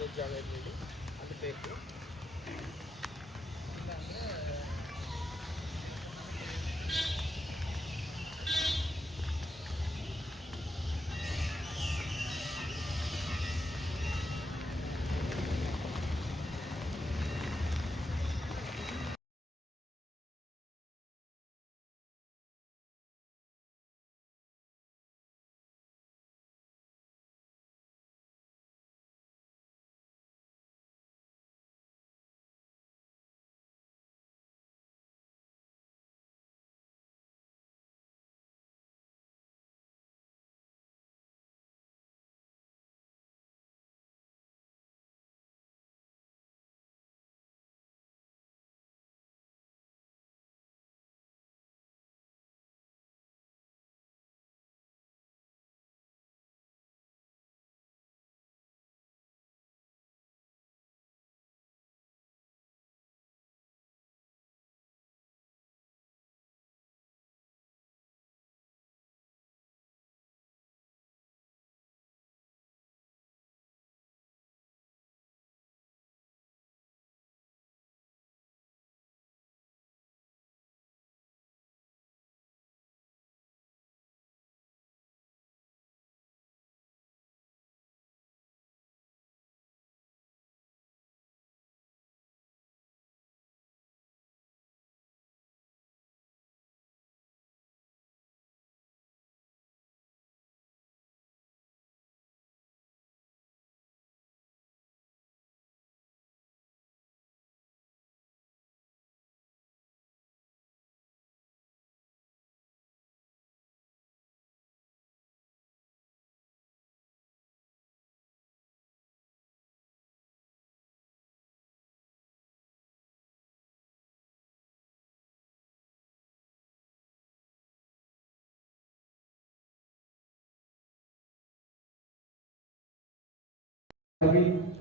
జాగ్రత్త అంటే పేరు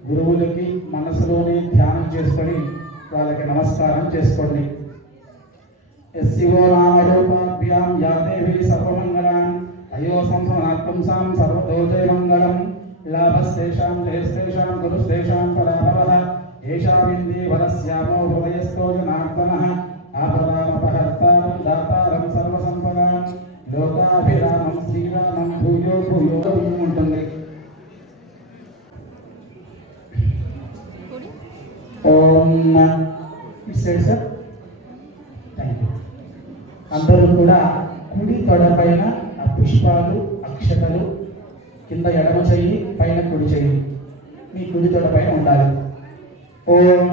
గురువులకి మనసులోనే ధ్యానం చేసుకొని వాళ్ళకి నమస్కారం చేసుకోండి. శివో నామరూపాభ్యాం యా దేవి సర్వమంగళాం అయో సంసనాత్పుంసాం సర్వదోజయ మంగళం లాభస్తేషాం జయస్తేషాం గురుస్తేషాం పరాభవః ఏషా విందే వరస్యామో హృదయస్థో జనార్దనః ఆపదామపహర్తారం దాతారం సర్వసంపదాం లోకాభిరామం శ్రీరామం భూయో భూయో ఉంటుంది. ఓం సార్ థ్యాంక్ యూ. అందరూ కూడా కుడి తొడపైన ఆ పుష్పాలు అక్షతలు కింద ఎడమ చెయ్యి పైన కుడి చెయ్యి మీ కుడి తొడపైన ఉండాలి. ఓం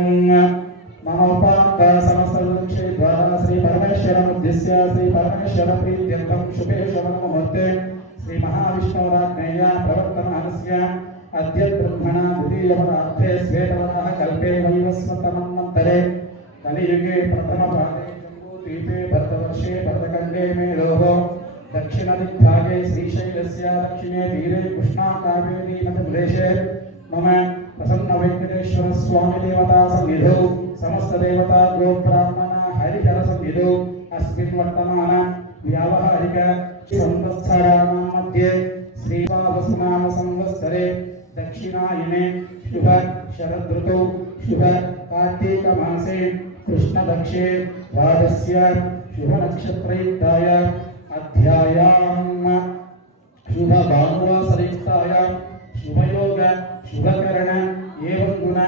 మమోపాంత సమస్తక్షే ద్వారా శ్రీ పరమేశ్వరం ఉద్దేశ్య శ్రీ పరమేశ్వర ప్రీత్యర్థం శుభే శుభముహూర్తే శ్రీ మహావిష్ణురాజ్ఞేయ ప్రవర్తమానస్య अद्य ब्रह्मणा द्वितीयवरार्थे श्वेतवराह कल्पे वैवस्वतमन्वन्तरे कलियुगे प्रथमपादे जम्बूद्वीपे भरतवर्षे भरतखण्डे मेलोः दक्षिणदिग्भागे श्रीशैलस्य दक्षिणे तीरे कृष्णाकावेरी नदीप्रदेशे मम प्रसन्नवेङ्कटेश्वरस्वामी देवता सन्निधौ समस्तदेवता गोब्राह्मणा हरिहरसन्निधौ अस्मिन् वर्तमान व्यावहारिक संवत्सराणां मध्ये श्रीवावसुनाम संवत्सरे दक्षिणायने शुभ शरद ऋतौ शुभ कार्तिक मासे कृष्ण दक्षे द्वादश्य शुभ नक्षत्रयुक्ताय अध्यायां शुभ भानुवासरयुक्ताय शुभ योग शुभ करण एवं गुण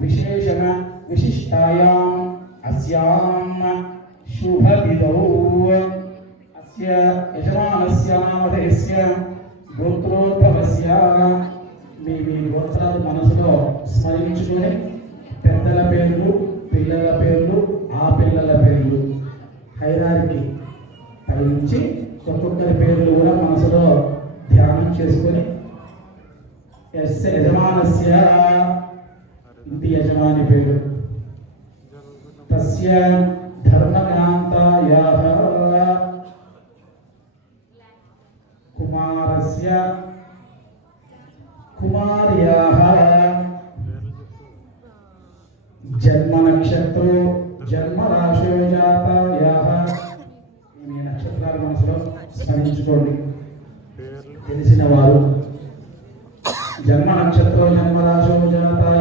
विशेषण विशिष्टायाम् अस्यां शुभ विधौ अस्य यजमानस्य नामधेयस्य గోత్రోద్భవస్య మీ గోత్రాలు మనసులో స్మరించుకొని పెద్దల పేర్లు పిల్లల పేర్లు ఆ పిల్లల పేర్లు హైరార్కీ తగ్గించి ఒక్కొక్కరి పేర్లు కూడా మనసులో ధ్యానం చేసుకొని యజమానస్య ఇంటి యజమాని పేరు తస్య ధర్మజ్ఞాంతాయాః కుమారస్య కుమార్యాః జన్మ నక్షత్రో జన్మ రాశో జాతాయాః ఈ నక్షత్రాలు మనసులో స్మరించుకోండి. తెలిసిన వారు జన్మ నక్షత్రో జన్మ రాశో జాతాయాః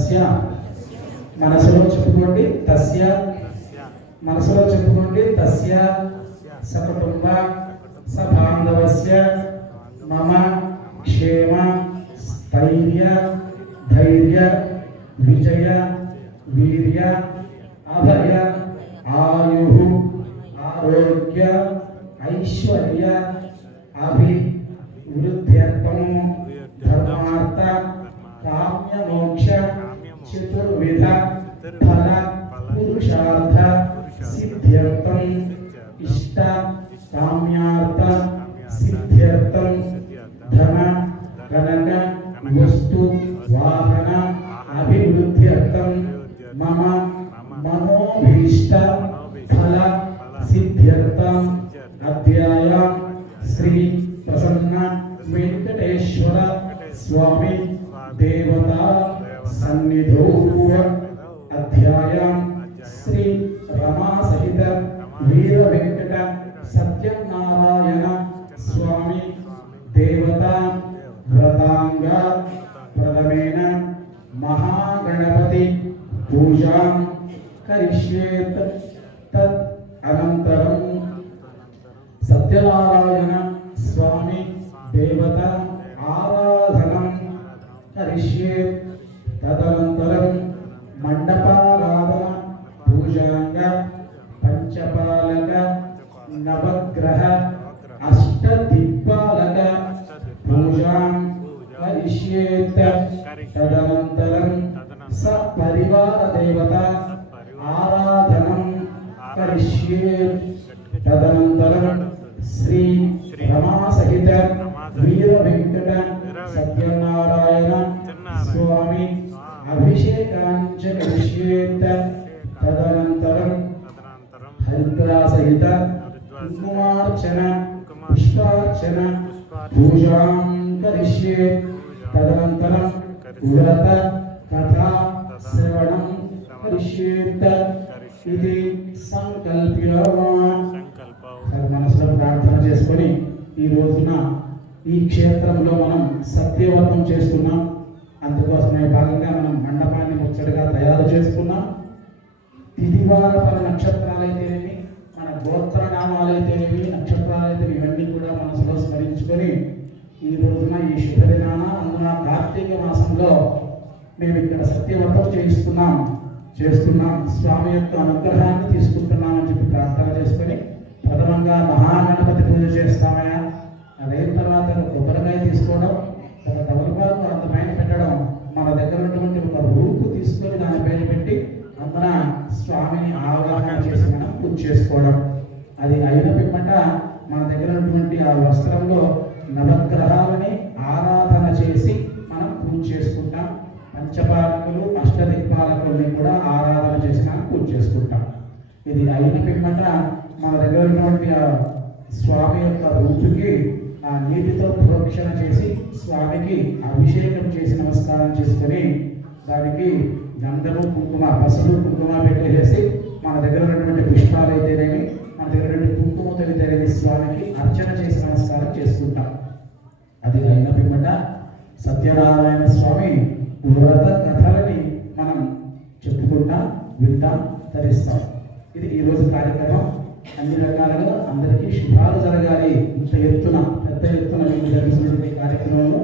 తస్య మనసులో చెప్పుకోండి తస్య మనసులో చెప్పుకోండి తస్య సకుటుంబ సబాంధవస్య మమ క్షేమ స్థైర్య ధైర్య విజయ వీర్య అభయ ఆయు ఆరోగ్య ఐశ్వర్య అభివృద్ధ్యర్థం ధర్మార్థ కామ్య మోక్ష చతుర్విధ ఫల పురుషార్థ సిద్ధ్యర్థం ఇష్ట కామ్యార్థ సిద్ధ్యర్థం ధన కనక వస్తు వాహన అభివృద్ధ్యర్థం మమ మనోభీష్ట ఫల సిద్ధ్యర్థం అధ్యాయ శ్రీ ప్రసన్న వెంకటేశ్వర స్వామి దేవతా సన్నిధౌ అధ్యాయ శ్రీ రమా సహిత వీర వెంకట సత్యనారాయణ స్వామి దేవతా వ్రతాంగ ప్రథమేన మహాగణపతి పూజాం కరిష్యేత్ తత్ అనంతరం సత్యనారాయణ స్వామి దేవత ఆరాధనం కరిష్యేత్ తదనంతరం మండపారాధన పూజాంగ పంచపాలక నవగ్రహ అష్టదిక్పాలక పూజాం కరిష్యేత్ తదనంతరం సపరివార దేవత ఆరాధనం కరిష్యేత్ తదనంతరం శ్రీ రమా సహిత వీర వెంకట సత్యనారాయణ స్వామి అభిషేకాంచ కరిష్యేత్ తదనంతరం హరిద్రా సహిత కుంకుమార్చన పుష్పార్చన పూజాం కరిష్యేత్ తదనంతరం వ్రత కథా శ్రవణం కరిష్యేత్ ఇది సంకల్ప్య మనసులో ప్రార్థన చేసుకొని ఈ రోజున ఈ క్షేత్రంలో మనం సత్యవ్రతం చేస్తున్నాం. అందుకోసమే భాగంగా మనం మండపాన్ని ముచ్చటగా తయారు చేసుకున్నాం. తిథివార పర నక్షత్రాలైతేనేమి మన గోత్రనామాలైతేనేమి నక్షత్రాలైతేనేమి ఇవన్నీ కూడా మనసులో స్మరించుకొని ఈ రోజున ఈ శుభదినాన అందున కార్తీక మాసంలో మేము ఇక్కడ సత్యవ్రతం చేస్తున్నాం స్వామి యొక్క అనుగ్రహాన్ని తీసుకుంటున్నామని చెప్పి ప్రార్థన చేసుకొని ప్రథమంగా మహాగణపతి పూజ చేస్తామయ్యా. అదైన తర్వాత కొబ్బరికాయ తీసుకోవడం, ఒక తమలపాకు అంత పైన పెట్టడం, మన దగ్గర ఉన్నటువంటి ఒక రూపు తీసుకొని దానిపైన పెట్టి అందున స్వామిని ఆవాహన చేసి మనం పూజ చేసుకోవడం. అది అయిన పిమ్మట మన దగ్గర ఉన్నటువంటి ఆ వస్త్రంలో నవగ్రహాలని ఆరాధన చేసి మనం పూజ చేసుకుంటాం. పంచపాలకులు అష్టదిక్పాలకుల్ని కూడా ఆరాధన చేసి మనం పూజ చేసుకుంటాం. ఇది అయిన పిమ్మట మన దగ్గర ఉన్నటువంటి ఆ స్వామి యొక్క రూపుకి ఆ నీటితో ప్రోక్షణ చేసి స్వామికి అభిషేకం చేసి నమస్కారం చేసుకొని దానికి గంధము కుంకుమ పసుపు కుంకుమ పెట్టేసి మన దగ్గర ఉన్నటువంటి పుష్పాలు అయితేనేమి మన దగ్గర ఉన్నటువంటి కుంకుమతో అయితేనేమి స్వామికి అర్చన చేసి నమస్కారం చేసుకుంటాం. అది అయిన పిమ్మట సత్యనారాయణ స్వామి వ్రత కథలని మనం చెప్పుకుంటాం, వింటాం, ధరిస్తాం. ఇది ఈరోజు కార్యక్రమం. అన్ని రకాలుగా అందరికీ శుభాలు జరగాలి. ఇంత ఎత్తున పెద్ద ఎత్తున మీకు జరుగుతున్నటువంటి కార్యక్రమంలో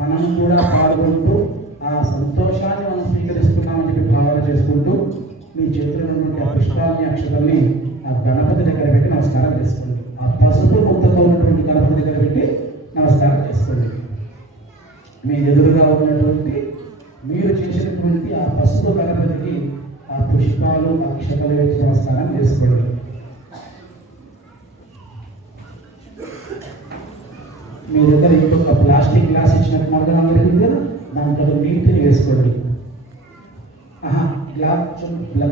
మనం కూడా పాల్గొంటూ ఆ సంతోషాన్ని మనం స్వీకరిస్తున్నామని చెప్పి భావన చేసుకుంటూ మీ చేతిలో ఉన్నటువంటి ఆ పుష్పాన్ని అక్షరాన్ని ఆ గణపతి దగ్గర పెట్టి నమస్కారం చేసుకోండి. ఆ పసుపు ముద్దతో ఉన్నటువంటి గణపతి దగ్గర పెట్టి నమస్కారం చేసుకోండి. మీ ఎదురుగా ఉన్నటువంటి మీరు చేసినటువంటి ఆ పసుపు గణపతికి ఆ పుష్పాలు అక్షతలు వేసి నమస్కారం చేసుకోండి. మీ దగ్గర ఇంకొక ప్లాస్టిక్ గ్లాస్ ఇచ్చినట్టు మార్గం జరిగింది కదా, దాంట్లో నీటిని వేసుకోండి.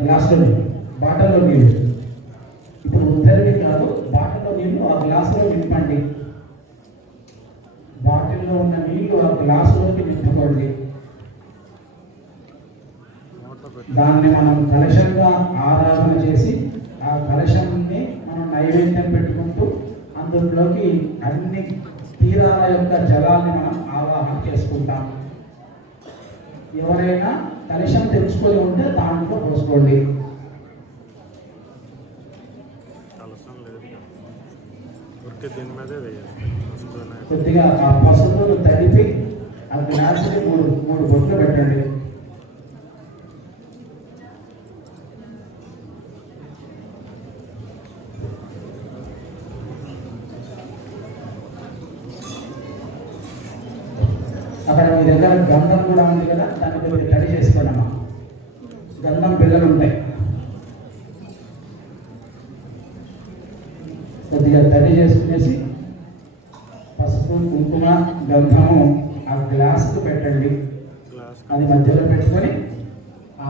గ్లాస్లో బాటల్లో నీళ్ళు, ఇప్పుడు ఉద్దరిని కాదు, బాటలో నీళ్ళు ఆ గ్లాసులో నింపండి. బాటిల్లో ఉన్న నీళ్లు ఆ గ్లాసులోకి నింపుకోండి. దాన్ని మనం కలశంగా ఆరాధన చేసి ఆ కలశాన్ని మనం నైవేద్యం పెట్టుకుంటూ అందులోకి అన్ని తీరాల యొక్క జలాన్ని మనం ఆవాహన చేసుకుంటాం. ఎవరైనా కలశం తెచ్చుకొని ఉంటే దాంట్లో పోసుకోండి. కొద్దిగా ఆ పసుపును తడిపి ఆ గ్లాసుని మూడు బొట్లు పెట్టండి. అక్కడ మీ దగ్గర గంధం కూడా ఉంది కదా, దాన్ని కొద్దిగా తడి చేసుకోండి అమ్మా. గంధం పిల్లలు ఉంటాయి, కొద్దిగా తడి చేసుకునేసి పసుపు కుంకుమ గంధము ఆ గ్లాసుకు పెట్టండి. అది మధ్యలో పెట్టుకొని ఆ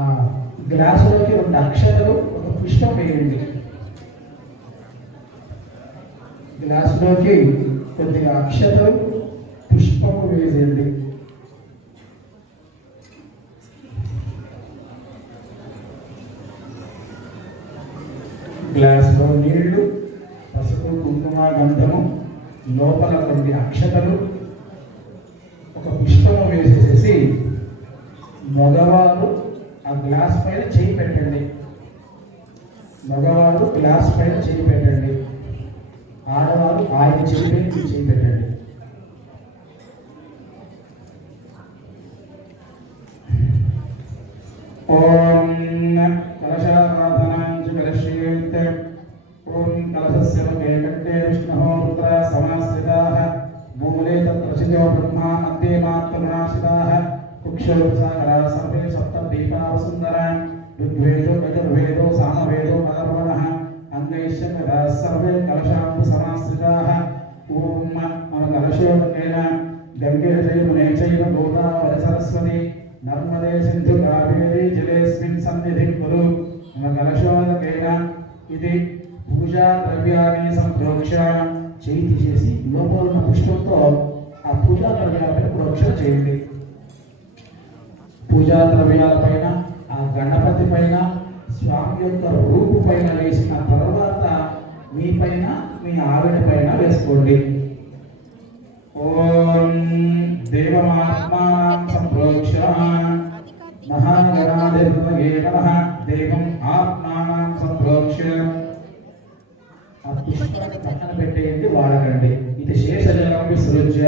గ్లాసులోకి 2 అక్షరాలు ఒక పుష్పం వేయండి. గ్లాసులోకి కొద్దిగా అక్షరాలు పుష్పము వేసేయండి. గ్లాసులో నీళ్లు, పసుపు కుంకుమ గంధము, లోపల కొన్ని అక్షతలు, ఒక పుష్పము వేసేసేసి మగవారు ఆ గ్లాస్ పైన చేయి పెట్టండి. మగవారు గ్లాస్ పైన చేయి పెట్టండి, ఆడవారు ఆయన చేయి పైన చేయి పెట్టండి. ఓం కలశారాధనాంచ కలశ్యేత్. ఓం కలశస్య కంఠే విష్ణుః రుద్ర సమాశ్రితాః. మూలే తత్రచితో బ్రహ్మా మధ్యే మాత్రనాశితాః. కుక్షోత్సాగరా సర్వే సప్తదీపాः సుందరాः. ఋగ్వేదో యజుర్వేదో సామవేదో అథర్వణः. అంగైశ్చ సర్వే కలశాంబు సమాశ్రితాः. ఓం మన కలశోదకేన గంగే చైవ చైవ గోదావరి సరస్వతి నర్మదే సింధు కావేరీ జలేస్మిన్ సన్నిధిం కురు. మన కలశోదకేన ఇది పూజా ద్రవ్యాన్ని సంప్రోక్ష. చేయి తీసేసి లోపల ఉన్న పుష్పంతో ఆ పూజా ద్రవ్యాలపైన ప్రోక్షణ చేయండి. పూజా ద్రవ్యాలపైన, ఆ గణపతి పైన, స్వామి యొక్క రూపు పైన వేసిన తర్వాత మీ పైన, మీ ఆవిడ పైన వేసుకోండి. ఓం దేవమాత్మానం సంప్రోక్ష మహాగణాధిపతయే నమః. దేవం ఆత్మానం సంప్రోక్ష. ఆ పుష్పాన్ని పక్కన పెట్టేయండి, వాడకండి. ఇది శేషజలం విసృజ్య.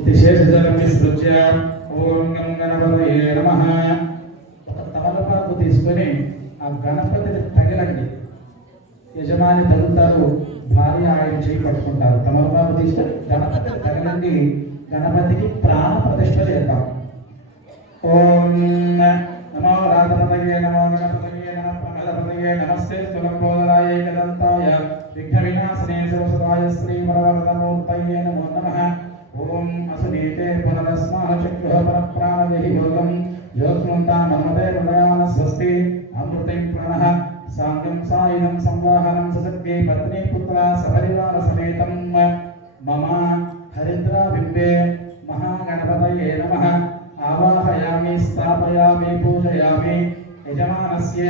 ఇది శేషజలం విసృజ్య. ఓం గణపతయే నమః. ఒక తమలపాకు తీసుకొని ఆ గణపతిని తగలండి. యజమాని తగులుతారు, భార్య ఆయన చేయి పట్టుకుంటారు. తమలపాకు తీసుకొని గణపతిని తగలండి. గణపతికి ప్రాణ ప్రతిష్ఠ చేద్దాం. ఓం నమో రాధపతయే నమో గణపతయే నమః ప్రహ్లాదపతయే నమస్తే స్థులంబోధరాయ ఏకదంతాయ విఘ్న వినాశనే సరస్వతాయ శ్రీ వరవరదమూర్తయే నమో నమః. ఓం అసునీతే పునరస్మాః చక్రుః పరప్రాణదేహి భోగం యోస్మంతా మన్మతే హృదయాన స్వస్తి అమృతం ప్రణః సాంగం సాయుధం సంవాహనం ససక్తి పత్ని పుత్ర సపరివార సమేతం మమ హరిద్రా బింబే మహాగణపతయే నమః. ఆవాహయామి స్థాపయామి పూజయామి యజమానస్య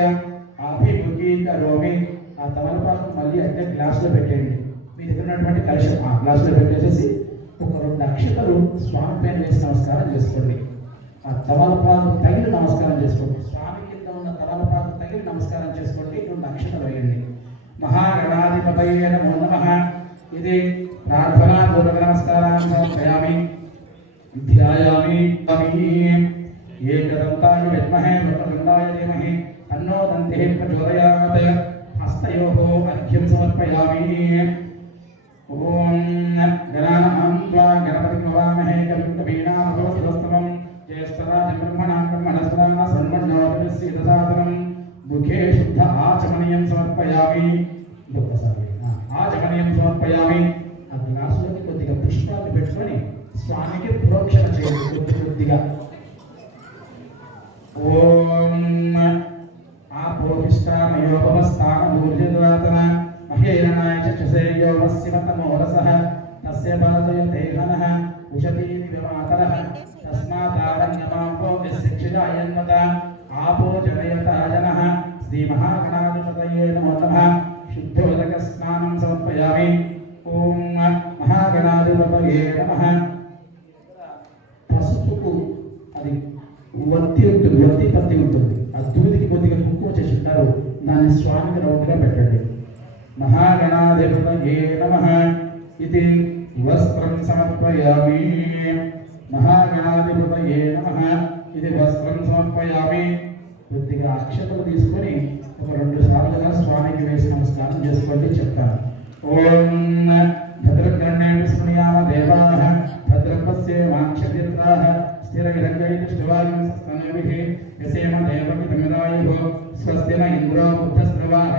అభిముఖీకరోమి. ఆ తమలపాకు మళ్ళీ అదే గ్లాసులో పెట్టేయండి. మీ దగ్గర ఉన్నటువంటి కలశం ఆ గ్లాసులో పెట్టేసేసి ఒక 2 అక్షతలు స్వామి పైన వేసి నమస్కారం చేసుకోండి. ఆ తమలపాకు తగిలి నమస్కారం చేసుకోండి. స్వామి కింద ఉన్న తమలపాకు తగిలి నమస్కారం చేసుకోండి. 2 అక్షతలు వేయండి. మహాగణాధిపతయే నమో నమః. ఇది ప్రార్థనా పూర్వక నమస్కారాన్ని సమర్పయామి. ధ్యాయామి ఏకదంతాయ విద్మహే వక్రతుండాయ ధీమహి తన్నో దంతిః ప్రచోదయాత్. హస్తయోః అర్ఘ్యం సమర్పయామి. ఓం గణానాం త్వా గణపతిం హవామహే కవిం కవీనామృతమస్తమం జ్యేష్ఠరాజం బ్రహ్మణాం బ్రహ్మణస్పదాం శృణ్వన్నోతిస్సిద్ధసాదనం. ముఖే శుద్ధ ఆచమనీయం సమర్పయామి. ఆచమనీయం సమర్పయామి. ఆ గ్లాసులోకి కొద్దిగా పుష్పాన్ని పెట్టుకొని స్వామికి ప్రోక్షణ చేయండి కొద్దిగా. ఓం ఆపోహిష్టామయోపస్థానమూర్జిద్వాతన మహేరణాయ చక్షసేయో వస్యమతమోరసః తస్య పాదయతే ఘనః ఉషతీని విమాతరః తస్మాదారణ్యమాపో విశిక్షయాయన్మత ఆపో జనయత జనః. శ్రీ మహాగణాధిపతయే నమో నమః. శుద్ధోదక స్నానం సమర్పయామి. ఓం మహాగణాధిపతయే నమః. ఒత్తి పత్తి ఉంటుంది. ఆ దూదికి కొద్దిగా కుంకుమ చేసి ఉంటారు. దాన్ని స్వామికి రౌండ్గా పెట్టండి. మహాగణాధిపతయే నమః ఇది వస్త్రం సమర్పయామి. మహాగణాధిపతయే నమః ఇది వస్త్రం సమర్పయామి. కొద్దిగా అక్షతలు తీసుకొని ఒక 2 సార్లుగా స్వామికి వేసి నమస్కారం చేసుకోండి. చెప్తాను. ఓం భద్రకర్ణే విస్మయామ దేవాః భద్రం పశ్యేమాక్షభిర్దాః స్థిరగిరంగైతిష్ఠవాగంస్తనభిః యసేమ దేవమితమిదాయుః స్వస్తి న ఇంద్రో బుద్ధస్రవాః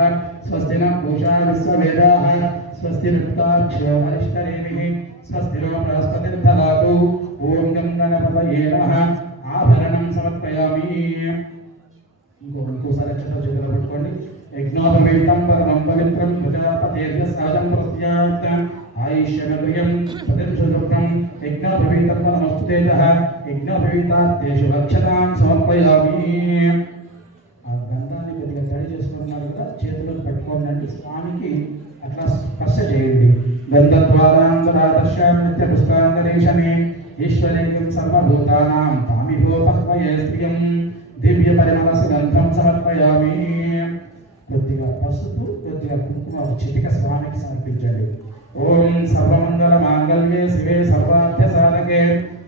స్వస్తి న పూషా విశ్వవేదాః స్వస్తి నృత్తాక్షో అరిష్టనేమిః స్వస్తి నో బృహస్పతిర్దదాతు. ఓం గం గణపతయే నమః. ఆభరణం సమర్పయామి. ఇంకోసారి అక్షతలు చేతిలో పెట్టుకోండి. యజ్ఞోపవీతం పరమం పవిత్రం ప్రజాపతేర్య సహజం ప్రత్యాత్ ఆయుష్యమృయం ప్రతిశుభ్రం యజ్ఞోపవీతం పరమస్తుతేజః యజ్ఞోపవీతాత్తేషు అక్షతాన్ సమర్పయామి. ఆ గంధాన్ని కొద్దిగా తడి చేసుకున్నారు కదా, చేతిలో పెట్టుకోండి. స్వామికి అట్లా స్పర్శ చేయండి. గంధద్వారాంతరాదర్శాం నిత్య పుష్పాంగరేషమే ఈశ్వరేయం సర్వభూతానాం తామిహోపహ్వయే శ్రియం దివ్య పరిమళ సుగంధం సమర్పయామి. కొద్దిగా పసుపు, కొద్దిగా కుంకుమ చిటిక స్వామికి సమర్పించండి. ఓం సర్వమంగళ మాంగళ్యే శివే సర్వార్థ సాధకే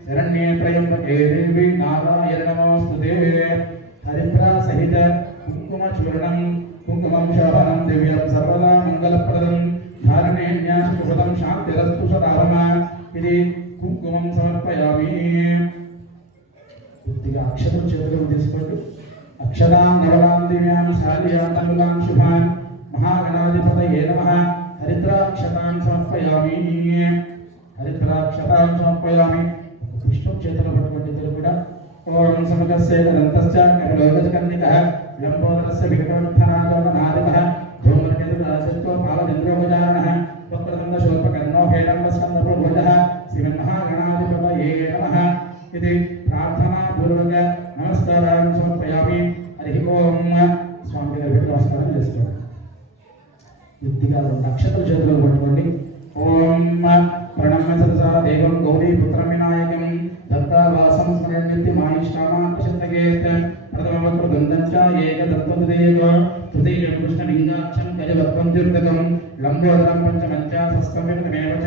శరణ్యే త్రయంబకే దేవి నారాయణ నమోస్తుతే. హరిద్రా సహిత కుంకుమ చూర్ణం కుంకుమం శోభనం దివ్యం సర్వదా మంగళప్రదం ధారణేన్యాశుభదం శాంతిరస్తు సదాభమ. ఇది కుంకుమం సమర్పయామి. కొద్దిగా అక్షరం చేతులు తీసుకోండి. అక్షరాం నవలాం దివ్యాం శాలియాం తనులాం శుభాన్ మహాగణాధిపతయే నమః. హరిద్రాక్షతాం సమర్పయామి. హరిద్రాక్షతాం సమర్పయామి. పుష్పం చేతులు పట్టుకోండి. ఇద్దరు కూడా. ఓం సమగస్య దంతశ్చ కమలోగజకర్ణికః లంబోదరస్య వికటోత్తరాజోగనాదిపః ధూమ్రకేతురాజత్వ పాలచంద్రోపచారణః వక్రతుండ శూర్పకర్ణో హేళంబస్కందప్రభోజః శ్రీమన్మహాగణాధిపతయే నమః. ఇది ప్రార్థనా పూర్వక నమస్కారాన్ని సమర్పయామి. హరి ఓం. స్వామి గారి పెట్టి నమస్కారం చేసుకోండి. కొద్దిగా 2 అక్షతలు చేతిలో పట్టుకోండి. ఓం ప్రణమ్య సరసా దేవం గౌరీ పుత్రం వినాయకం దత్తావాసం స్మరణ్యతి మాయిష్టామాంతశతకేత్ ప్రథమవక్రదండం చ ఏకదంతోదేయో తృతీయం కృష్ణలింగాక్షం గజవత్వం దుర్గతం లంబోదరం పంచమం చ షష్ఠమితమేవ చ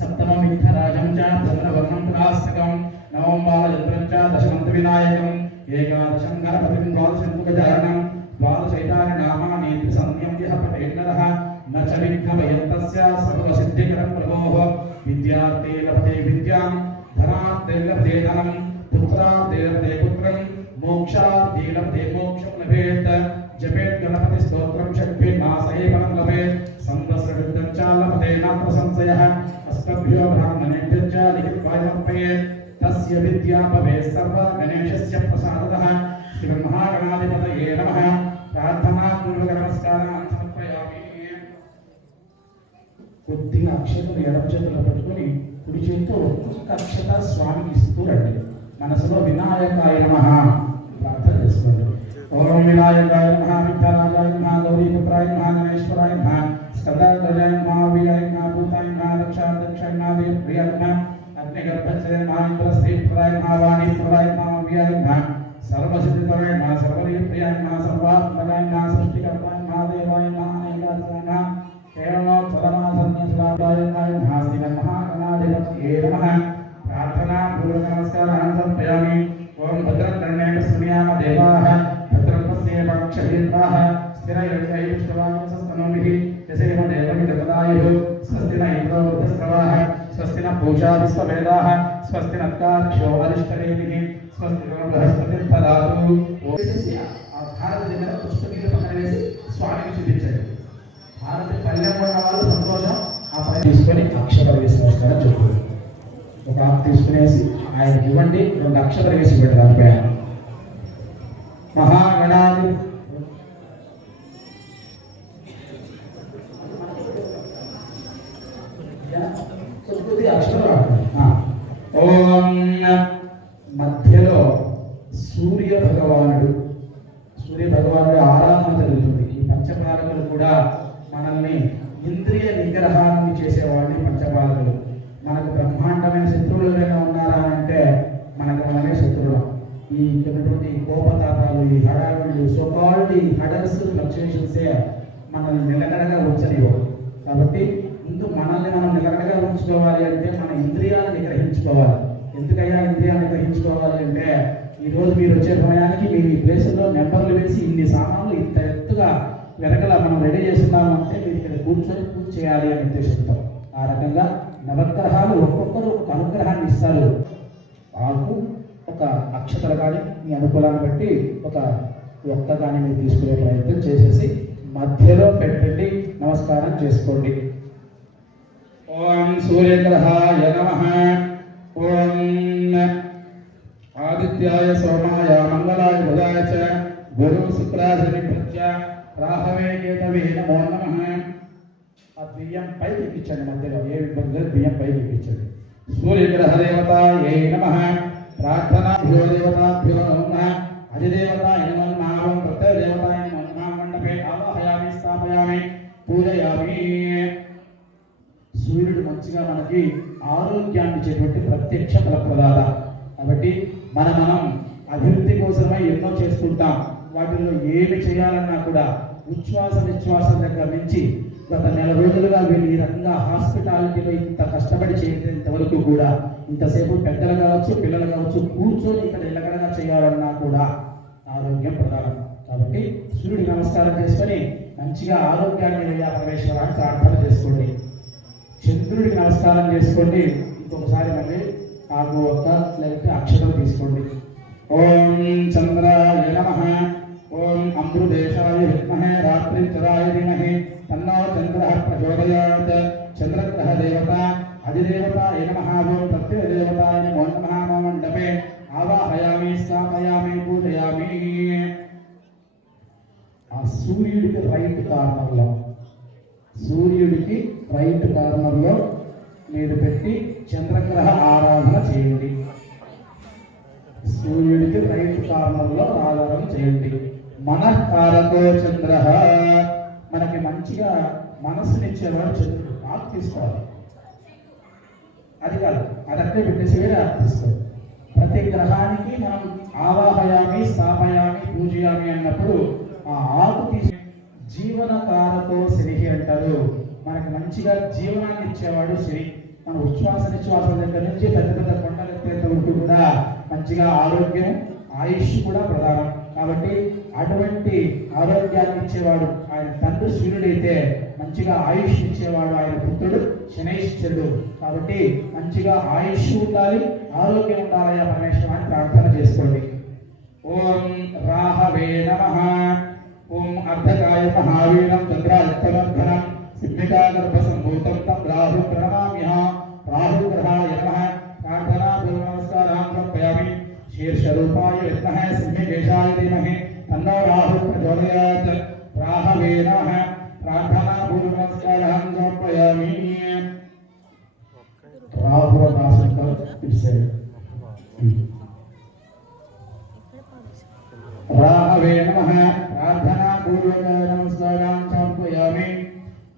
సప్తమం విఘ్నరాజం చ భద్రవర్ణం తులాస్తకం నవం బాలచంద్రం చ దశమంత వినాయకం ఏకాదశం గణపతిం ద్వాదశం గజాననం ద్వాదశైతాని నామాని త్రిసంధ్యం యః పఠేన్నరః న చ విఘ్నభయంతస్య సర్వసిద్ధికరం ప్రభోః. విద్యార్థే లభతే విద్యాం ధనార్థే లభతే ధనం పుత్రార్థే లభతే పుత్రం మోక్షార్థే లభతే మోక్షం లభేత్. జపేత్ గణపతి స్తోత్రం షడ్భిర్మాసే ఫలం లభేత్. సంవత్సరవిద్ధం చ లభతే నాత్ర సంశయః. అస్మభ్యో బ్రాహ్మణేభ్యో చ లిఖిత్వా సమర్పయేత్. తస్య విద్యా భవేత్ సర్వ గణేశస్య ప్రసాదతః. శ్రీమన్మహాగణాధిపతయే నమః. ప్రార్థనా పూర్వక నమస్కారాన్ని సమర్పయామి. కొద్దిగా అక్షతలు ఎడమ చేతుల్లో పట్టుకొని కుడి చేతితో ఒక్కొక్క అక్షత స్వామికి ఇస్తూ రండి. మనసులో వినాయకాయ నమః ప్రార్థన చేసుకోండి. ఓం వినాయకాయ నమః విఘ్నరాజాయ నమః గౌరీపుత్రాయ నమః గణేశ్వరాయ నమః స్కందాగ్రజాయ నమః వీరాయ నమః భూతాయ నమః దక్షాధ్యక్షాయ నమః దేవప్రియాయ నమః అగ్నిగర్భస్య నమః ఇంద్రశ్రీప్రదాయ నమః వాణీప్రదాయ నమః వీరాయ నమః సర్వసిద్ధితరాయ నమః సర్వలీప్రియాయ నమః సర్వాత్మకాయ నమః సృష్టికర్తాయ నమః దేవాయ నమః ఏకాదశాయ నమః కేవలోత్సవనాసన్యసులాభాయ నమః. శ్రీమన్మహాగణాధిపతయే నమః. ప్రార్థనా పూర్వక నమస్కారాన్ని సమర్పయామి. ఓం భద్రకర్ణే విస్మయామ దేవాః భద్రం పశ్యేమాక్షభిర్దాః స్థిరైర్యైష్ఠవాగంస్తనోభిః యసేమ దేవమితమిదాయుః స్వస్తి న ఇంద్రో బృహస్పతిర్దదాతు స్వస్తి న పూషా విశ్వవేదాః స్వస్తి నత్తాక్షో అరిష్టనేమిః స్వస్తి నో బృహస్పతిర్దదాతు. ఆ భారత దగ్గర పుష్పగిరి పక్కన వేసి స్వామికి చూపించండి. భారత పల్లెం ఉన్న వాళ్ళు సంతోషం. ఆ పని తీసుకొని అక్షరాలు వేసి నమస్కారం చెప్పుకోండి. ఒక ఆకు తీసుకునేసి ఆయనకి ఇవ్వండి. 2 అక్షరాలు వేసి పెట్టి దానిపైన మహాగణాది అక్షరాలు. ఓం మధ్యలో సూర్య భగవానుడు ఆరాధన జరుగుతుంది. ఈ పంచపాలకులు కూడా మనల్ని ఇంద్రియ నిగ్రహాన్ని చేసేవాడిని పంచపాలకులు. మనకు బ్రహ్మాండమైన శత్రువులు ఎవరైనా ఉన్నారా అంటే మనకు మనమే శత్రువులు. ఈ ఉన్నటువంటి కోపత ఈ హడావిళ్ళు సో కాల్డ్ ఈ హడల్స్ ఫ్లక్చుయేషన్సే మనల్ని నిలకడగా ఉంచనివ్వవు. కాబట్టి ముందు మనల్ని మనం నిలకడగా ఉంచుకోవాలి అంటే మన ఇంద్రియాలను గ్రహించుకోవాలి. ఎందుకైనా ఇంద్రియాన్ని గ్రహించుకోవాలి అంటే ఈరోజు మీరు వచ్చే సమయానికి మీరు ఈ ప్లేసుల్లో నెంబర్లు వేసి ఇన్ని సామాన్లు ఇంత ఎత్తుగా వెనకల మనం రెడీ చేస్తున్నాము అంటే మీరు ఇక్కడ కూర్చొని పూజ చేయాలి అని ఉద్దేశంతో ఆ రకంగా నవగ్రహాలు ఒక్కొక్కరు ఒక అనుగ్రహాన్ని ఇస్తారు. ఆకు ఒక అక్షతలు కానీ మీ అనుకూలాన్ని బట్టి ఒక ఒక్క కానీ మీరు తీసుకునే ప్రయత్నం చేసేసి మధ్యలో పెట్టండి, నమస్కారం చేసుకోండి. ఓం సూర్యగ్రహాయ నమః. ఓం ఆదిత్యాయ సోమాయ మంగళాయ బుధాయ చ గురు శుక్రాశని ప్రత్య రాహవే కేతవే నమో నమః. ఆ బియ్యం పైకి ఎక్కించండి, మధ్యలో ఏ ఇబ్బంది లేదు, బియ్యం పైకి ఎక్కించండి. సూర్యగ్రహ దేవతాయై నమః. ప్రార్థనా దేవతాభ్యో నమః. అధిదేవతాయ నమః. ప్రత్యదేవతాయ నమః. మండపే ఆవాహయామి, స్థాపయామి, పూజయామి. సూర్యుడు మంచిగా మనకి ఆరోగ్యాన్ని ఇచ్చేటువంటి ప్రత్యక్ష ఫలప్రదాత. కాబట్టి మనం అభివృద్ధి కోసమై ఎన్నో చేస్తుంటాం. వాటిల్లో ఏమి చేయాలన్నా కూడా ఉచ్ఛ్వాస నిశ్వాసం దగ్గర నుంచి గత నెల రోజులుగా వీళ్ళు ఈ రకంగా హాస్పిటాలిటీలో ఇంత కష్టపడి చేసేంత వరకు కూడా ఇంతసేపు పెద్దలు కావచ్చు, పిల్లలు కావచ్చు, కూర్చొని ఇక్కడ ఎల్లగడగా చేయాలన్నా కూడా ఆరోగ్యం ప్రధానం. కాబట్టి సూర్యుడికి నమస్కారం చేసుకొని మంచిగా ఆరోగ్యాన్ని ప్రవేశించడానికి ప్రార్థన చేసుకోండి. చంద్రుడికి నమస్కారం చేసుకోండి. ఇంకొకసారి మళ్ళీ ఆకు ఒక్క లేకపోతే అక్షతలు తీసుకోండి. ఓం చంద్రాయ నమః. ఓం అమృతేశాయ విద్మహే రాత్రిచరాయ ధీమహి తన్నో చంద్రః ప్రచోదయాత్. చంద్రగ్రహ దేవత అధిదేవతాయ నమః. ఓం ప్రత్యదేవతాయ నమో నమః. మండపే ఆవాహయామి, స్థాపయామి, పూజయామి. ఆ సూర్యుడికి రైట్ కార్నర్లో మీరు పెట్టి చంద్రగ్రహ ఆరాధన చేయండి. సూర్యుడికి రైట్ కార్నర్లో ఆరాధన చేయండి. మనఃకారకో చంద్ర, మనకి మంచిగా మనసునిచ్చేవాడు చంద్రుడు. ఆకు తీసుకోవాలి, అది కాదు, అదక్కడే పెట్టేసి వేరే ఆకు తీసుకోవాలి. ప్రతి గ్రహానికి మనం ఆవాహయామి, స్థాపయామి, పూజయామి అన్నప్పుడు ఆ ఆకు తీసి జీవనకారకో శని అంటారు. మనకి మంచిగా జీవనాన్ని ఇచ్చేవాడు శని. మన ఉచ్ఛ్వాస నిశ్వాసం దగ్గర నుంచి పెద్ద పెద్ద కొండలు ఎత్తేంత వరకు కూడా మంచిగా ఆరోగ్యం, ఆయుష్ కూడా ప్రధానం. కాబట్టి అటువంటి ఆరోగ్యాన్ని ఇచ్చేవాడు ఆయన తండ్రి సూర్యుడైతే మంచిగా ఆయుష్ ఇచ్చేవాడు ఆయన పుత్రుడు శనైశ్చరుడు. కాబట్టి మంచిగా ఆయుష్ ఉండాలి, ఆరోగ్యం ఉండాలి ఆ పరమేశ్వరాన్ని ప్రార్థన చేసుకోండి. ఓం రాహవే నమః. ఓం అర్ధకాయ మహావీరం చంద్రాదిత్యవర్ధనం సిద్ధికా గర్భ సంభూతం తం రాహు ప్రణమామ్యః. రాహుగ్రహాయ నమః. ప్రార్థనా పూర్వ నమస్కారాన్ సమర్పయామి. శీర్షరూపాయ విద్మహే సింహకేశాయ ధీమహి తన్నో రాహు ప్రచోదయాత్. రాహవే నమః. ప్రార్థనా పూర్వ నమస్కారాన్ సమర్పయామి. రాహు రాశంకర్ ఇట్సే రాహవే నమః. ప్రార్థనా పూర్వక నమస్కారాన్ సమర్పయామి.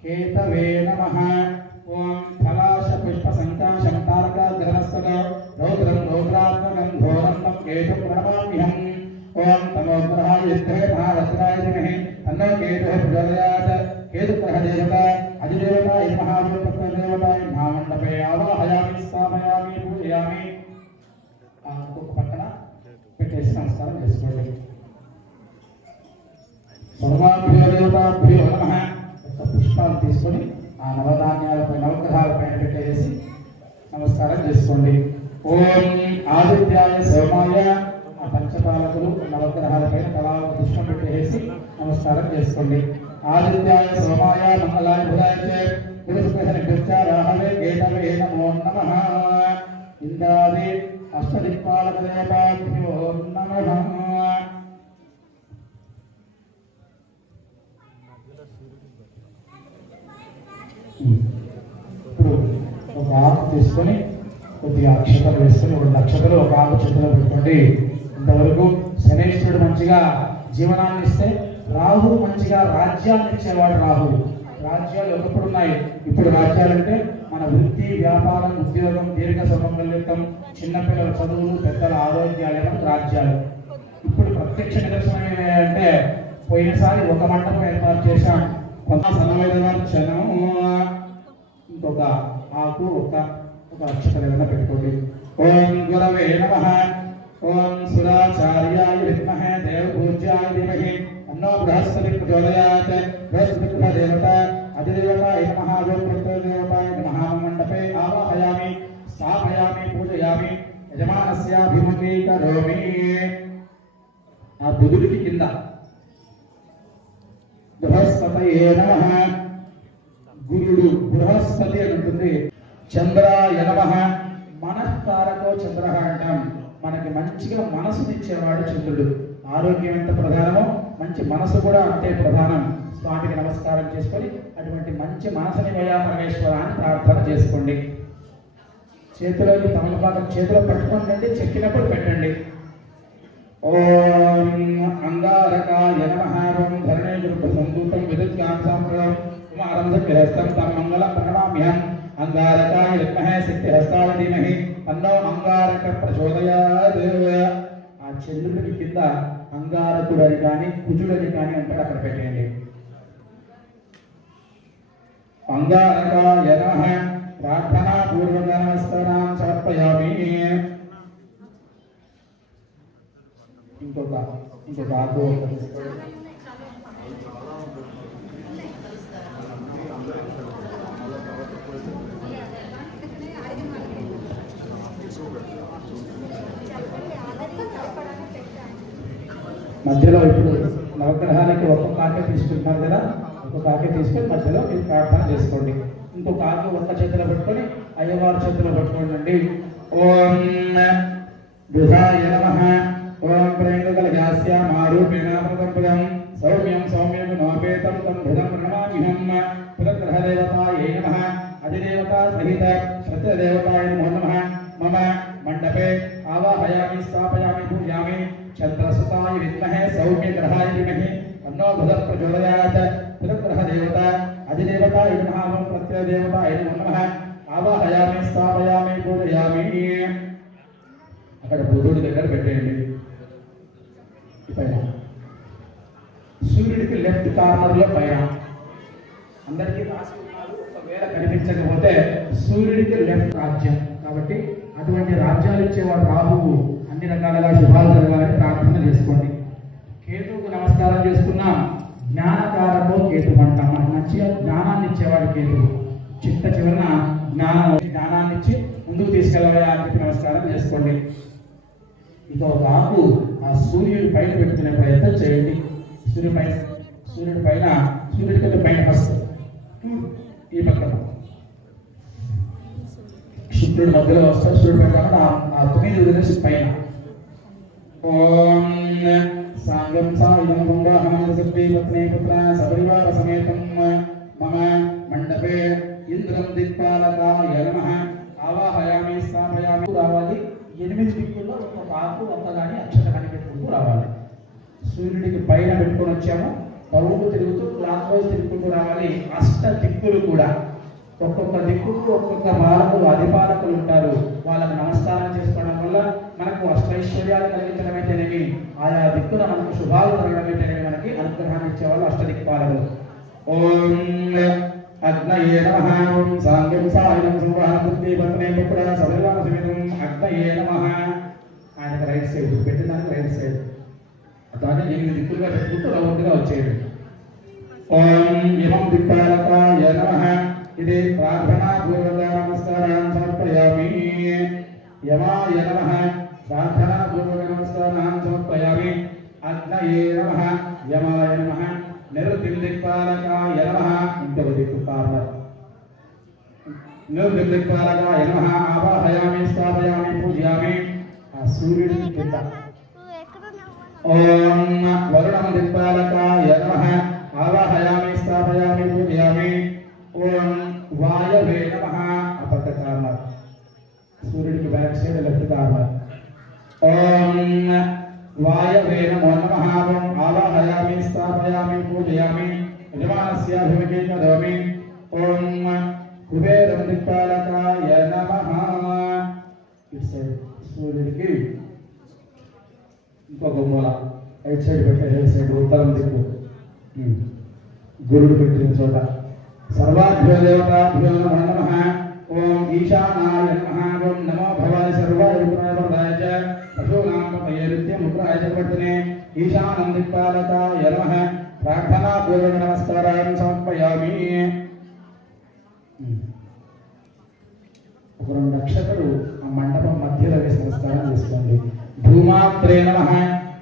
కేతవే నమః. ఓం ఫలాశ పుష్ప సంకాశం తారక గ్రహస్థద రౌద్రం రౌద్రాత్మకం ఘోరం తం కేతు ప్రణమామ్యహం. ఓం తమోగ్రహాయ విద్మహే మహావజ్రాయ ధీమహి తన్నో కేతుః ప్రచోదయాత్. కేతుగ్రహ దేవత అధిదేవతాయ నమః. ప్రత్యదేవతాయ నమః. మండపే ఆవాహయామి, స్థాపయామి, పూజయామి. ఒక్కొక్క పక్కన పెట్టేసి నమస్కారం చేసుకోండి. సర్వాభ్యో దేవతాభ్యో నమః. పుష్పాలు తీసుకొని ఆ నవధాన్యాలపై నవగ్రహాలపైన పెట్టేసి నమస్కారం చేసుకోండి. ఓం ఆదిత్యాయ సోమాయ. ఆ పంచపాలకులు నవగ్రహాలపైన తలా పుష్పం పెట్టేసి నమస్కారం చేసుకోండి. ఆదిత్యాయ సోమాయ మంగళాయ బుధాయ చ రాహవే కేతవే నమో నమః. ఇంద్రాది అష్టదిక్పాలక దేవతాభ్యో నమః. ఇప్పుడు ఒక ఆకు తీసుకొని కొద్దిగా అక్షతలు వేసుకొని 2 అక్షతలు ఒక ఆకు చేతిలో పెట్టుకోండి. ఇంతవరకు శనేశ్వరుడు మంచిగా జీవనాన్ని ఇస్తే రాహు మంచిగా రాజ్యాన్ని ఇచ్చేవాడు. రాహు రాజ్యాలు ఒకప్పుడు ఉన్నాయి, ఇప్పుడు రాజ్యాలంటే మన వృత్తి, వ్యాపారం, ఉద్యోగం, దీర్ఘ సుమంగళితం, చిన్నపిల్లల చదువులు, పెద్దల ఆరోగ్యాలు రాజ్యాలు. ఇప్పుడు ప్రత్యక్ష నిదర్శనం అంటే పోయినసారి ఒక మండపం ఏర్పాటు చేశాం. కొంత సన్నమైనర్చనం, ఇంకొక ఆకు ఒక అక్షరం ఏదైనా పెట్టుకోండి. ఓం గురవే నమః. ఓం సురాచార్యాయ విద్మహే దేవపూజ్యాయ ధీమహి తన్నో బృహస్పతి ప్రచోదయాత్. బృహస్పతి గ్రహ దేవత అధిదేవతాయ నమః. ఓం ప్రత్యేకదేవతాయ నమః. మండపే ఆవాహయామి, స్థాపయామి, పూజయామి. యజమానస్యాభిముఖీకరోమి. ఆ బుధుడికి కింద బృహస్పతయే నమః. గురుడు బృహస్పతి అని ఉంటుంది. చంద్రాయ నమః. మనఃకారకో చంద్ర అంటాం. మనకి మంచిగా మనసునిచ్చేవాడు చంద్రుడు. ఆరోగ్యం ఎంత ప్రధానమో మంచి మనసు కూడా అంతే ప్రధానం. స్వామికి నమస్కారం చేసుకొని అటువంటి మంచి మనసుని వయా పరమేశ్వర అని ప్రార్థన చేసుకోండి. చేతిలోకి తమలపాకం చేతిలో పట్టుకోండి, చెక్కినప్పుడు పెట్టండి. ఓం అంగారకాయ నమః. ఓం ధరణేశ్వర సందూతం విద్యుత్కాంసాంప్రదం కుమారంధస్తం తం మంగళ ప్రణమామ్యహం. అంగారకాయ విద్మహే సిద్ధిహస్తాయ ధీమహి తన్నో అంగారక ప్రచోదయాత్. ఆ చంద్రుడికి కింద అంగారకుడు అని కానీ కుజుడని కానీ అంటాడు, అక్కడ పెట్టండి. అంగారకాయ నమః. ప్రార్థనా పూర్వక నమస్కారం సమర్పయామి. ఇంకొక ఆకు మధ్యలో ఇప్పుడు నవగ్రహాలకి ఒక్కొక్క ఆకే తీసుకుంటున్నారు కదా, ఒక్కొక్క ఆకే తీసుకొని మధ్యలో మీరు ప్రార్థన చేసుకోండి. ఇంకొక ఆకు ఒక్క చేతిలో పెట్టుకొని అయ్యవారి చేతిలో పెట్టుకోండి. ఓం బుధాయ నమః. ఓం ప్రేంగకలజాస్యామారూపేణామృతం సౌమ్యం సౌమ్యం నోపేతం తం భుజం ప్రణమామ్యహం. పురగ్రహదేవతాయై నమః. అధిదేవతా సహిత సత్యదేవతాయ నమో నమః. మమ మండపే ఆవాహయామి, స్థాపయామి, పూజయామి. చంద్రసుతాయ విద్మహే సౌమ్యగ్రహాయ ధీమహి తన్నో బుధః ప్రచోదయాత్. పురగ్రహదేవత అధిదేవతాయ నమః. ఓం ప్రత్యేకదేవతాయ నమో నమః. ఆవాహయామి, స్థాపయామి, పూజయామి. అక్కడ బుధుడి దగ్గర పెట్టేయండి. పైన సూర్యుడికి లెఫ్ట్ కార్నర్లో పైన అందరికీ రాసుకున్నారు. ఒకవేళ కనిపించకపోతే సూర్యుడికి లెఫ్ట్ రాజ్యం కాబట్టి అటువంటి రాజ్యాలు ఇచ్చేవాడు రాహువు. అన్ని రకాలుగా శుభాలు జరగాలని ప్రార్థన చేసుకోండి. కేతువుకు నమస్కారం చేసుకున్నాం. జ్ఞానకారకో కేతు అంటాం. మనకు మంచిగా జ్ఞానాన్ని ఇచ్చేవాడు కేతువు. చిట్ట చివరన జ్ఞానాన్ని ఇచ్చి ముందుకు తీసుకెళ్ళవా అని చెప్పి నమస్కారం చేసుకోండి. ఇక ఒక ఆకు ఆ సూర్యుడి పైన పెట్టుకునే ప్రయత్నం చేయండి. సూర్యుడి పైన సూర్యుడి కింద పైన ఫస్ట్ ఈ పక్కన శుక్రుడి మధ్యలో వస్తాడు. సూర్యుడి పైన కాకుండా ఆ 9 వదిలేసి పైన. ఓం సాంగం సాయుధం గంగాహనసత్వే పత్నే పుత్ర సపరివార సమేతం మమ మండపే ఇంద్రం దిక్పాలకాయ నమః. ఆవాహయామి, స్థాపయామి. రావాలి 8 దిక్కుల్లో ఒక్కొక్క ఆకు ఒక్కగాని అక్షత కనిపెట్టుకుంటూ రావాలి. సూర్యుడికి పైన పెట్టుకొని వచ్చాము. పౌరులు తిరుగుతూ క్లాక్ వైజ్ తిరుగుతూ రావాలి. అష్ట దిక్కులు కూడా ఒక్కొక్క దిక్కుకు ఒక్కొక్క పాలకులు అధిపాలకులు ఉంటారు. వాళ్ళకు నమస్కారం చేసుకోవడం వల్ల మనకు అష్టైశ్వర్యాలు కలిగించడమైతేనేమి, ఆయా దిక్కున మనకు శుభాలు జరగడమైతేనేమి మనకి అనుగ్రహాన్ని ఇచ్చేవాళ్ళు అష్టదిక్పాలకులు. ఓం అగ్నయే నమః. ఓం సాంగం సాయుధం సంవహనబుద్ధి పత్నే పుత్ర సపరివార సమేతం అగ్నయే నమః. ఆయనకు రైట్ సైడ్ పెట్టిందానికి రైట్ సైడ్ దాన్ని 8 దిక్కులుగా పెట్టుకుంటూ రౌండ్గా వచ్చేది. ఓం ఇమం దిక్పాలకాయ నమః. ఇది ప్రార్థనా పూర్వక నమస్కారం సమర్పయామి. యమాయ నమః. ప్రార్థనా పూర్వక నమస్కారం సమర్పయామి. అగ్నయే నమః. యమాయ నమః. నిర్దిక్పాలకాయ నమః. ఇంకొక దిక్కు కార్నర్. నిర్దిక్పాలకాయ నమః. ఆవాహయామి, స్థాపయామి, పూజయామి. ఆ సూర్యుడికి కింద. ఓం వరుణం దిక్పాలకాయ నమః. ఆవాహయామి, స్థాపయామి, పూజయామి. ఓం వాయవే నమః. అపక్క కార్నర్. సూర్యుడికి బ్యాక్ సైడ్ లెఫ్ట్ కార్నర్. ఓం వాయవే నమో నమః. ఓం ఆవాహయామి, స్థాపయామి, పూజయామి. యజమానస్యాభిముఖీకరోమి. ఓం కుబేరం దిక్పాలకాయ నమః. ఇటు సైడ్ సూర్యుడికి లెఫ్ట్ కార్నర్. ఓం వాయవే నమో నమః. ఓం ఆవాహయామి, స్థాపయామి, పూజయామి. యజమానస్యాభిముఖీకరోమి. ఓం కుబేరం దిక్పాలకాయ నమః. ఇటు సైడ్ సూర్యుడికి లెఫ్ట్ కార్నర్. ఓం ఇంకొక మూల రైట్ సైడ్ పెట్టే రైట్ సైడ్ ఉత్తరం దిక్కు గురుడు పెట్టిన చోట సర్వాభ్యో దేవతాభ్యో నమో నమః. ఓం ఈశానాయ నమః. ఓం నమో భవాయ సర్వాయ రుద్రాయ చ పశూనాం పయేరుత్యం ముద్రాయ చ వర్తనే ఈశానం దిక్పాలకాయ నమః. ప్రార్థనా పూర్వక నమస్కారాన్ని సమర్పయామి. ఒక 2 అక్షతలు ఆ మండపం మధ్యలో వేసి నమస్కారం చేసుకోండి. భూమాత్రే నమః.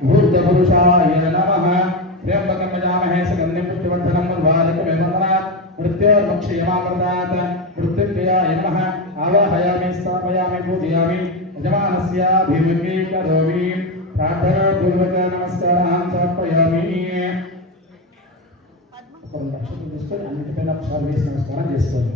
భూతపురుషాయ నమః. త్ర్యంబకం యజామహే సుగంధిం పుష్టివర్ధనం ఉర్వారుకమివ వందనాత్. మృత్యోర్ముక్షయమామృతాత్. మృత్యుంజయాయ నమః. ఆవాహయామి స్థాపయామి పూజయామి యజమానస్యాభిముఖీ కరోమి. ప్రార్థనా పూర్వక నమస్కారాన్ని సమర్పయామి. ఒక 2 అక్షతలు తీసుకొని అన్నిటిపైన ఒకసారి వేసి నమస్కారం చేసుకోండి.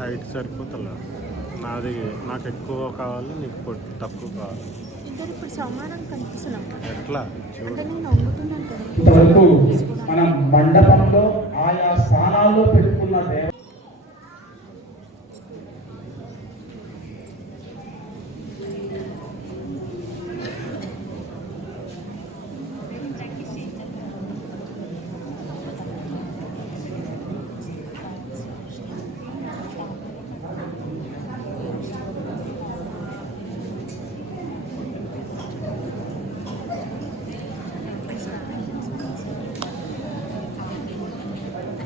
హైట్ సరిపోతలే నాది. నాకు ఎక్కువ కావాలి, నీకు తక్కువ కావాలి. ఇద్దరు ఇప్పుడు సమానం కనిపిస్తున్నాం. ఎట్లా అంటే నేను వంగుతున్నాను కదా. ఇంతవరకు మనం మండపంలో ఆయా స్థానాల్లో పెట్టుకున్న దేవ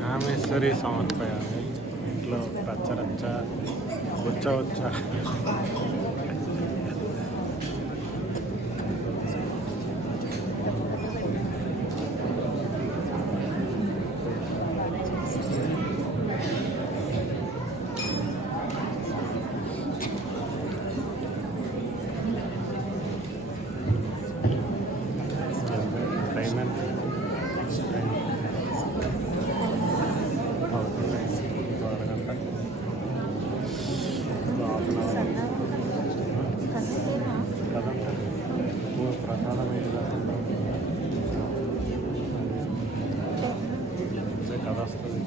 కామేశ్వరి సమర్పయామి. ఇంట్లో రచ్చ వచ్చా ప్రసాదం కథ వస్తుంది.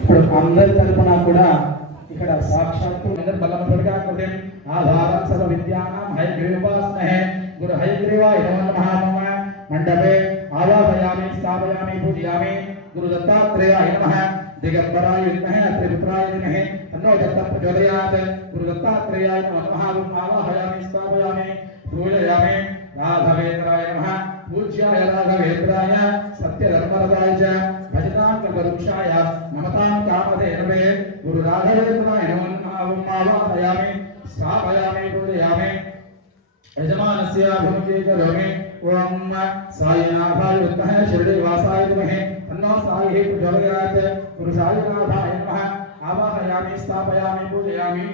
ఇప్పుడు అందరి తరపున కూడా ఇక్కడ సాక్షాత్తు బలపడిగా కృతం ఆధారం సర్వ విద్యానాం హయగ్రీవాస్మహే గురు హయగ్రీవాయ నమః. మండపే ఆవాహయామి స్థాపయామి పూజయామి. గురు దత్తాత్రేయాయ నమః. దిగంబరాయ విద్మహే త్రిపుత్రాయ ధీమహి తన్నో దత్తః ప్రచోదయాత్. గురు దత్తాత్రేయాయ నమః. ఆవాహయామి స్థాపయామి పూజయామి. రాఘవేంద్రాయ నమః. పూజ్యాయ రాఘవేంద్రాయ సత్యధర్మరదాయ చ భజతాం కల్పవృక్షాయ నమతాం కామధేనవే. గురు రాఘవేంద్రాయ నమః. ఆవాహయామి స్థాపయామి పూజయామి యజమానస్యాభిముఖీ కరోమి. ఓం సాయినాథాయ విద్మహే షిరిడీవాసాయ ధీమహి తన్నో సాయి ప్రచోదయాత్. గురు సాయినాథాయ నమః. ఆవాహయామి స్థాపయామి పూజయామి.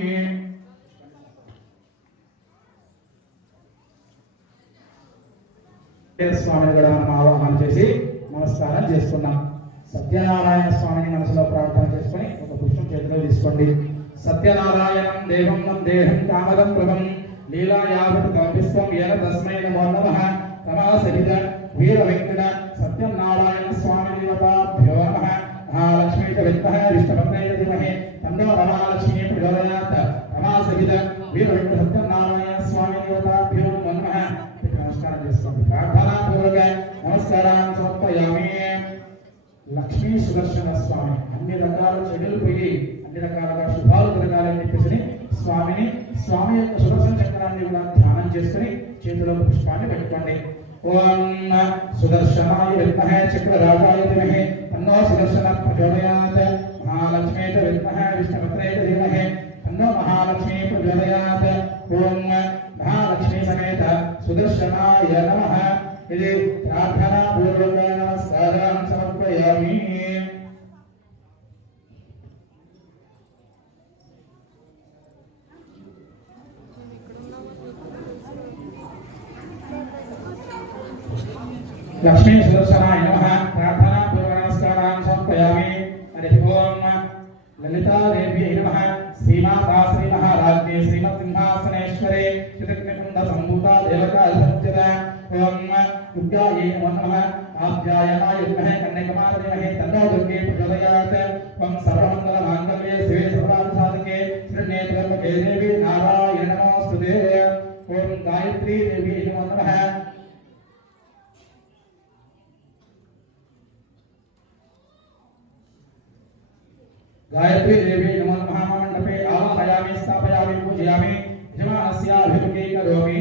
స్వామిని కూడా మనం ఆవాహన చేసి నమస్కారం చేసుకున్నాం. సత్యనారాయణ స్వామిని మనసులో ప్రార్థన చేసుకుని ఒక పుష్పం చేతిలో తీసుకోండి. సత్యనారాయణం దేవం వందేహం కామదం ప్రభం లీలాయావత్ కల్పిస్వం ఏన తస్మై నమో నమః. తమాసహిత వీర వెంకట సత్యనారాయణ స్వామి దేవతాభ్యో నమః. మహాలక్ష్మీ చ విద్మహే విష్ణుపత్నే ధీమహి తన్నో మహాలక్ష్మీ ప్రచోదయాత్. తమాసహిత వీర వెంకట సత్యనారాయణ స్వామి దేవతాభ్యో నమః. నమస్కారం చేసుకోండి. ప్రార్థనా పూర్వక నమస్కారాన్ని సమర్పయామి. లక్ష్మీ సుదర్శన స్వామి అన్ని రకాల చెడులు పోయి అన్ని రకాలుగా శుభాలు కలగాలని చెప్పేసి స్వామి యొక్క సుదర్శన చక్రాన్ని కూడా ధ్యానం చేసుకుని చేతిలో పుష్పాన్ని పెట్టుకోండి. ఓం సుదర్శనాయ విద్మహే చక్రరాజాయ ధీమహి తన్నో సుదర్శన ప్రచోదయాత్. మహాలక్ష్మీ చ విద్మహే విష్ణుపత్నే ధీమహి తన్నో మహాలక్ష్మీ ప్రచోదయాత్. ఓం మహాలక్ష్మీ సమేత సుదర్శనాయ నమః. ఇది ప్రార్థనా పూర్వక నమస్కారం సమర్పయామి. లక్ష్మీ సుదర్శనాయ నమః ప్రార్థనా పూర్వ నమస్కారాన్ని సమర్పయామి. హరి ఓం లలితాదేవ్యై నమః శ్రీమాతా శ్రీ మహారాజ్ఞే శ్రీమత్సింహాసనేశ్వరే చిదగ్నికుండ సంభూతా దేవతా సత్యద. ఓం దుర్గాయై నమో నమః ఆప్యాయనాయ విద్మహే కన్యకమాధీమహే తన్నో దుర్గే ప్రచోదయాత్. ఓం సర్వమంగళ మాంగళ్యే శివే సర్వార్థ సాధకే శరణ్యే త్ర్యంబకే దేవి నారాయణ నమోస్తుతే. ఓం గాయత్రీ దేవి నమో నమః. गायत्री देवी नमः महामंडपे आवाहयामि स्थापयामि पूजयामि యజమానస్యాభిముఖే కరోమి.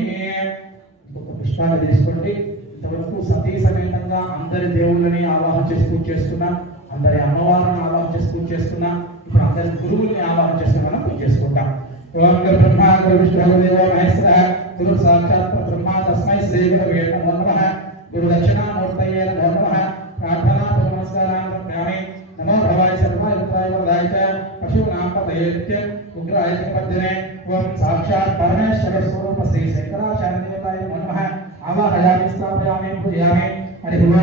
పుష్పాన్ని తీసుకోండి. ఇంతవరకు సతీ సమేతంగా అందరి దేవుళ్ళని ఆవాహన చేసి పూజ చేసుకున్నాం, అందరి అమ్మవారిని ఆవాహన చేసి పూజ చేసుకున్నాం. ఇప్పుడు అందరి గురువుల్ని ఆవాహన చేసి మనం పూజ చేసుకుంటాం. ఓం గురు బ్రహ్మ గురు విష్ణు దేవో మహేశ్వర గురు సాక్షాత్ బ్రహ్మ తస్మై శ్రీ గురవే నమో నమః. గురు దక్షిణామూర్తయే నమో నమః. ప్రార్థనా నమస్కారాన్ని సమర్పయామి. नमो भवाय सर्वाय रुद्राय वरदाय च पशूनां पतये नित्य उग्राय पद्मने. ओम साक्षात् परमेश्वर स्वरूप श्री शंकराचार्य देवताय नमो नमः. आवाहयामि स्थापयामि पूजयामि. हरि ओम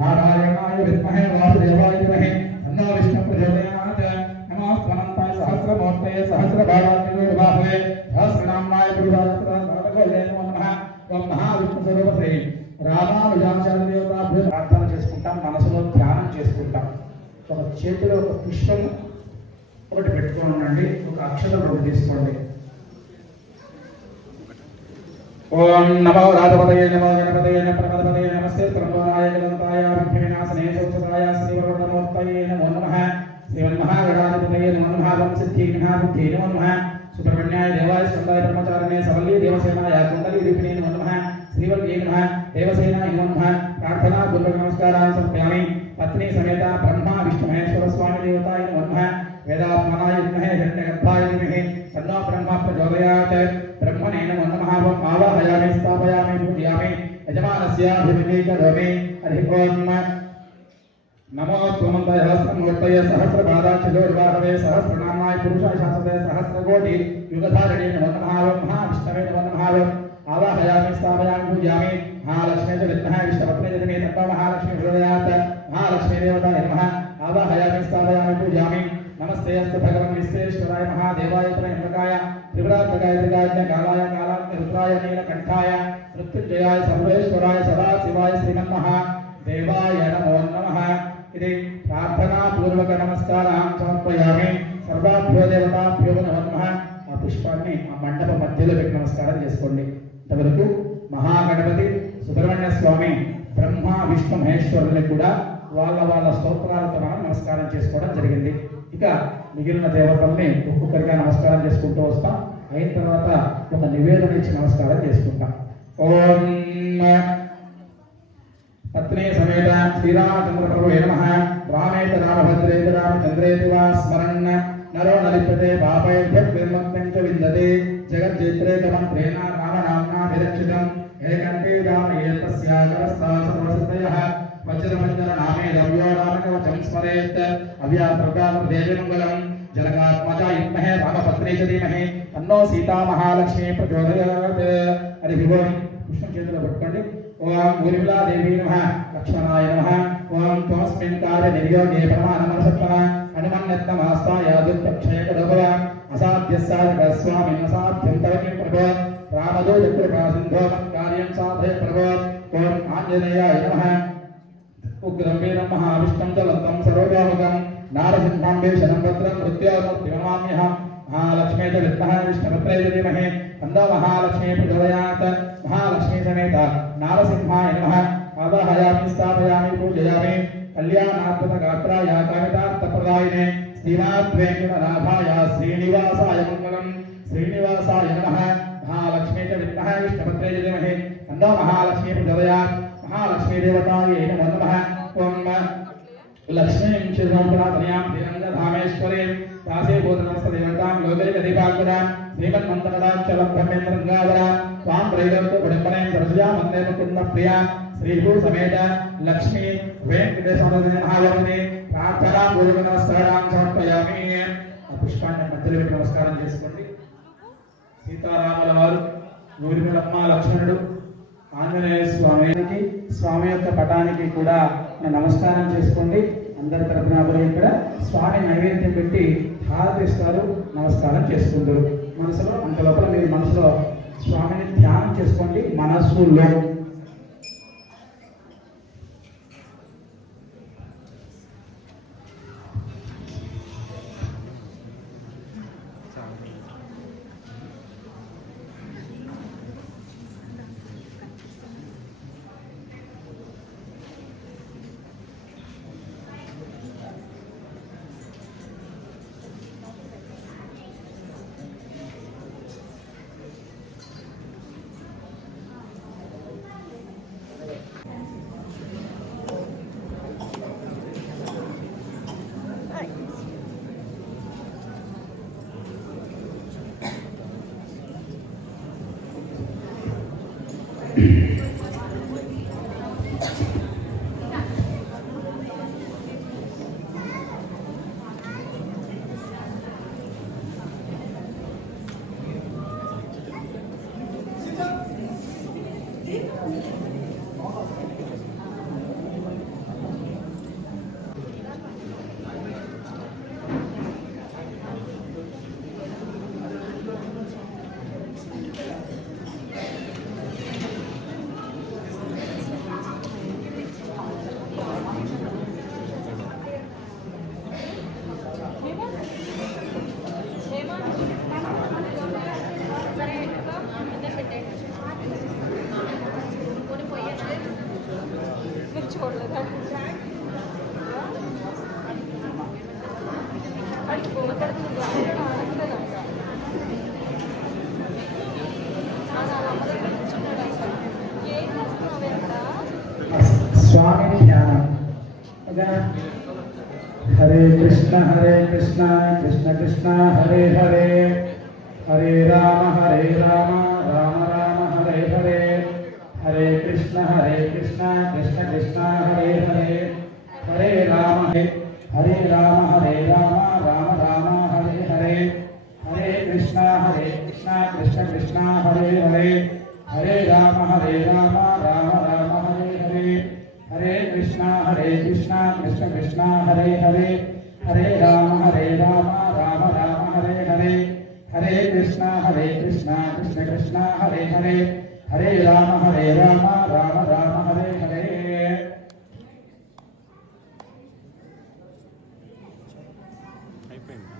नारायणाय विद्महे वासुदेवाय धीमहि तन्नो विष्णुः प्रचोदयात्. नमो अनन्ताय सहस्रमूर्तये सहस्रभावाय बाहवे सहस्रनामाय पुरुषाय नमो नमः. ओम महाविष्णु स्वरूप श्री రామానుజాచార్య దేవతాభ్యో ప్రార్థన చేసుకుంటాం, మనసులో ధ్యానం చేసుకుంటాం. ఒక చేతిలో ఒక పుష్పం ఒకటి పెట్టుకొని ఉండండి, ఒక అక్షరం ఒకటి తీసుకోండి. ఓం నమో రాజపదయే నమో గణపతయే నమో ప్రమదపదయే నమస్తే త్రంబోనాయ గణపతాయ విఘ్నవినాశనే సౌఖ్యదాయ శ్రీవరదమూర్తయే నమో నమః. శ్రీమన్మహాగణాధిపతయే నమో నమః. ఓం సిద్ధి విఘ్నాబుద్ధే నమో నమః. సుబ్రహ్మణ్యాయ దేవాయ స్కందాయ బ్రహ్మచారిణే సవల్లి దేవసేనాయ కుండలి రూపిణే నమో నమః. శ్రీవల్యే నమః. దేవసేనాయ నమో నమః. ప్రార్థనా పూర్వక నమస్కారాన్ని సమర్పయామి. पत्नी समेत ब्रह्मा विष्णु महेश्वर स्वामी देवताय नमो नमः. वेदात्मनाय विद्महे हिरण्यगर्भाय धीमहि तन्नो ब्रह्म प्रचोदयात्. ब्रह्मणे नमो नमः. आवाहयामि स्थापयामि पूजयामि यजमानस्याभिमुखे करोमि. हरि ओम नमो त्वमन्ताय सहस्रमूर्तये सहस्रपादाक्षिलोर्वाहवे सहस्रनामाय पुरुषाय शाश्वते सहस्रकोटि युगधारिणे नमो नमः. महाविष्णवे नमो नमः. आवाहयामि स्थापयामि पूजयामि. महालक्ष्मी च विद्महे विष्णुपत्नी च धीमहि तन्नो महालक्ष्मी प्रचोदयात्. महालक्ष्मी देवताय नमः. आवाहयामि स्थापयामि पूजयामि. नमस्ते अस्तु भगवन् विश्वेश्वराय महादेवाय त्र्यम्बकाय त्रिपुरात्मकाय त्रिकालाय कालाग्नि रुद्राय नीलकण्ठाय मृत्युञ्जयाय सर्वेश्वराय सदाशिवाय श्रीमन्महादेवाय नमो नमः. इति प्रार्थना पूर्वक नमस्कारान् समर्पयामि. सर्वाभ्यो देवताभ्यो नमो नमः. ఆ పుష్పాన్ని ఆ మండప మధ్యలో పెట్టి నమస్కారం చేసుకోండి. ఇంతవరకు మహాగణపతి సుబ్రహ్మణ్య స్వామి బ్రహ్మ విష్ణు మహేశ్వరులకు కూడా వాళ్ళ వాళ్ళ స్తోత్రాలతో మనం నమస్కారం చేసుకోవడం జరిగింది. ఇక మిగిలిన దేవతల్ని ఒక్కొక్కరిగా నమస్కారం చేసుకుంటూ వస్తాం. అయిన తర్వాత ఒక నివేదన ఇచ్చి నమస్కారం చేసుకుంటాం. ఓం పత్ని సమేత శ్రీరామచంద్ర ప్రభు నమః. రామేత రామభద్రేత రామచంద్రేతి వా స్మరన్ నరో నలిప్యతే పాపేభ్యః విముక్తిం చ విందతే. జగజ్జేత్రేత మంత్రేణ రామనామ్నా విరక్షితం. ఏకంటే రామయేతస్యాకరస్తా సర్వసిద్ధయః. వజ్రమంజన నామే రవ్యో రామకవచం స్మరేత్. అవ్యాప్రవ్యాప్రదేవిమంగళం జనకాత్మజాయ విద్మహే రామపత్నే చ ధీమహి తన్నో సీతా మహాలక్ష్మీ ప్రచోదయాత్. హరి ఓం. పుష్పం చేతిలో పట్టుకోండి. ఓం ఊర్మిళాదేవి నమః. లక్ష్మణాయ నమః. ఓం త్వమస్మిన్ కార్య నిర్యోగే పరమానమసత్వః హనుమన్యత్నమాస్తాయ దుఃఖక్షయకరోభవ. అసాధ్యస్యాగస్వామిన్ అసాధ్యం తవ కిం ప్రభో. రామదూత కృపా సింధో మత్కార్యం సాధయ ప్రభో. ఓం ఆంజనేయాయ నమః. ఉగ్రం వీరం మహావిష్ణుం జ్వలంతం సర్వవ్యాపకం నారసింహం భీషణం భద్రం మృత్యోర్ముక్తిమమామ్యహం. महालक्ष्मी च विद्महे विष्णुपत्ने च धीमहि तन्नो महालक्ष्मी प्रचोदयात्. महालक्ष्मी समेत नारसिंहाय नमः. आवाहयामि स्थापयामि पूजयामि. कल्याणात्मकगात्राय कामितार्थप्रदायिने श्रीमाद्वेङ्कटनाथाय श्रीनिवासाय मङ्गलम्. श्रीनिवासाय नमः. महालक्ष्मी च विद्महे विष्णुपत्ने च धीमहि तन्नो महालक्ष्मी प्रचोदयात्. महालक्ष्मी देवतायै नमो नमः. ओम लक्ष्मीं शिवसंप्रातनयां श्रीरङ्गधामेश्वरीं दासे भूतनमस्तदेवतां लोकैकदीपाङ्कुरां श्रीमन्मन्दकटाक्षलब्धमेन्द्रङ्गावरां त्वां त्रैलोक्य विडम्बनां सरस्वतीं वन्दे मुकुन्दप्रियां. श्रीभू समेत लक्ष्मी वेङ्कटेश्वरदेवतायै प्रार्थनां पूर्वकनमस्कारां समर्पयामि. ఆ పుష్పాన్ని మధ్యలో పెట్టి నమస్కారం చేసుకోండి. సీతారాముల వారు ఊర్మిళమ్మ లక్ష్మణుడు ఆంజనేయ స్వామికి స్వామి యొక్క పటానికి కూడా నమస్కారం చేసుకోండి. అందరి తరపున ఇక్కడ స్వామి నైవేద్యం పెట్టి హారతిస్తారు, నమస్కారం చేసుకుంటారు. మనసులో అంత లోపల మీరు మనసులో స్వామిని ధ్యానం చేసుకోండి. మనస్సులో స్వామి ధ్యానం. హరే కృష్ణ కృష్ణ కృష్ణ హరే హరే, హరే రామ రామ రామ హరే హరే, హరే కృష్ణ కృష్ణ కృష్ణ హరే హరే, హరే రామ రామ రామ హరే హరే, హరే కృష్ణ కృష్ణ కృష్ణ హరే హరే, హరే రామ రామ రామ హరే హరే, హరే కృష్ణ కృష్ణ కృష్ణ హరే హరే, హరే రామ రామ రామ హరే హరే, హరే కృష్ణ కృష్ణ కృష్ణ హరే హరే, హరే రామ రామ రామ హరే హరే. అయిపోయిందా?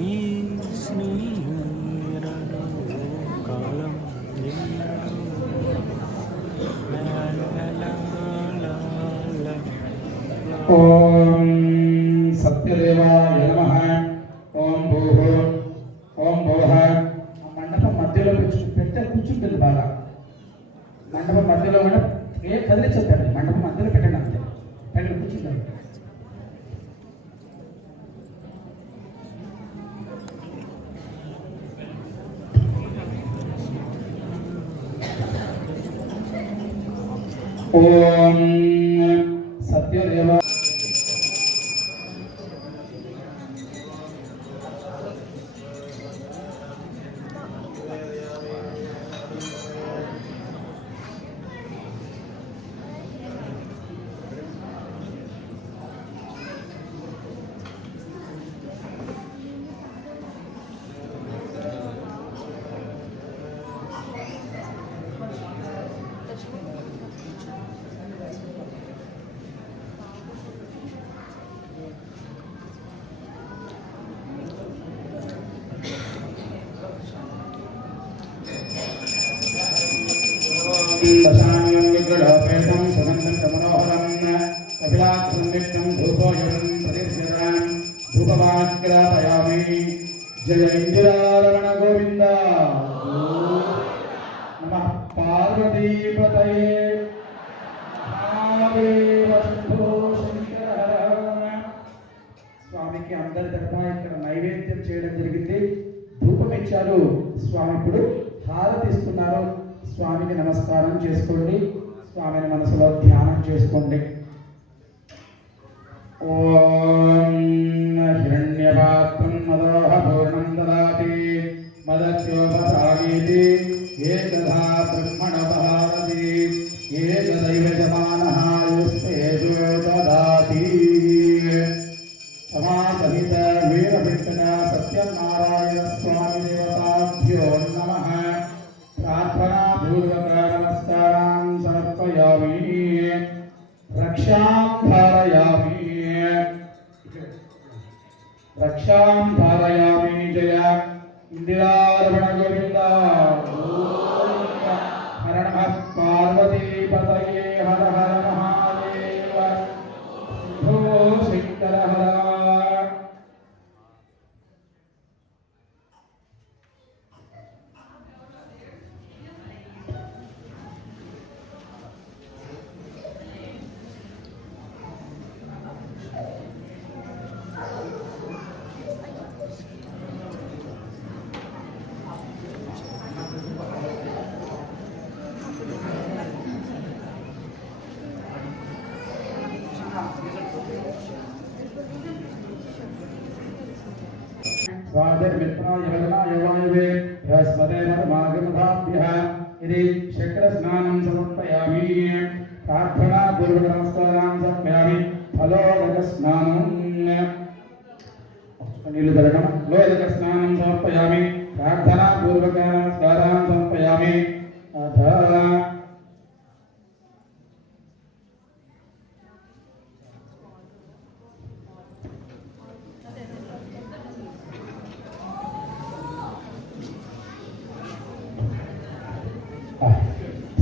ఈ స్నేహరను కాలం ఓం సత్యదేవాయ నమః. ఓం భూః ఓం భువః. ఆ మండపం మధ్యలో పెట్టే కూర్చుంటుంది బాగా. మండపం మధ్యలో కూడా ఏ కదిలించొద్దండి, మండపం మధ్యలో పెట్టండి అంతే, పైన కూర్చుంటుంది. ఓం సత్యదేవ దశాంగం విగ్రహోపేతం సుగంధం మనోహరం కపిలాక్షం విష్ణుం ధూపోయురం ప్రతిష్ఠితాం ధూపమాగ్రాపయామి. జయ ఇందిరారమణ గోవింద. నమః పార్వతీపతయే మహాదేవ శంభో శంకర. స్వామికి అందరి తరఫున ఇక్కడ నైవేద్యం చేయడం జరిగింది. ధూపం ఇచ్చారు. స్వామి ఇప్పుడు హారతిస్తున్నారు. స్వామికి నమస్కారం చేసుకోండి. స్వామిని మనసులో ధ్యానం చేసుకోండి. ఓం रक्षां धारयामि जय इंदिरारमण गोविंद हर नमः पार्वती पतये हर हर महादेव शंभो शंकर हर स्वादिर्मित्राय वदनाय वायुवे बृहस्पते मधुमागमधाभ्यः यदि शक्रस्नानं समर्पयामि प्रार्थना पूर्वकनमस्कारान् समर्पयामि फलोदकस्नानं नीलधरणं लोदकस्नानं समर्पयामि प्रार्थना पूर्वकनमस्कारान् समर्पयामि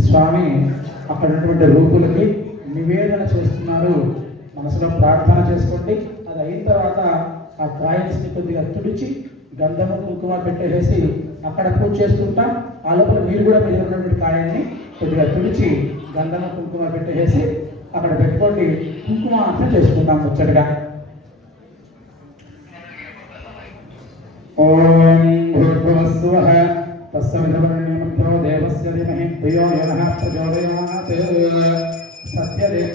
స్వామి అక్కడ ఉన్నటువంటి రూపులకి నివేదన చేస్తున్నారు. మనసులో ప్రార్థన చేసుకోండి. అది అయిన తర్వాత ఆ కాయిన్స్ని కొద్దిగా తుడిచి గంధము కుంకుమ పెట్టేసి అక్కడ పూజ చేసుకుంటాం. ఆ లోపల మీరు కూడా మీరు ఉన్నటువంటి కాయల్ని కొద్దిగా తుడిచి గంధము కుంకుమ పెట్టేసి అక్కడ పెట్టుకోండి. కుంకుమ అర్థం చేసుకుంటాం ముచ్చటగా. ఓం భూర్భువస్సువః तस्सविधवर्ण्यमन्त्रो देवस्य धीमहि धियो यो नः प्रचोदयात् सत्यदेव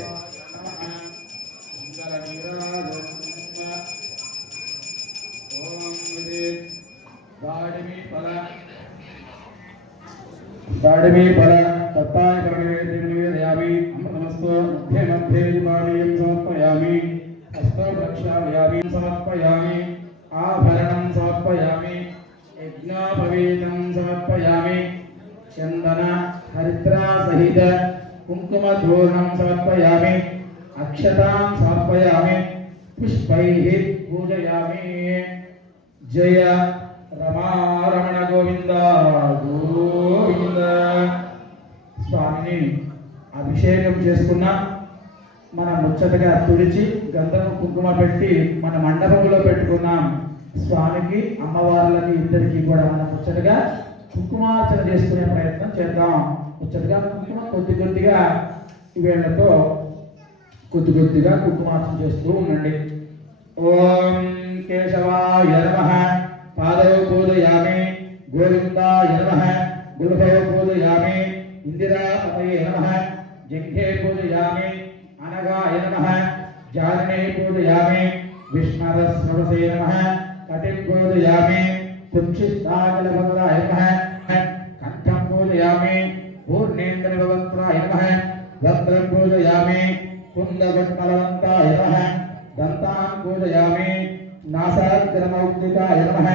दाडिमी फल दत्ताय परमेश्वराय अमृतमस्तु मध्ये मध्ये दीपावलिं समर्पयामि हस्तो प्रक्षालयामि समर्पयामि आभरणं समर्पयामि यज्ञोपवीतं समर्पयामि चंदन हरिद्रा सहित कुंकुमचूर्णं समर्पयामि अक्षतां समर्पयामि पुष्पैः पूजयामि जय रमारमण गोविंद गोविंद स्वामिनि అభిషేకం చేసుకున్నా మన ముచ్చటగా తుడిచి గంధం కుంకుమ పెట్టి మన మండపంలో పెట్టుకున్నాం. స్వామికి అమ్మవార్లకి ఇద్దరికి కూడా మన ముచ్చటగా కుంకుమార్చన చేసుకునే ప్రయత్నం చేద్దాం. ముచ్చటగా కుంకుమ కొద్ది కొద్దిగా వేళ్లతో కొద్ది కొద్దిగా కుంకుమార్చన చేస్తూ ఉండండి. ఓం కేశవాయ నమః పాదౌ పూజయామి గోవిందాయ నమః గుల్భౌ పూజయామి ఇందిరాపతయే నమః జంఘే పూజయామి అనగాయ నమః జారణే పూజయామి విష్ణరస్రవసే నమః कटिं पूजयामि कुक्षिष्टाकलभद्राय नमः कंठं पूजयामि पूर्णेन्द्रभवत्राय नमः वक्त्रं पूजयामि कुन्दघट्मलवन्ताय नमः दन्तान् पूजयामि नासाग्रमौक्तिकाय नमः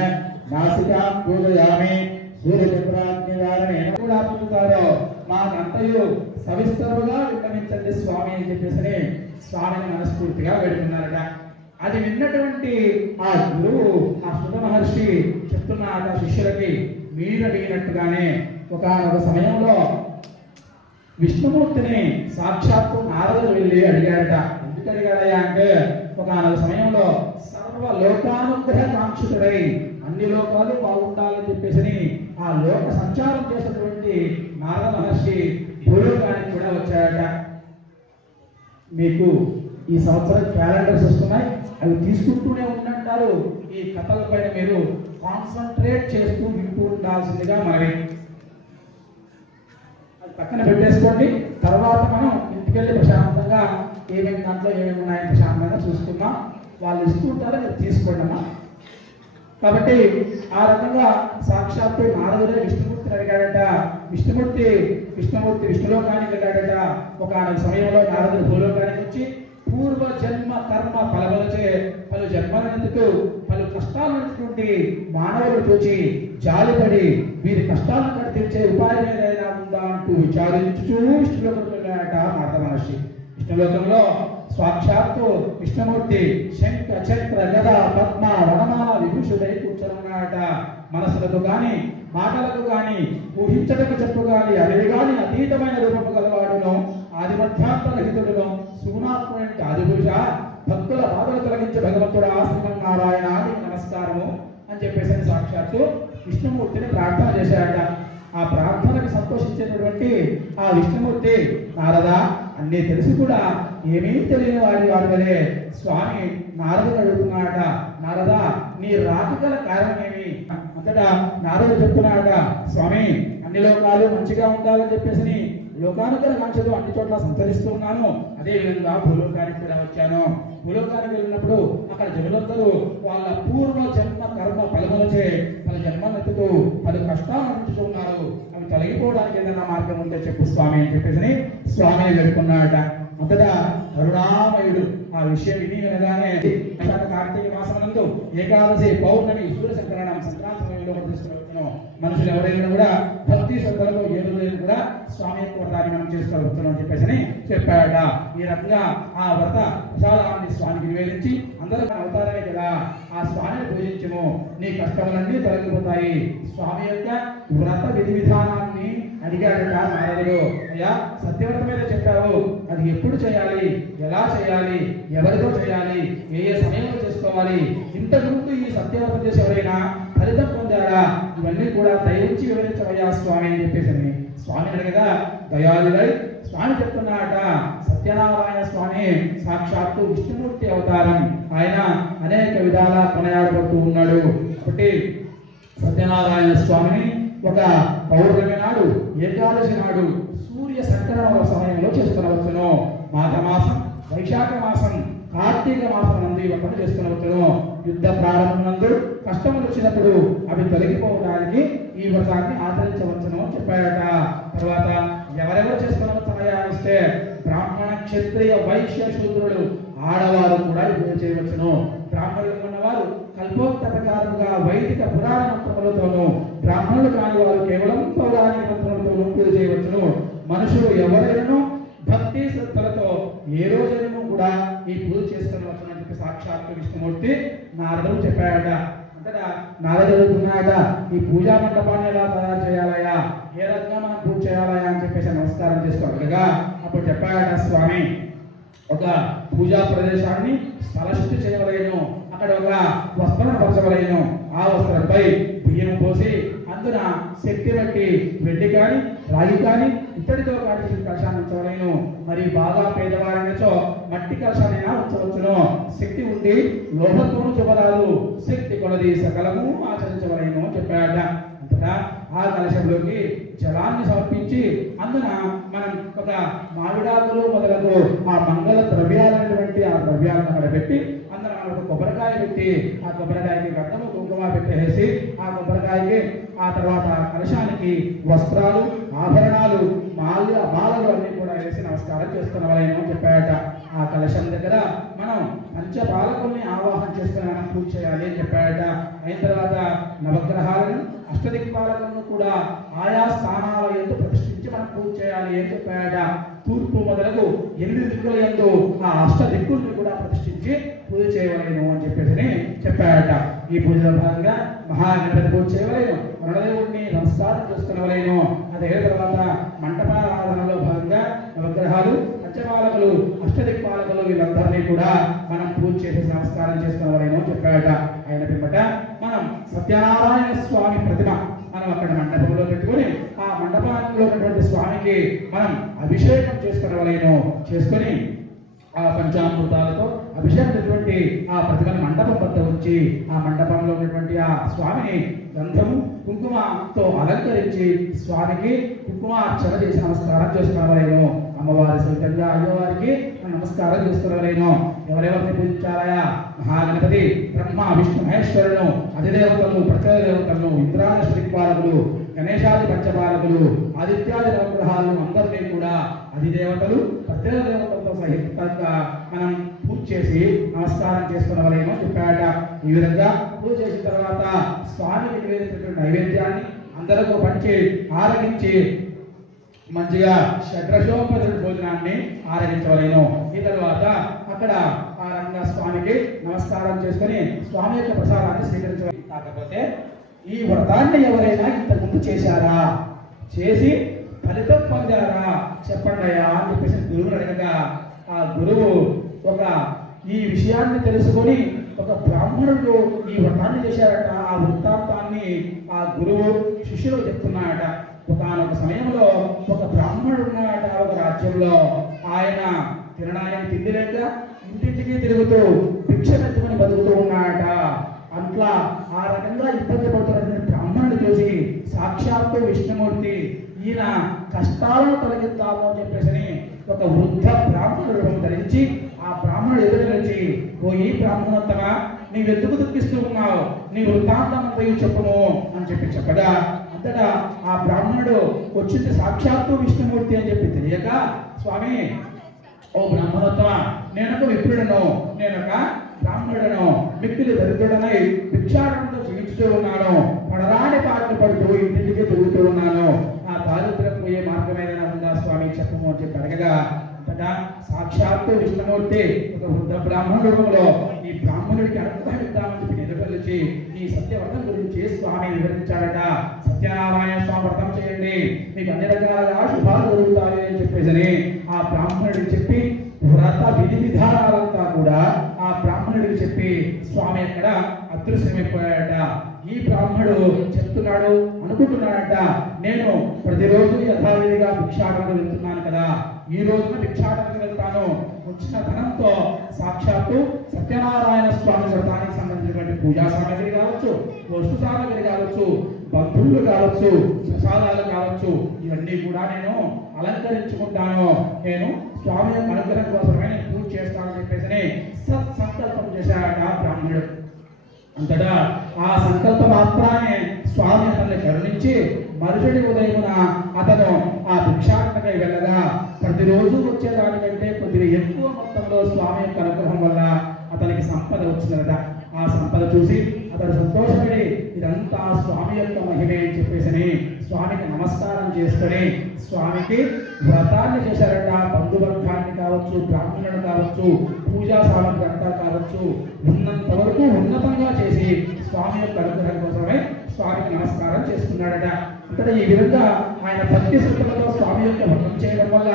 नासिकां पूजयामि सूर्यचन्द्राग्निवारणे కూడా పూజారో మాకంతయు సవిస్తరుగా విన్నవించండి స్వామి అని చెప్పేసి స్వామిని మనస్ఫూర్తిగా వేడుకున్నారట. అది విన్నటువంటి ఆ గురువు ఆ సుత మహర్షి చెప్తున్న ఆ శిష్యులకి మీరు అడిగినట్టుగానే ఒకనొక సమయంలో విష్ణుమూర్తిని సాక్షాత్తు నారదుడు వెళ్ళి అడిగాడట. ఎందుకు అడిగాడయ్యా అంటే ఒకనొక సమయంలో సర్వలోకానుగ్రహ కాంక్షితుడై అన్ని లోకాలు బాగుండాలని చెప్పేసి ఆ లోక సంచారం చేసినటువంటి నారద మహర్షి భూలోకానికి కూడా వచ్చాడట. మీకు ఈ సంవత్సరం క్యాలెండర్స్ వస్తున్నాయి, అవి తీసుకుంటూనే ఉండంటారు. ఈ కథల పైన మీరు కాన్సన్ట్రేట్ చేస్తూ వింటూ ఉండాల్సిందిగా మరి అది పక్కన పెట్టేసుకోండి. తర్వాత మనం ఇంటికెళ్ళి ప్రశాంతంగా ఏమేమి దాంట్లో ఏమేమి ఉన్నాయని ప్రశాంతంగా చూసుకుందాం. వాళ్ళు ఇస్తుంటారో మీరు తీసుకోండి అమ్మా. కాబట్టి ఆ రకంగా సాక్షాత్తు నారదుడే విష్ణుమూర్తిని అడిగాడట. విష్ణుమూర్తి విష్ణులోకానికి వెళ్ళాడట. ఒక సమయంలో నారదుడు భూలోకానికి వచ్చి పూర్వ జన్మ కర్మ ఫలములచే పలు జన్మలెందుకు పలు కష్టాలనుకుంటే మానవులు చూచి జాలిపడి వీరి కష్టాలను కట్టించే ఉపాయం ఏదైనా ఉందా అంటూ విచారించుచూ విష్ణులోకంలో వెళ్ళాడట నారద మహర్షి. విష్ణులోకంలో సాక్షాత్తు విష్ణుమూర్తి శంఖ చక్ర గద పద్మ వన మనసులకు గాని మాటలకు గాని ఊహించటకు చెప్పు గాని అడివి గాని అతీతమైన రూపము గలవాడును ఆదిమధ్యాంతరహితుడును సుగుణాత్మైన ఆదిపురుష భక్తుల బాధలు తొలగించే భగవంతుడు శ్రీమన్నారాయణ నీకు నమస్కారము అని చెప్పేసి సాక్షాత్తు విష్ణుమూర్తిని ప్రార్థన చేశాడట. ఆ ప్రార్థనకి సంతోషించేటటువంటి ఆ విష్ణుమూర్తి నారదా అన్నీ తెలిసి కూడా ఏమీ తెలియని వాడి వలె స్వామి నారదుడు అడుగుతున్నాడట, నారదా నీ రాక గల కారణమేమి? అంతటా నారదుడు చెప్తున్నాడట, స్వామి అన్ని లోకాలు మంచిగా ఉండాలని చెప్పేసి లోకానుకర కాంక్షలు అన్ని చోట్ల సంచరిస్తూ ఉన్నాను. అదేవిధంగా భూలోకానికి కూడా వచ్చాను. భూలోకానికి వెళ్ళినప్పుడు అక్కడ జనులందరూ వాళ్ళ పూర్వ జన్మ కర్మ ఫలములచే పలు జన్మలెత్తుతూ పలు కష్టాలు అనుభవిస్తూ ఉన్నారు. అవి తొలగిపోవడానికి ఏదైనా మార్గం ఉంటే చెప్పు స్వామి అని చెప్పేసి స్వామిని వేడుకున్నాడట. అంతటా కరుణామయుడు ఆ విషయం విని వినగానే కార్తీక మాసమునందు ఏకాదశి పౌర్ణమి సూర్య సంకరణం సంక్రాంతి సమయంలో తీసుకువచ్చును. మనుషులు ఎవరైనా కూడా భక్తి శ్రద్ధలతో ఏ రోజు కూడా స్వామి యొక్క వ్రతాన్ని మనం చేసుకోవచ్చును అని చెప్పేసి చెప్పాడట. ఈ రకంగా ఆ వ్రత ప్రసాదాన్ని స్వామికి నివేదించి అందరూ అవతారమే కదా ఆ స్వామిని పూజించము, నీ కష్టములన్నీ తొలగిపోతాయి. స్వామి యొక్క వ్రత విధి విధానాన్ని అడిగాడట నారదుడు. అయ్యా సత్యవ్రత మీద చెప్పావు, అది ఎప్పుడు చేయాలి, ఎలా చేయాలి, ఎవరితో చేయాలి, ఏ సమయంలో చేసుకోవాలి, ఇంతకు ముందు ఈ సత్యవ్రతం చేసి ఎవరైనా ఫలితం పొందారా, ఇవన్నీ కూడా దయచి వివరించవయ్యా స్వామి అని చెప్పేసి స్వామి అడగగా దయాళుడై స్వామి చెప్తున్నాడట, సత్యనారాయణ స్వామి సాక్షాత్తు విష్ణుమూర్తి అవతారం. ఆయన అనేక విధాల కొనయాడబడుతూ ఉన్నాడు. కాబట్టి సత్యనారాయణ స్వామిని ఒక పౌర్ణమి నాడు ఏకాదశి నాడు సూర్య సంక్రమణ సమయంలో చేసుకునవచ్చును. మాఘమాసం, వైశాఖ మాసం, కార్తీక మాసం నందు ఈ పని చేసుకునవచ్చును. యుద్ధ ప్రారంభం కష్టములు వచ్చినప్పుడు అవి తొలగిపోవడానికి ఈ వ్రతాన్ని ఆచరించవచ్చును చెప్పాడట. తర్వాత ఎవరెవరు చేసుకునవచ్చునయా వస్తే బ్రాహ్మణ, క్షత్రియ, వైశ్య, శూద్రులు ఆడవారు కూడా ఇది చేయవచ్చును. బ్రాహ్మణులు ఉన్నవారు కల్పోక్త ప్రకారంగా వైదిక పురాణ మంత్రములతోనూ, బ్రాహ్మణులు కాని వారు కేవలం పౌరాణిక మంత్రములతోనూ పూజ చేయవచ్చును. మనుషులు ఎవరైనా భక్తి శ్రద్ధలతో ఏ రోజైనా కూడా ఈ పూజ చేసుకునవచ్చును అని చెప్పి సాక్షాత్తు విష్ణుమూర్తి నారదుడు చెప్పాడట. అంతటా నారదుడు అడుగుతున్నాడట, ఈ పూజా మండపాన్ని ఎలా తయారు చేయాలయా, ఏ రకంగా మనం పూజ చేయాలయా అని చెప్పేసి నమస్కారం చేసుకోగా అప్పుడు చెప్పాడట స్వామి, ఒక పూజా ప్రదేశాన్ని స్థలశుద్ధి చేయవలేను, అక్కడ ఒక వస్త్రం పరచవలేను, ఆ వస్త్రంపై బియ్యం పోసి అందున శక్తి బట్టి వెండి కానీ రాగి కానీ ఇతడితో కాల్చిన కలశాన్ని ఉంచవలేను. మరి బాగా పేదవారినచో మట్టి కలశానైనా ఉంచవచ్చును. శక్తి ఉండి లోభత్వము చెప్పరాదు, శక్తి కొలది సకలము ఆచరించవలేను చెప్పాడ. అంతటా ఆ కలశంలోకి జలాన్ని సమర్పించి అందున మనం ఒక మామిడాకులు మొదలగు ఆ మంగళ ద్రవ్యాలైనటువంటి ఆ ద్రవ్యాలను అక్కడ పెట్టి అందున ఒక కొబ్బరికాయ పెట్టి ఆ కొబ్బరికాయకి గడ్డము కుంకుమ పెట్టేసి ఆ కొబ్బరికాయకి ఆ తర్వాత కలశానికి వస్త్రాలు, ఆభరణాలు, మాలలు అన్ని కూడా వేసి నమస్కారం చేసుకున్నవాళ్ళేమో చెప్పాడట. ఆ కలశం దగ్గర మనం పంచపాలకుల్ని ఆవాహన చేసుకుని మనం పూజ చేయాలి అని చెప్పాడట. అయిన తర్వాత నవగ్రహాలను, అష్టదిక్పాలకులను కూడా ఆయా స్థానాల యందు ప్రతిష్ఠించి మనం పూజ చేయాలి అని చెప్పాడట. తూర్పు మొదలగు 8 దిక్కుల యందు ఆ అష్ట దిక్కుల్ని కూడా ప్రతిష్ఠించి పూజ చేయవలేను అని చెప్పేసి చెప్పాడట. ఈ పూజలో భాగంగా మహాగణపతి పూజ చేయవలేను, రుణదేవుడిని నమస్కారం చేసుకునవలేను. అదే తర్వాత మంటపారాధనలో భాగంగా నవగ్రహాలు, పంచపాలకులు, అష్టదిక్పాలకులు వీళ్ళందరినీ కూడా మనం పూజ చేసి నమస్కారం చేసుకునవలేను చెప్పాడట. ఆయన పిమ్మట మనం సత్యనారాయణ స్వామి ప్రతిమ మనం అక్కడ మండపంలో పెట్టుకొని ఆ మండపంలో ఉన్నటువంటి స్వామికి మనం అభిషేకం చేసుకునవలేను. చేసుకొని ఆ పంచామృతాలతో అభిషేకమైనటువంటి ఆ ప్రతిమని మండపం వద్ద ఉంచి ఆ మండపంలో ఉన్నటువంటి ఆ స్వామిని గంధము, కుంకుమతో అలంకరించి స్వామికి కుంకుమార్చన చేసి నమస్కారం చేసుకునవలేను. అమ్మవారి సహితంగా అయ్యవారికి నమస్కారం చేసుకునవలేను. ఎవరెవరిని పూజించాలయా? మహాగణపతి, బ్రహ్మ, విష్ణు, మహేశ్వరులను, అధిదేవతలను, ప్రత్యేకదేవతలను, ఇంద్రాది దిక్పాలకులు, గణేశాది పంచపాలకులు, ఆదిత్యాది నవగ్రహాలను అందరినీ కూడా అధిదేవతలు, ప్రత్యేక దేవతలతో సహితంగా మనం పూజ చేసి నమస్కారం చేసుకునవలేమో చెప్పాడట. ఈ విధంగా పూజ చేసిన తర్వాత స్వామికి నివేదించినటువంటి నైవేద్యాన్ని అందరితో పంచి ఆరగించి మంచిగా షడ్రశోపద భోజనాన్ని ఆరగించవలేను. ఈ తర్వాత అక్కడ ఆ రంగా స్వామికి నమస్కారం చేసుకుని స్వామి యొక్క ప్రసాదాన్ని స్వీకరించవాలి. కాకపోతే ఈ వ్రతాన్ని ఎవరైనా ఇంతకుముందు చేశారా, చేసి ఫలితం పొందారా చెప్పండి అయ్యా అని చెప్పేసి గురువుని అడగగా ఆ గురువు ఈ విషయాన్ని తెలుసుకొని ఒక బ్రాహ్మణుడు ఈ వ్రతాన్ని చేశారట. ఆ వృత్తాంతాన్ని ఆ గురువు శిష్యులు చెప్తున్నాడట. ఒకనొక సమయంలో ఒక బ్రాహ్మణుడు ఉన్నాడట ఒక రాజ్యంలో. ఆయన తినడానికి తిండి లేక ఇంటింటికి తిరుగుతూ భిక్షమెత్తుకుని బతుకుతూ ఉన్నాడట. అట్లా ఆ రకంగా ఇబ్బంది పడుతున్నటువంటి బ్రాహ్మణుడు చూసి సాక్షాత్తు విష్ణుమూర్తి ఈయన కష్టాలను తొలగిద్దాము అని చెప్పేసి ఒక వృద్ధ బ్రాహ్మణుడు రూపం ధరించి ఆ బ్రాహ్మణుడు ఎదురు నిలిచి, ఓ ఈ బ్రాహ్మణోత్తమ, నీవెందుకు దుఃఖిస్తూ ఉన్నావు, నీ వృత్తాంతం పోయి చెప్పము అని చెప్పగా అంతటా ఆ బ్రాహ్మణుడు వచ్చింది సాక్షాత్తు విష్ణుమూర్తి అని చెప్పి తెలియక, స్వామి ఓ బ్రాహ్మణోత్తమ, నేనొక విప్రుడను, నేనొక బ్రాహ్మణుడను, మిక్కిలి దరిద్రుడనై భిక్షాటనతో జీవిస్తూ ఉన్నాను, పడరాని పాటలు పడుతూ ఇంటింటికి తిరుగుతూ ఉన్నాను, ఆ దారిద్ర్యం పోయే మార్గం ఏదైనా ఉందా స్వామి చెప్పము అని చెప్పి అడగగా అంతటా సాక్షాత్తు విష్ణుమూర్తి ఒక వృద్ధ బ్రాహ్మణుడు రూపంలో ఈ బ్రాహ్మణుడికి అనుగ్రహం ఇద్దామని చెప్పి నిలబెలిచి ఈ సత్యవ్రతం గురించి స్వామి వివరించాడట. సత్యనారాయణ స్వామి వ్రతం చేయండి, మీకు అన్ని రకాలుగా శుభాలు జరుగుతాయి అని చెప్పేసి ఆ బ్రాహ్మణుడికి చెప్పి వ్రత విధి విధానాలంతా కూడా ఆ బ్రాహ్మణుడికి చెప్పి స్వామి అక్కడ అదృశ్యమైపోయాడట. ఈ బ్రాహ్మణుడు చెప్తున్నాడు, అనుకుంటున్నాడట, నేను ప్రతిరోజు యథావిధిగా భిక్షాటనకు వెళ్తున్నాను కదా, ఈ రోజున భిక్షాటనకు వెళ్తాను, వచ్చిన ధనంతో సాక్షాత్తు సత్యనారాయణ స్వామి వ్రతానికి సంబంధించినటువంటి పూజా సామగ్రి కావచ్చు, వస్తు సామగ్రి కావచ్చు, బంధువులు కావచ్చు, ప్రసాదాలు కావచ్చు, ఇవన్నీ కూడా నేను అలంకరించుకుంటాను, నేను స్వామి యొక్క అనుగ్రహం కోసమే నేను పూజ చేస్తానని చెప్పేసి సత్సంకల్పం చేశాడట బ్రాహ్మణుడు. అంతటా ఆ సంకల్ప మాత్రాన్ని స్వామి అతన్ని కరుణించి మరుసటి ఉదయమున అతను ఆ భిక్షాటనకై వెళ్ళగా ప్రతిరోజు వచ్చేదానికంటే కొద్దిగా ఎక్కువ మొత్తంలో స్వామి యొక్క అనుగ్రహం వల్ల అతనికి సంపద వచ్చిందట. ఆ సంపద చూసి అతడు సంతోషపడి ఇదంతా స్వామి యొక్క మహిమే అని చెప్పేసి స్వామికి నమస్కారం చేసుకొని స్వామికి వ్రతాన్ని చేశారట. బంధువర్గాన్ని కావచ్చు, బ్రాహ్మణులను కావచ్చు, పూజా సామగ్రి అంతా కావచ్చు, ఉన్నంత వరకు ఉన్నతంగా చేసి స్వామి యొక్క అనుగ్రహం కోసమే స్వామికి నమస్కారం చేసుకున్నాడట. ఇక్కడ ఈ విధంగా ఆయన భక్తి శ్రద్ధలతో స్వామి యొక్క వ్రతం చేయడం వల్ల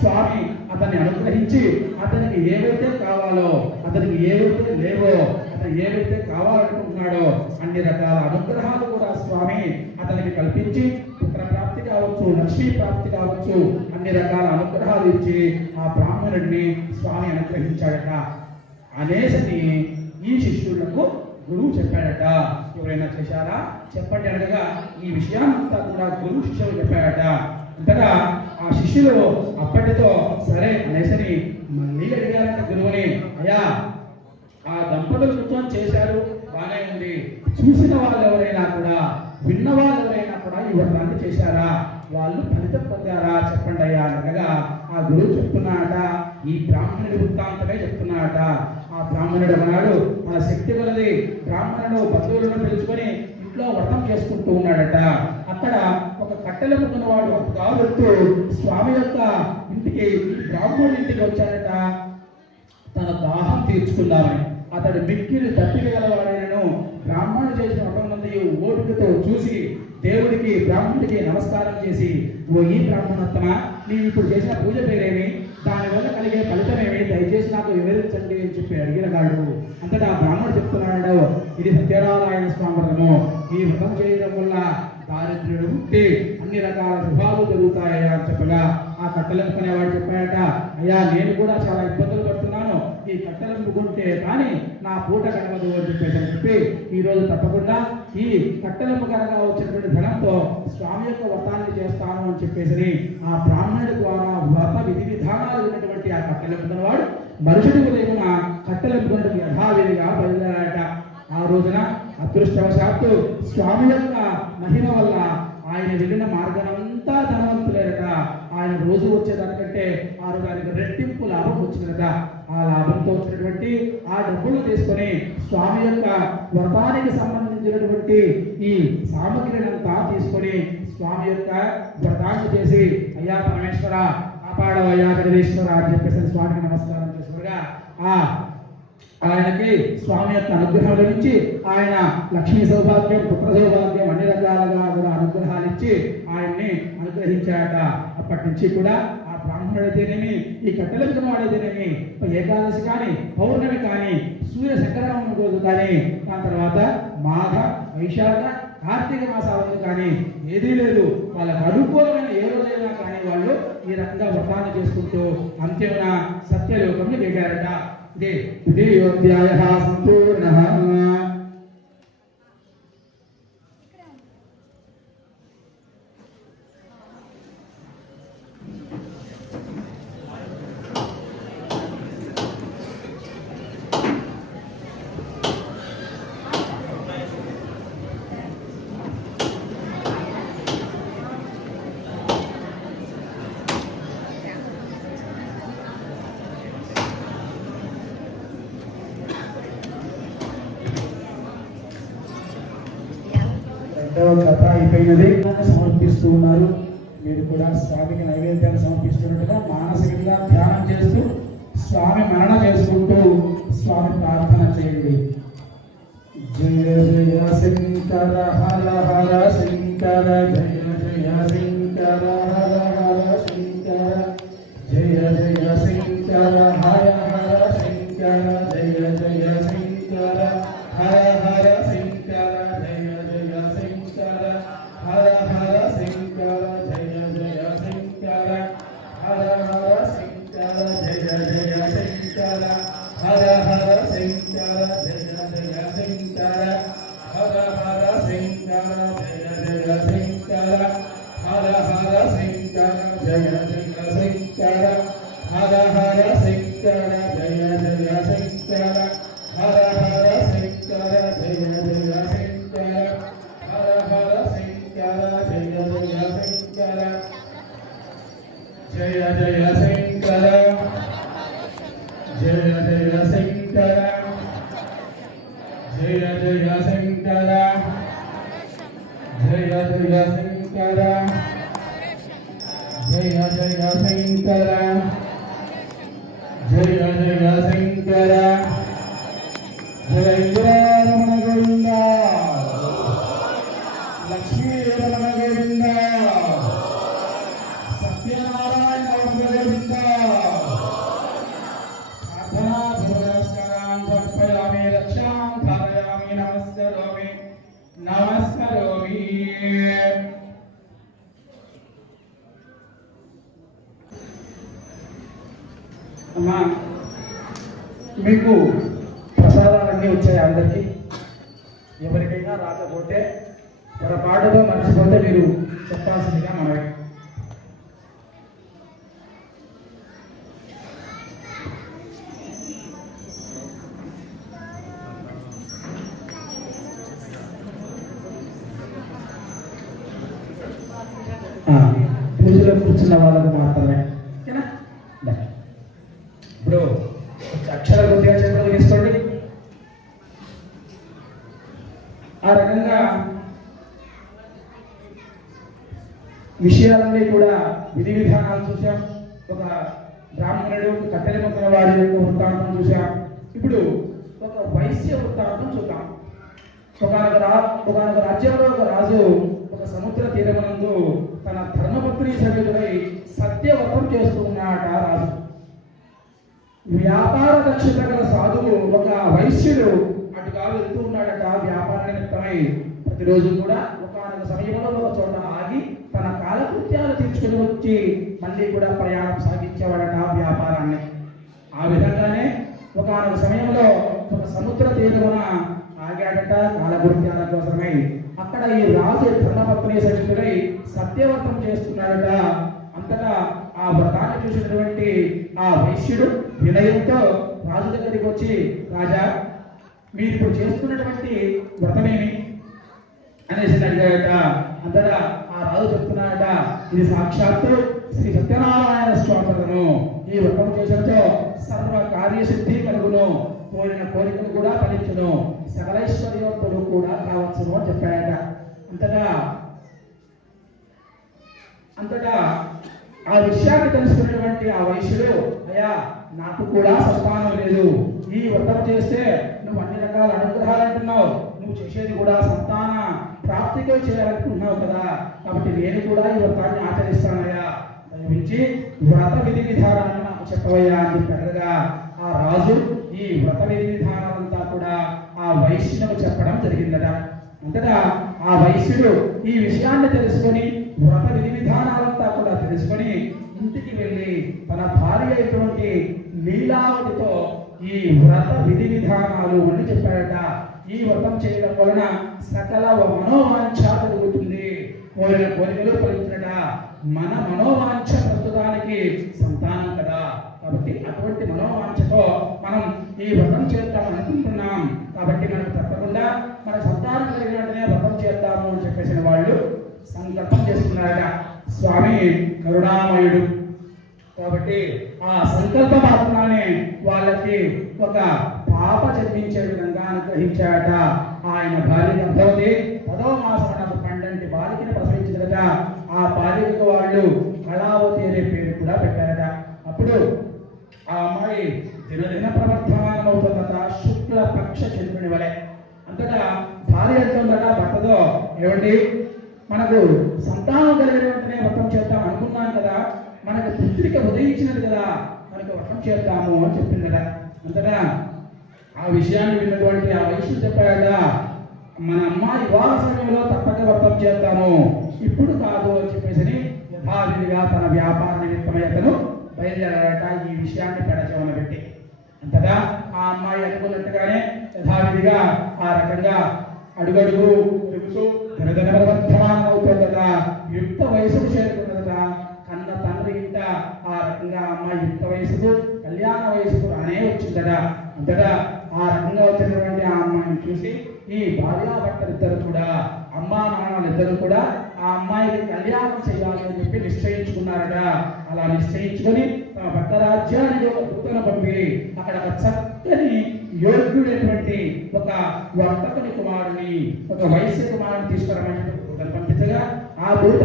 స్వామి అతన్ని అనుగ్రహించి అతనికి ఏవైతే కావాలో, అతనికి ఏవైతే లేవో, అతను ఏవైతే కావాలనుకుంటున్నాడో అన్ని రకాల అనుగ్రహాలు కూడా స్వామి అతనికి కల్పించి పుత్ర ప్రాప్తి కావచ్చు, లక్ష్మీ ప్రాప్తి కావచ్చు, అన్ని రకాల అనుగ్రహాలు ఇచ్చి ఆ బ్రాహ్మణుడిని స్వామి అనుగ్రహించాడట. అనేసని ఈ శిష్యులకు గురువు చెప్పాడట. ఎవరైనా చేశారా చెప్పండి అనగా ఈ విషయాన్నంతా కూడా గురువు శిష్యులు చెప్పాడట. అంతటా ఆ శిష్యులు అప్పటితో సరే అనేసరి మళ్ళీ అడిగారంట గురువుని, అయ్యా ఆ దంపతులు కూర్చొని చేశారు, బాగానే ఉంది, చూసిన వాళ్ళు ఎవరైనా కూడా, విన్న వాళ్ళు ఎవరైనా కూడా ఈ వ్రతాన్ని చేశారా, వాళ్ళు ఫలితం పొందారా చెప్పండి అయ్యా అనగా ఆ గురువు చెప్తున్నాడట, ఈ బ్రాహ్మణుడి వృత్తాంతమే చెప్తున్నాడట. ఆ బ్రాహ్మణుడు అన్నాడు, మన శక్తి వలది బ్రాహ్మణుడు బంధువులను పిలుచుకొని ఇంట్లో వ్రతం చేసుకుంటూ ఉన్నాడట. అక్కడ ఒక కట్టెలు ముక్కున్నవాడు ఒక వెళ్తూ స్వామి యొక్క ఇంటికి, బ్రాహ్మణుడి ఇంటికి వచ్చాడట తన దాహం తీర్చుకుందామని. అతడు మిక్కిలి దప్పిక గలవాడైనను బ్రాహ్మణుడు చేసిన వ్రతమంది ఓపికతో చూసి దేవుడికి బ్రాహ్మణుడికి నమస్కారం చేసి, ఓ ఈ బ్రాహ్మణోత్తమ, నీవు ఇప్పుడు చేసిన పూజ పేరేమి, దానివల్ల కలిగే ఫలితమేమి, దయచేసి నాకు వివరించండి అని చెప్పి అడిగినగాడు. అంతటా బ్రాహ్మణుడు చెప్తున్నాడు, ఇది సత్యనారాయణ స్వామి వ్రతము, ఈ వ్రతం చేయడం వల్ల దారిద్ర్యుడు ముక్తి, అన్ని రకాల శుభాలు జరుగుతాయా అని చెప్పగా ఆ కట్టెలనుకునేవాడు చెప్పాడట, అయ్యా నేను కూడా చాలా ఇబ్బందులు పడుతున్నాను, ఈ కట్టెలనుకుంటే కానీ నా పూట గడవదు అని చెప్పి ఈ రోజు తప్పకుండా ఈ కట్టెలకు కనుక వచ్చినటువంటి ధనంతో స్వామి యొక్క వ్రతాన్ని చేస్తాను అని చెప్పేసి ఆ బ్రాహ్మణుడి ద్వారా వ్రత విధి విధానాలు ఉన్నటువంటి ఆ కట్టెలనుకున్నవాడు మరుసటి ఉదయమున కట్టెలనుకున్నటువంటి యథావిధిగా బయలుదేరాడట. ఆ రోజున అదృష్టవశాత్తు స్వామి యొక్క మహిమ వల్ల ఆయన వెళ్ళిన మార్గమంతా ధనవంతులేరట. ఆయన రోజు వచ్చేదానికంటే 6 దానికి రెట్టింపు లాభం వచ్చిందట. ఆ లాభంతో వచ్చినటువంటి ఆ డబ్బులు తీసుకొని స్వామి యొక్క వ్రతానికి సంబంధించినటువంటి ఈ సామగ్రిని అంతా తీసుకొని స్వామి యొక్క వ్రతాన్ని చేసి, అయ్యా పరమేశ్వర కాపాడవయ్యా జగదీశ్వర అని చెప్పేసి స్వామికి నమస్కారం చేసుకునగా ఆయనకి స్వామి యొక్క అనుగ్రహం లభించి ఆయన లక్ష్మీ సౌభాగ్యం, పుత్ర సౌభాగ్యం అన్ని రకాలుగా కూడా అనుగ్రహాలు ఇచ్చి ఆయన్ని అనుగ్రహించాట. అప్పటి నుంచి కూడా ఆ బ్రాహ్మణుడైతేనేమి, ఈ కట్టెల వాడైతేనేమి, ఏకాదశి కానీ, పౌర్ణమి కానీ, సూర్య సంక్రమణం రోజు కానీ, దాని తర్వాత మాఘ, వైశాఖ, కార్తీక మాసాలకు కానీ ఏదీ లేదు. వాళ్ళకు అనుకూలమైన ఏ రోజైనా కానీ వాళ్ళు ఈ రకంగా వ్రతాన్ని చేసుకుంటూ అంత్యమున సత్యలోకంలో దిగారట. ఇదే ద్వితీయోధ్యాయః సంపూర్ణః. కథ అయిపోయినది. సమర్పిస్తూ ఉన్నారు. మీరు కూడా స్వామికి నైవేద్యాన్ని సమర్పిస్తున్నట్టుగా మానసికంగా ధ్యానం చేస్తూ స్వామి మరణ చేసుకుంటూ స్వామి ప్రార్థన చేయండి. జయ జయ శంకర హర హర శంకర, జయ జయ శంకర హర హర శంకర, జయ జయ శంకర హర హర శంకర, జయ జయ శంకర హర హర శంకర, జయ జయ శంకర హర హర శంకర, జయ జయ శంకర హర హర శంకర, జయ జయ శంకర హర హర శంకర, జయ జయ శంకర హర హర శంకర, జయ జయ శంకర హర హర శంకర, జయ జయ శంకర హర హర శంకర, జయ జయ శంకర హర హర శంకర, జయ జయ శంకర హర హర శంకర, జయ జయ శంకర, జయ జయ శంకర, జయ జయ శంకర, జయ జయ శంకర, జయ జయ శంకర, జయ జయ శంకర, జయ జయ శంకర, జయ రమణ గోవింద, లక్ష్మీ రమణ గోవింద, సత్యనారాయణ గోవింద. నమస్కారం సమర్పయామి, లక్ష్యాం ధారయామి, నమస్కరోమి నమస్కరోమి. అమ్మా, మీకు ప్రసాదాలన్నీ వచ్చాయి అందరికీ. ఎవరికైనా రాకపోతే పొరపాటుగా మర్చిపోతే మీరు చెప్పాల్సిందిగా మనవి. పూజలో కూర్చున్న వాళ్ళకు మాత్రమే. ఓకేనా? ఇప్పుడు అక్షర కొద్దిగా చేతులు తీసుకోండి. ఆ రకంగా విషయాలన్నీ కూడా విధి విధానాలు చూసాం. ఒక బ్రాహ్మణుడు, కట్టెల మొక్కల వాడి యొక్క వృత్తాంతం చూసాం. ఇప్పుడు ఒక వైశ్య వృత్తాంతం చూద్దాం. ఒకనొక రాజ్యంలో ఒక రాజు ఒక సముద్ర తీరమునందు తన ధర్మపత్ని సమేతుడై సత్యవ్రతం చేస్తూ ఉన్నాడట. రాజు వ్యాపార దక్షత గల సాధువు ఒక వైశ్యుడు అటుగా వెళ్తూ ఉన్నాడట వ్యాపార నిమిత్తమై. ప్రతిరోజు కూడా ఒకనొక సమయంలో ఒక చోట ఆగి తన కాలకృత్యాలు తీర్చుకుని వచ్చి మళ్ళీ కూడా ప్రయాణం సాగించేవాడట వ్యాపారాన్ని. ఆ విధంగానే ఒకనొక సమయంలో ఒక సముద్ర తీరమున ఆగాడట కాలకృత్యాల కోసమై. అక్కడ ఈ రాజు ధర్మపత్ని సహితుడై సత్యవ్రతం చేస్తున్నాడట. అంతటా ఆ వ్రతాన్ని చూసినటువంటి ఆ వైశ్యుడు వినయంతో రాజు దగ్గరికి వచ్చి, రాజా, మీరు ఇప్పుడు చేస్తున్నటువంటి వ్రతమేమి అనేసి అడిగాడట. అంతటా ఆ రాజు చెప్తున్నాడట, ఇది సాక్షాత్తు శ్రీ సత్యనారాయణ స్వామి వ్రతము. ఈ వ్రతం చేసినతో సర్వ కార్యసిద్ధి కలుగును, కోరిన కోరికలు కూడా ఫలించును, సకలైశ్వర్యవంతుడు కూడా కావచ్చును అని చెప్పాడట. అంతటా ఆ విషయాన్ని తెలుసుకున్నటువంటి ఆ వైశ్యుడు, అయ్యా, నాకు కూడా సంతానం లేదు. ఈ వ్రతం చేస్తే నువ్వు అన్ని రకాల అనుగ్రహాలు అంటున్నావు, నువ్వు చేసేది కూడా సంతాన ప్రాప్తిగా చేయాలనుకుంటున్నావు కదా, కాబట్టి నేను కూడా ఈ వ్రతాన్ని ఆచరిస్తానయ్యా, దయవించి వ్రత విధి విధానాన్ని నాకు చెప్పవయ్యా అని చెప్పగా ఆ రాజు ఈ వ్రత విధి విధానాలంతా కూడా ఆ వైశ్యులకు చెప్పడం జరిగిందట. అంతటా ఆ వైశ్యుడు ఈ విషయాన్ని తెలుసుకొని వ్రత విధి విధానాలంతా కూడా తెలుసుకొని ఇంటికి వెళ్ళి తన భార్య అయినటువంటి లీలావతితో ఈ వ్రత విధి విధానాలు అని చెప్పాడట. ఈ వ్రతం చేయడం వలన సకల మనోవాంఛ కలుగుతుంది, కోరిన కోరికలు ఫలించినట. మన మనోవాంఛ ప్రస్తుతానికి సంతానం కదా, కాబట్టి అటువంటి మనోవాంఛతో మనం ఈ వ్రతం చేద్దాం అనుకుంటున్నాం, కాబట్టి మనకు తప్పకుండా మన సంతానం కలిగిన వెంటనే వ్రతం చేద్దాము అని చెప్పేసిన వాళ్ళు సంకల్పం చేసుకున్నారట. స్వామి కరుణామయుడు కాబట్టి ఆ సంకల్ప మాత్రాన్ని వాళ్ళకి ఒక పాప జన్మించే విధంగా అనుగ్రహించాట. ఆయన భార్య గర్భవతి 10వ మాసమున పండంటి బాలికను ప్రసవించినట. ఆ బాలికకు వాళ్ళు కళావతి అనే పేరు కూడా పెట్టారట. అప్పుడు ఆ అమ్మాయి దినదిన ప్రవర్ధమానం అవుతుందట, శుక్ల పక్ష చంద్రుని వలె. అంతటా భార్య అంటుందట భర్తతో, ఏమండి మనకు సంతానం కలిగిన వెంటనే వ్రతం చేద్దాం అనుకున్నాం కదా, మనకు పుత్రిక ఉదయించినది కదా, మనకు వ్రతం చేద్దాము అని చెప్పిందట. అంతటా ఆ విషయాన్ని విన్నటువంటి ఆ వైశ్యుడు చెప్పాడట, మన అమ్మాయి వివాహ సమయంలో తప్పక వ్రతం చేద్దాము, ఇప్పుడు కాదు అని చెప్పేసి యథావిధిగా తన వ్యాపార నిమిత్తమై అతను బయలుదేరాడట. ఈ విషయాన్ని పెడచెవన పెట్టి అంతటా ఆ అమ్మాయి అనుకున్నట్టుగానే యథావిధిగా ఆ రకంగా అడుగడుగు తిరుగుతూ ధనధనవర్ధమానం అవుతుందట. యుక్త వయసుకు చేరుకున్నదట. కన్న తండ్రి ఇంట ఆ రకంగా అమ్మాయి యుక్త వయసుకు కళ్యాణ వయసుకు రానే వచ్చిందట. అంతటా ఆ రకంగా వచ్చినటువంటి ఆ అమ్మాయిని చూసి ఈ భార్యాభర్తలిద్దరు కూడా అమ్మా నాన్నలిద్దరూ కూడా ఆ అమ్మాయికి కళ్యాణం చేయాలి అని చెప్పి నిశ్చయించుకున్నారట. అలా నిశ్చయించుకొని తమ భర్త రాజ్యానికి ఒక దూతను పంపి అక్కడ ఒక చక్కని యోగ్యుడైనటువంటి ఒక వర్తకుని కుమారుని, ఒక వైశ్య కుమారుని తీసుకురమని దూతను పంపించగా ఆ దూత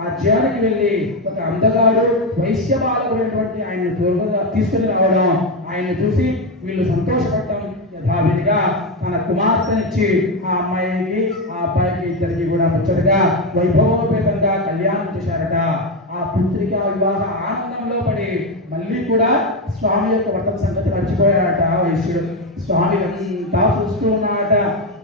రాజ్యానికి వెళ్ళి ఒక అందగాడు వైశ్య బాలకుడైనటువంటి ఆయన దూరంగా తీసుకుని రావడం, ఆయన చూసి వీళ్ళు సంతోషపడటం, యథావిధిగా తన కుమార్తెనిచ్చి ఆ అమ్మాయికి ఆ అబ్బాయికి ఇద్దరికి కూడా ముచ్చటగా వైభవోపేతంగా కళ్యాణం చేశారట. ఆ పుత్రిక వివాహ ఆనందంలో పడి మళ్ళీ కూడా స్వామి యొక్క వ్రతం సంగతి మర్చిపోయాడట వైశ్యుడు. స్వామి అంతా చూస్తూ ఉన్నాడట.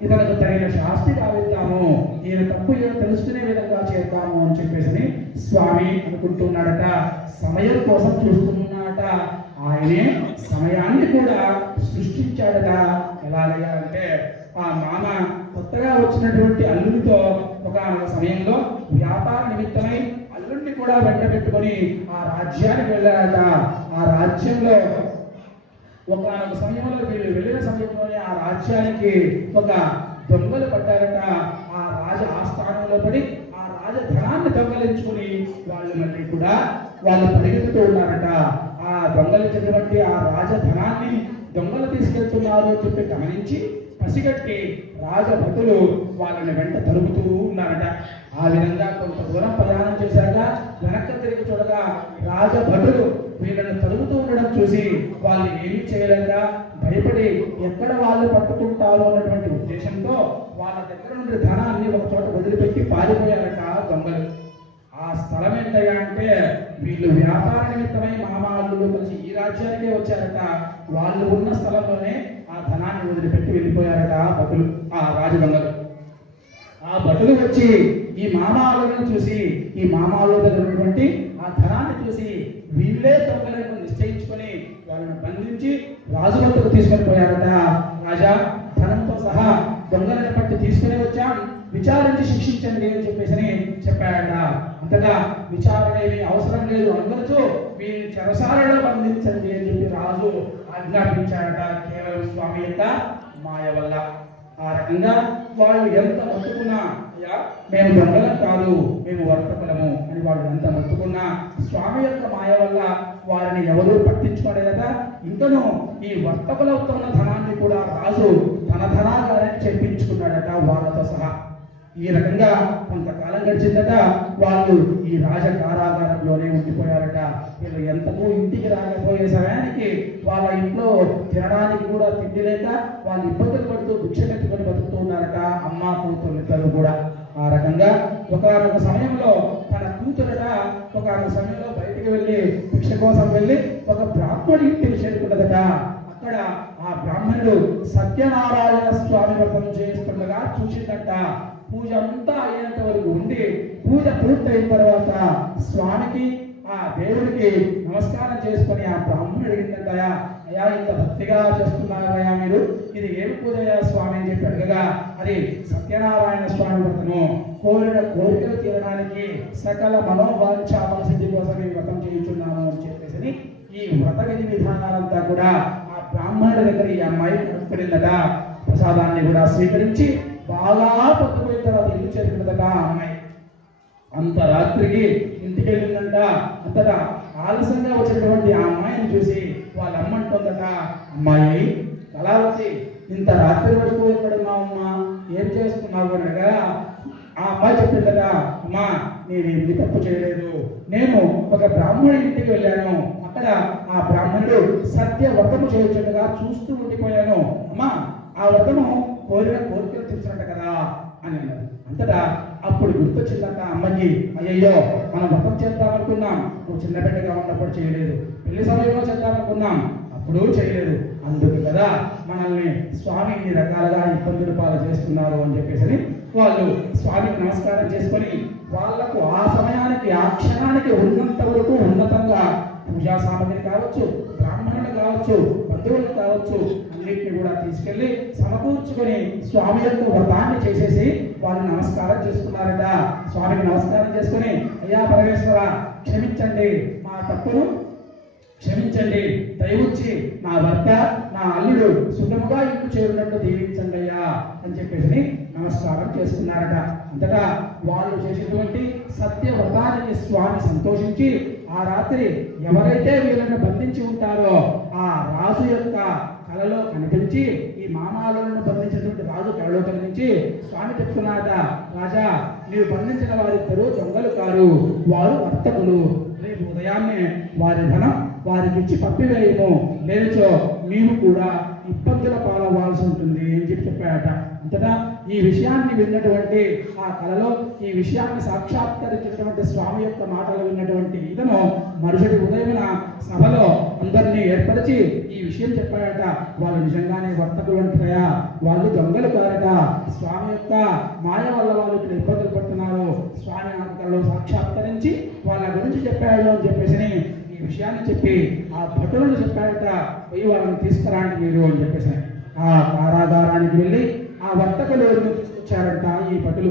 ఇతనికి తగిన శాస్తి కావిద్దాము, ఈయన తప్పు ఈయన తెలుసుకునే విధంగా చేద్దాము అని చెప్పేసి స్వామి అనుకుంటున్నాడట. సమయం కోసం చూస్తున్నాడట. ఆయనే సమయాన్ని కూడా సృష్టించాడట. ఎలాగయ్యా అంటే ఆ మామ కొత్తగా వచ్చినటువంటి అల్లుడితో ఒక సమయంలో వ్యాపార నిమిత్తమై అల్లుడిని కూడా వెంట పెట్టుకొని ఆ రాజ్యానికి వెళ్ళాడట. ఆ రాజ్యంలో ఒక సమయంలో వీళ్ళు వెళ్ళిన సమయంలోనే ఆ రాజ్యానికి ఒక దొంగలు పడ్డారట. ఆ రాజ ఆస్థానంలో పడి ఆ రాజధనాన్ని దొంగలించుకుని వాళ్ళు మళ్ళీ కూడా వాళ్ళు పరిగెత్తుతూ ఉన్నారట. ఆ దొంగలించినటువంటి ఆ రాజధనాన్ని దొంగలు తీసుకెళ్తున్నారు అని చెప్పి గమనించి పసిగట్టి రాజభటులు వాళ్ళని వెంట తరుముతూ ఉన్నారట. ఆ విధంగా కొంత దూరం ప్రయాణం చేశాక వెనక్కి తిరిగి చూడగా రాజభటులు వీళ్ళని తరుముతూ ఉండడం చూసి వాళ్ళు ఏమీ చేయలేక భయపడి ఎక్కడ వాళ్ళు పట్టుకుంటారో అన్నటువంటి ఉద్దేశంతో వాళ్ళ దగ్గర నుండి ధనాన్ని ఒక చోట వదిలిపెట్టి పారిపోయారట దొంగలు. ఆ స్థలం ఏంటయ్యా అంటే వీళ్ళు వ్యాపార నిమిత్తమై మామాళ్ళు కలిసి ఈ రాజ్యానికే వచ్చారట. వాళ్ళు ఉన్న స్థలంలోనే ఆ ధనాన్ని వదిలిపెట్టి వెళ్ళిపోయారట భటులు, ఆ రాజదొంగలు. ఆ భటులు వచ్చి ఈ మామాలను చూసి ఈ మామాల దగ్గర ఉన్నటువంటి ఆ ధనాన్ని చూసి వీళ్ళే దొంగలను నిశ్చయించుకొని వాళ్ళని బంధించి రాజు వద్దకు తీసుకొని పోయారట. రాజా, ధనంతో సహా దొంగలను పట్టి తీసుకుని వచ్చాం, విచారించి శిక్షించండి అని చెప్పేసి చెప్పాడట. అంతటా విచారణ ఏమీ అవసరం లేదు, అందరూ వీరిని చెరసాలలో బంధించండి అని చెప్పి రాజు ఆజ్ఞాపించాడట. కేవలం స్వామి యొక్క మాయ వల్ల. ఆ రకంగా వాళ్ళు ఎంత మొత్తుకున్నా, అయ్యా మేము దొంగలం కాదు, మేము వర్తకులము అని వాళ్ళు ఎంత మొత్తుకున్నా స్వామి యొక్క మాయ వల్ల వారిని ఎవరూ పట్టించుకోలేదట. ఇంకనూ ఈ వర్తకులతో ఉన్న ధనాన్ని కూడా రాజు తన ధనాగారని చెప్పించుకున్నాడట వాళ్ళతో సహా. ఈ రకంగా కొంతకాలం గడిచిందట. వాళ్ళు ఈ రాజ కారాగారంలోనే ఉండిపోయారట. వీళ్ళు ఎంతకు ఇంటికి రాకపోయే సమయానికి వాళ్ళ ఇంట్లో తినడానికి కూడా తిండి లేక వాళ్ళు ఇబ్బందులు పడుతూ భిక్షమెత్తుకొని బతుకుతూ ఉన్నారట. అమ్మ కూతురు ఇద్దరు కూడా. ఆ రకంగా ఒకనొక సమయంలో తన కూతురట ఒకనొక సమయంలో బయటికి వెళ్ళి భిక్ష కోసం వెళ్ళి ఒక బ్రాహ్మణుడి ఇంటికి చేరుకున్నదట. అక్కడ ఆ బ్రాహ్మణుడు సత్యనారాయణ స్వామి వ్రతం చేస్తుండగా చూసిందట. పూజ అంతా అయినంత వరకు ఉండి పూజ పూర్తయిన తర్వాత స్వామికి ఆ దేవుడికి నమస్కారం చేసుకొని ఆ బ్రాహ్మణుడు అడిగిందటయా, అయ్యా ఇంత భక్తిగా చేస్తున్నారయ్యా మీరు, ఇది ఏమి పూజయ్యా స్వామి అని చెప్పి అడగగా, అది సత్యనారాయణ స్వామి వ్రతము, కోరిన కోరికలు తీరడానికి సకల మనోవాంఛాల సిద్ధి కోసం ఈ వ్రతం చేయుచున్నాము అని చెప్పేసి ఈ వ్రత విధి విధానాలంతా కూడా ఆ బ్రాహ్మణుడి దగ్గర ఈ అమ్మాయి కనుక్కుందట. ప్రసాదాన్ని కూడా స్వీకరించి బాగా పొద్దుపోయిన తర్వాత ఇల్లు చేరుకున్నదట ఆ అమ్మాయి. అంత రాత్రికి ఇంటికి వెళ్ళిందంట. అంతటా ఆలస్యంగా వచ్చినటువంటి ఆ అమ్మాయిని చూసి వాళ్ళ అమ్మ అంటుందట, అమ్మాయి కళావతి, ఇంత రాత్రి వరకు ఎక్కడున్నావమ్మా, ఏం చేస్తున్నావు అనగా ఆ అమ్మాయి చెప్పిందట, అమ్మా నేనేమి తప్పు చేయలేదు, నేను ఒక బ్రాహ్మణుడి ఇంటికి వెళ్ళాను, అక్కడ ఆ బ్రాహ్మణుడు సత్య వ్రతము చేయొచ్చుగా చూస్తూ ఉండిపోయాను, అమ్మా ఆ వ్రతము కోరిన కోరికలు తీర్చినట్టు కదా అని అన్నారు. అంతటా అప్పుడు గుర్తొచ్చిందట అమ్మకి, అయ్యయ్యో మనం వ్రతం చేద్దామనుకున్నాం, నువ్వు చిన్న బిడ్డగా ఉన్నప్పుడు చేయలేదు, పెళ్లి సమయంలో చేద్దామనుకున్నాం అప్పుడు చేయలేదు, అందుకు కదా మనల్ని స్వామి ఇన్ని రకాలుగా ఇబ్బందులు పాలు చేస్తున్నారు అని చెప్పేసి వాళ్ళు స్వామికి నమస్కారం చేసుకొని వాళ్లకు ఆ సమయానికి ఆ క్షణానికి ఉన్నంత వరకు ఉన్నతంగా పూజా సామగ్రి కావచ్చు, బ్రాహ్మణులు కావచ్చు, బంధువులు కావచ్చు, అన్నింటినీ కూడా తీసుకెళ్లి సమకూర్చుకొని స్వామి యొక్క వ్రతాన్ని చేసేసి వాళ్ళు నమస్కారం చేసుకున్నారట. స్వామికి నమస్కారం చేసుకుని, అయ్యా పరమేశ్వర క్షమించండి, మా తప్పును క్షమించండి, దయవుచ్చి నా భర్త నా అల్లుడు సుఖముగా ఇంటి చేరున్నట్టు దీవించండి అయ్యా అని చెప్పేసి నమస్కారం చేసుకున్నారట. అంతటా వాళ్ళు చేసేటువంటి సత్య వ్రతానికి స్వామి సంతోషించి ఆ రాత్రి ఎవరైతే వీళ్ళని బంధించి ఉంటారో ఆ రాజు యొక్క కలలో కనిపించి, ఈ మామాలను బంధించినటువంటి రాజు కలలో కనిపించి స్వామి చెప్తున్నారట, రాజా నీవు బంధించిన వారిద్దరూ దొంగలు కారు, వారు వర్తకులు, రేపు ఉదయాన్నే వారి ధనం వారికి ఇచ్చి పంపివేయము, లేచో మీరు కూడా ఇబ్బందుల పాలవ్వాల్సి ఉంటుంది అని చెప్పాడట. అంతటా ఈ విషయాన్ని విన్నటువంటి ఆ కళలో ఈ విషయాన్ని సాక్షాత్కరించినటువంటి స్వామి యొక్క మాటలు విన్నటువంటి ఇతను మరుసటి ఉదయమున సభలో అందరినీ ఏర్పరిచి ఈ విషయం చెప్పాడట. వాళ్ళు నిజంగానే వర్తకులు అంటారా, వాళ్ళు దొంగలు కారట, స్వామి యొక్క మాయ వల్ల వాళ్ళు ఇక్కడ ఇబ్బందులు పడుతున్నారు, స్వామి నాకు కళలో సాక్షాత్కరించి వాళ్ళ గురించి చెప్పాడు అని చెప్పేసి ఈ విషయాన్ని చెప్పి ఆ భటులను చెప్పాడట, పోయి వాళ్ళని తీసుకురాండి మీరు అని చెప్పేసి ఆ కారాగారానికి వెళ్ళి ఆ వర్తకులు తీసుకొచ్చారంట. ఈ భటులు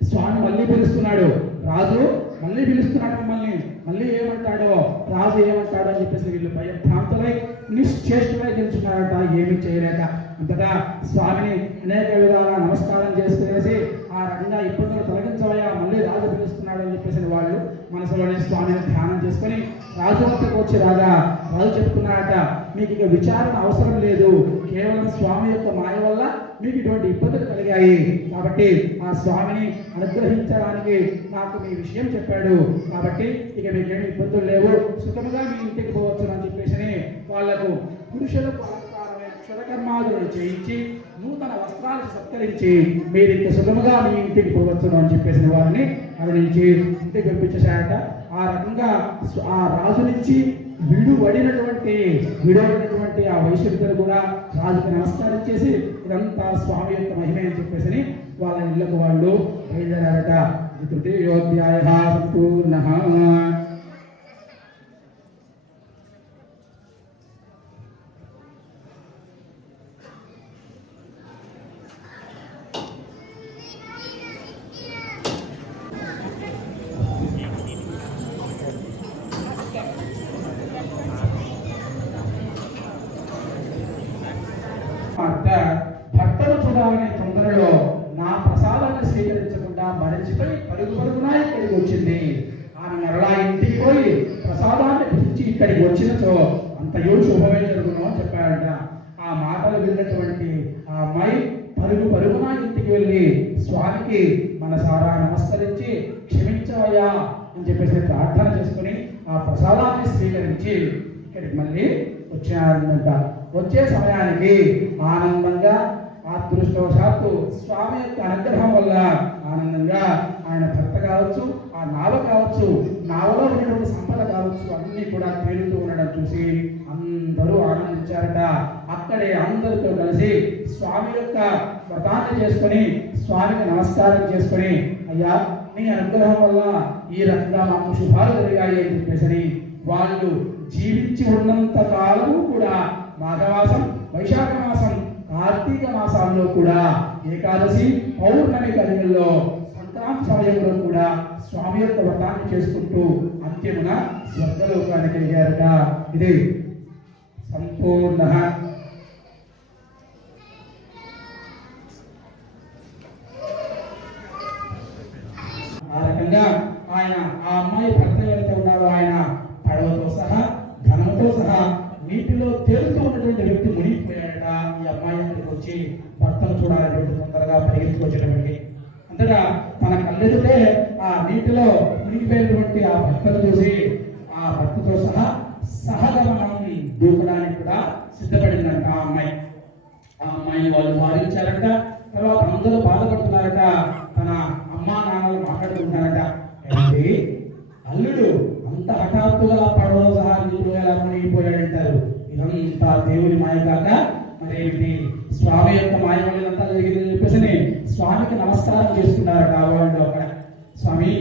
స్వామి మళ్ళీ పిలుస్తున్నాడు, రాజు మళ్ళీ పిలుస్తున్నాడు మిమ్మల్ని, మళ్ళీ ఏమంటాడో రాజు ఏమంటాడో అని చెప్పేసి వీళ్ళు భయభ్రాంతులై నిశ్చేష్టులై నిల్చున్నారట, ఏమీ చేయలేక. అంతటా స్వామిని అనేక విధాల నమస్కారం చేసుకునేసి ఆ రకంగా ఇబ్బందులు తొలగించవయ్యా, మళ్ళీ రాజు పిలుస్తున్నాడు అని చెప్పేసి వాళ్ళు మనసులోనే స్వామిని ధ్యానం చేసుకొని రాజు వద్దకు వచ్చి రాగా రాజు చెప్తున్నారట, మీకు ఇక విచారణ అవసరం లేదు, కేవలం స్వామి యొక్క మాయ వల్ల మీకు ఇటువంటి ఇబ్బందులు కలిగాయి, కాబట్టి ఆ స్వామిని అనుగ్రహించడానికి నాకు మీ విషయం చెప్పాడు, కాబట్టి ఇక మీకేమి ఇబ్బందులు లేవు, సుఖముగా మీ ఇంటికి పోవచ్చు అని చెప్పేసి వాళ్లకు పురుషులకు అలంకారమైన క్షురకర్మాదులను చేయించి నూతన వస్త్రాలు సత్కరించి మీరు ఇంత సుఖముగా మీ ఇంటికి పోవచ్చు అని చెప్పేసిన వారిని అది నుంచి ఇంటికి పంపించేశారట. ఆ రకంగా ఆ రాజు నుంచి విడవడినటువంటి ఆ వైశ్యుడిద్దరు కూడా రాజుకి నమస్కారం చేసి ఇదంతా స్వామి యొక్క మహిమ అని చెప్పేసి వాళ్ళ ఇళ్లకు వాళ్ళు బయలుదేరారట. తృతీయోధ్యాయ సంపూర్ణః. భర్తను చూడాలనే తొందరలో నా ప్రసాదాన్ని స్వీకరించకుండా మరచిపోయి పరుగునా ఇక్కడికి వచ్చింది. ఆమె మరలా ఇంటికి పోయి ప్రసాదాన్ని పిలిచి ఇక్కడికి వచ్చినచో అంతయో శుభమే జరుగును అని చెప్పాడంట. ఆ మాటలు విన్నటువంటి ఆ అమ్మాయి పరుగునా ఇంటికి వెళ్ళి స్వామికి మనసారా నమస్కరించి క్షమించి చెప్పేసి ప్రార్థన చేసుకుని ఆ ప్రసాదాన్ని స్వీకరించి ఇక్కడికి మళ్ళీ వచ్చారన్నమాట. వచ్చే సమయానికి ఆనందంగా అదృష్టవశాత్తు స్వామి యొక్క అనుగ్రహం వల్ల ఆనందంగా ఆయన భర్త కావచ్చు, ఆ నావ కావచ్చు, నావలో ఉన్నటువంటి సంపద కావచ్చు, అన్నీ కూడా తేలుతూ ఉండడం చూసి అందరూ ఆనందించారట. అక్కడే అందరితో కలిసి స్వామి యొక్క వ్రతాన్ని చేసుకొని స్వామికి నమస్కారం చేసుకొని, అయ్యా నీ అనుగ్రహం వల్ల ఈ రకంగా మాకు శుభాలు జరిగాయి అని చెప్పేసి వాళ్ళు జీవించి ఉన్నంత కాలము కూడా మాఘమాసం, వైశాఖ మాసం, కార్తీక మాసాల్లో కూడా ఏకాదశి, పౌర్ణమి కలిగిల్లో, సంక్రాంతి సమయంలో కూడా స్వామి యొక్క వ్రతాన్ని చేసుకుంటూ అంత్యమున స్వర్గలోకానికి వెళ్ళారట. ఇది సంపూర్ణ. ఆ రకంగా ఆయన ఆ అమ్మాయి భర్త ఎవరైతే ఉన్నారో ఆయన పడవతో సహా ధనంతో సహా నీటిలో తేలుతూ ఉన్నటువంటి వ్యక్తి మునిగిపోయాడట. ఈ అమ్మాయి అక్కడికి వచ్చి భర్తను చూడాలనేటువంటి తొందరగా పరిగెత్తుకొచ్చినటువంటి అంతటా తన కళ్ళెదుటే ఆ నీటిలో మునిగిపోయినటువంటి ఆ భర్తను చూసి ఆ భర్తతో సహా సహగమనం దూకడానికి కూడా సిద్ధపడిందంట ఆ అమ్మాయి. ఆ అమ్మాయిని వాళ్ళు వారించారట. తర్వాత అందరూ బాధపడుతున్నారట. తన అమ్మా నాన్నలు మాట్లాడుకుంటారట, ఏంటి అల్లుడు అంత హఠాత్తుగా పడవలో సహా నీళ్ళు ఎలా మునిగిపోయాడంటారు, ఇదంతా దేవుని మాయ కాక మరేమిటి స్వామి యొక్క మాయ వల్ల ఇదంతా జరిగిందని చెప్పేసి స్వామికి నమస్కారం చేసుకున్నారట వాళ్ళు అక్కడ. స్వామి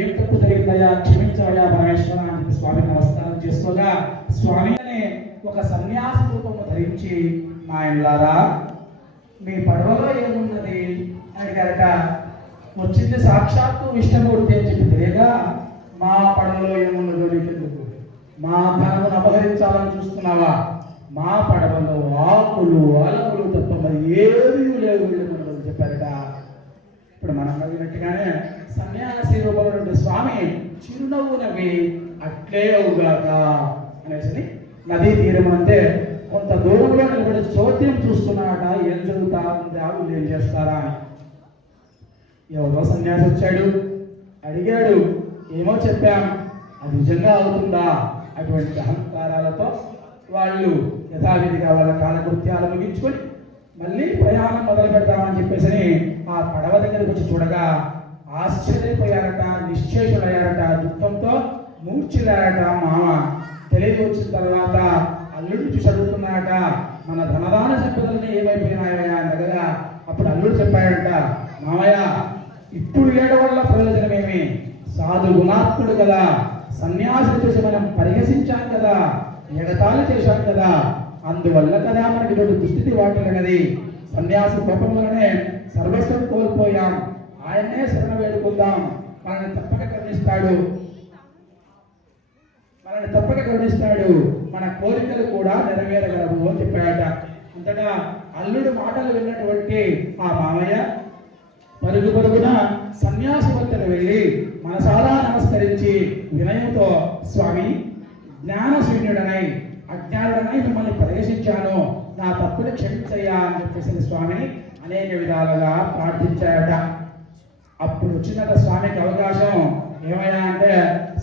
ఏం తప్పు జరిగిందయ్యా, క్షమించవయ్యా పరమేశ్వర అని చెప్పి స్వామికి నమస్కారం చేసుకోగా స్వామి అనే ఒక సన్యాస రూపము ధరించి, నాయనలారా మీ పడవలో ఏమున్నది అడిగారట. వచ్చింది సాక్షాత్తు విష్ణుమూర్తి అని చెప్పి తెలియగా, మా పడవలో ఏమున్నదో నీకెందుకు, మా ధనమును అపహరించాలని చూస్తున్నావా, మా పడవలో ఆకులు అలములు తప్ప మరి ఏమీ లేవు అని చెప్పారట. ఇప్పుడు మనం అడిగినట్టుగానే సన్యాసి రూపంలో స్వామి చిరునవ్వు నవ్వి అట్లే అవుగాక అనేసి నదీ తీరం అంటే కొంత దూరంలో నిలబడి చోద్యం చూస్తున్నాడట. ఏం జరుగుతా ఉంది, ఆవులు ఏం చేస్తారా అని. ఎవరో సన్యాసి వచ్చాడు, అడిగాడు, ఏమో చెప్పాం, అది నిజంగా అవుతుందా? అటువంటి అహంకారాలతో వాళ్ళు యథావిధిగా వాళ్ళ కాలకృత్యాలు ముగించుకొని మళ్ళీ ప్రయాణం మొదలు పెడతామని చెప్పేసి ఆ పడవ దగ్గరకు వచ్చి చూడగా ఆశ్చర్యపోయారట, నిశ్చేషులయ్యారట, దుఃఖంతో మూర్చిల్లారట. మామ తెలియక వచ్చిన తర్వాత అల్లుడిని చూసి అడుగుతున్నారట, మన ధనదాన సంపదలని ఏమైపోయినాయా అనగా అప్పుడు అల్లుడు చెప్పాడట, మామయ్య ఇప్పుడు ఏడు వల్ల ప్రయోజనమేమి, సాధు గుణాత్ముడు కదా, సన్యాసం చేసి మనం పరిహసించాం కదా, ఎగతాళి చేశాం కదా, అందువల్ల కదా మనకి ఇటువంటి దుస్థితి వాటిల్లనది. సన్యాసి కోపం వలనే సర్వస్వం కోల్పోయాం, ఆయనే శరణ వేడుకుందాం, మనల్ని తప్పక కరుణిస్తాడు, మన కోరికలు కూడా నెరవేరగలవు అని చెప్పాడట. అంతటా అల్లుడు మాటలు విన్నటువంటి ఆ మామయ్య పరుగు పరుగున సన్యాసి వద్దకు వెళ్ళి మనసారా నమస్కరించి వినయంతో, స్వామి జ్ఞానశూన్యుడనై అజ్ఞానుడనై మిమ్మల్ని పరిహసించాను, నా తప్పులు క్షమించయ్యా అని చెప్పేసి స్వామిని అనేక విధాలుగా ప్రార్థించాడట. అప్పుడు వచ్చినట్టు స్వామికి అవకాశం ఏమైనా అంటే,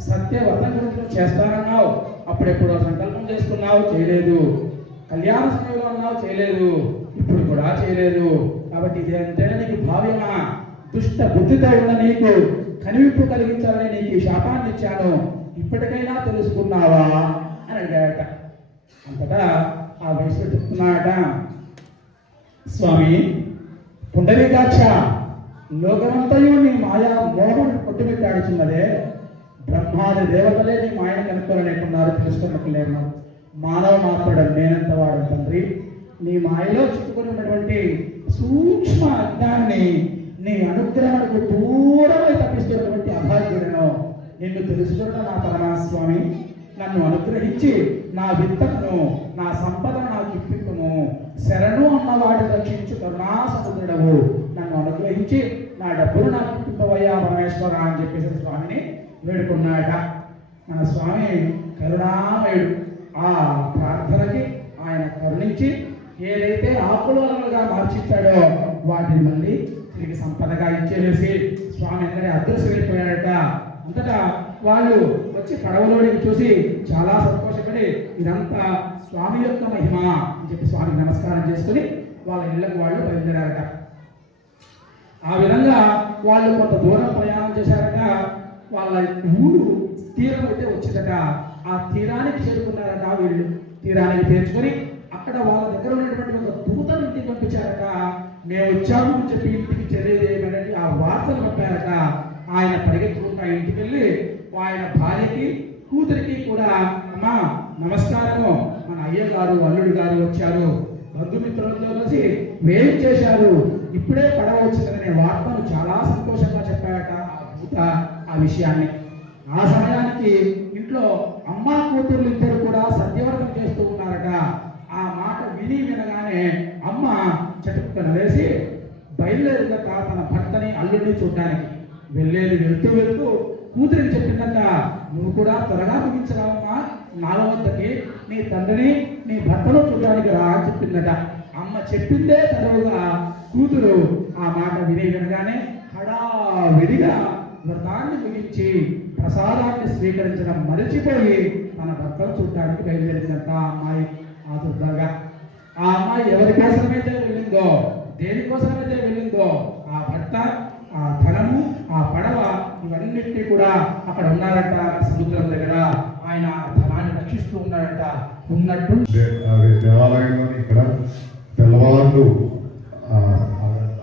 సత్యవ్రతం గురించి చేస్తానన్నావు, అప్పుడెప్పుడో సంకల్పం చేసుకున్నావు, చేయలేదు, కళ్యాణ సమయంలో అన్నావు, చేయలేదు, ఇప్పుడు కూడా చేయలేదు, కాబట్టి ఇదేంటే నీకు భావ్యమా, దుష్ట బుద్ధితో ఉన్న నీకు కనివిప్పు కలిగించాలని నీకు ఈ శాపాన్ని ఇచ్చాను, ఇప్పటికైనా తెలుసుకున్నావా అని అడిగాడట. అంతటా ఆ వయసులో చెప్తున్నాడట, స్వామి పుండరీకాక్ష, లోకమంతయు నీ మాయా మోహం కొట్టుమిట్టాడుచున్నదే, బ్రహ్మాది దేవతలే నీ మాయను కనుక్కోలేకున్నారు, తెలుసుకున్నట్లేరు, మానవ మాత్రుడు నేనంత వాడు తండ్రి, నీ మాయలో చిక్కుకుని ఉన్నటువంటి సూక్ష్మ అజ్ఞాన్ని నీ అనుగ్రహణకు దూరమై తప్పిస్తున్నటువంటి అభాగ్యుడను నిన్ను తెలుసుకున్న నా పరమాస్వామి, నన్ను అనుగ్రహించి నా విత్తమును నా సంపదను నాకు ఇప్పిక్కుము, శరణు అన్నవాడిని రక్షించు కరుణా సముద్రుడవు, నన్ను అనుగ్రహించి నా డబ్బును నాకు ఇప్పిపోవయ్యా పరమేశ్వర అని చెప్పేసి స్వామిని వేడుకున్నాడట. మన స్వామి కరుణామయుడు. ఆ ప్రార్థనకి ఆయన కరుణించి ఏదైతే ఆకులగా మార్చిస్తాడో వాటిని మళ్ళీ తిరిగి సంపదగా ఇచ్చేసి స్వామి అందరి అదృశ్యమైపోయాడట. అంతటా వాళ్ళు వచ్చి పడవలోనికి చూసి చాలా సంతోషపడి ఇదంతా స్వామి యొక్క మహిమ అని చెప్పి స్వామికి నమస్కారం చేసుకుని వాళ్ళ ఇళ్ళకు వాళ్ళు బయలుదేరారట. ఆ విధంగా వాళ్ళు కొంత దూరం ప్రయాణం చేశారట. వాళ్ళ ఊరు తీరం అయితే వచ్చిందట. ఆ తీరానికి చేరుకున్నారట. వీళ్ళు తీరానికి చేర్చుకొని అక్కడ వాళ్ళ దగ్గర ఉన్నటువంటి ఒక దూతను ఇంటికి పంపించారట. మేము వచ్చాము అని చెప్పి ఇంటికి తెలియజేయమని ఆ వార్తను పంపారట. ఆయన పరిగెత్తుకుంటా ఇంటికి వెళ్ళి ఆయన భార్యకి కూతురికి కూడా అమ్మా నమస్కారము, మన అయ్య గారు అల్లుడు గారు వచ్చారు, బంధుమిత్రులతో కలిసి వేయం చేశారు, ఇప్పుడే పడవ వచ్చిందనే వార్తను చాలా సంతోషంగా చెప్పారట ఆ దూత ఆ విషయాన్ని. ఆ సమయానికి ఇంట్లో అమ్మా కూతుర్లు ఇద్దరు కూడా సత్యవ్రతం చేస్తూ ఉన్నారట. ఆ మాట వినగానే అమ్మ చటుక్కన వేసి బయలుదేరిదట తన భర్తని అల్లుడిని చూడడానికి. వెళ్తూ కూతురికి చెప్పిందట, నువ్వు కూడా త్వరగా ముగించరావమ్మా, నాలో వద్దకి నీ తండ్రిని నీ భర్తను చూడడానికి రా అని చెప్పిందట. అమ్మ చెప్పిందే తరువుగా కూతురు ఆ మాట వినగానే హడావిడిగా వ్రతాన్ని ముగించి ప్రసాదాన్ని స్వీకరించడం మరిచిపోయి తన భర్తను చూడడానికి బయలుదేరిందంట ఆ అమ్మాయి ఆతుర్దాగా. ఆ అమ్మాయి ఎవరి కోసమైతే వెళ్ళిందో, దేనికోసమైతే వెళ్ళిందో, ఆ భర్త, ఆ ధనము, ఆ పడవ ఇవన్నిటినీ కూడా అక్కడ ఉన్నారట సముద్రం దగ్గర. ఆయన ధనాన్ని రక్షిస్తూ ఉన్నారట. ఉన్నట్టు దేవాలయంలోని ఇక్కడ తెల్లవాళ్ళు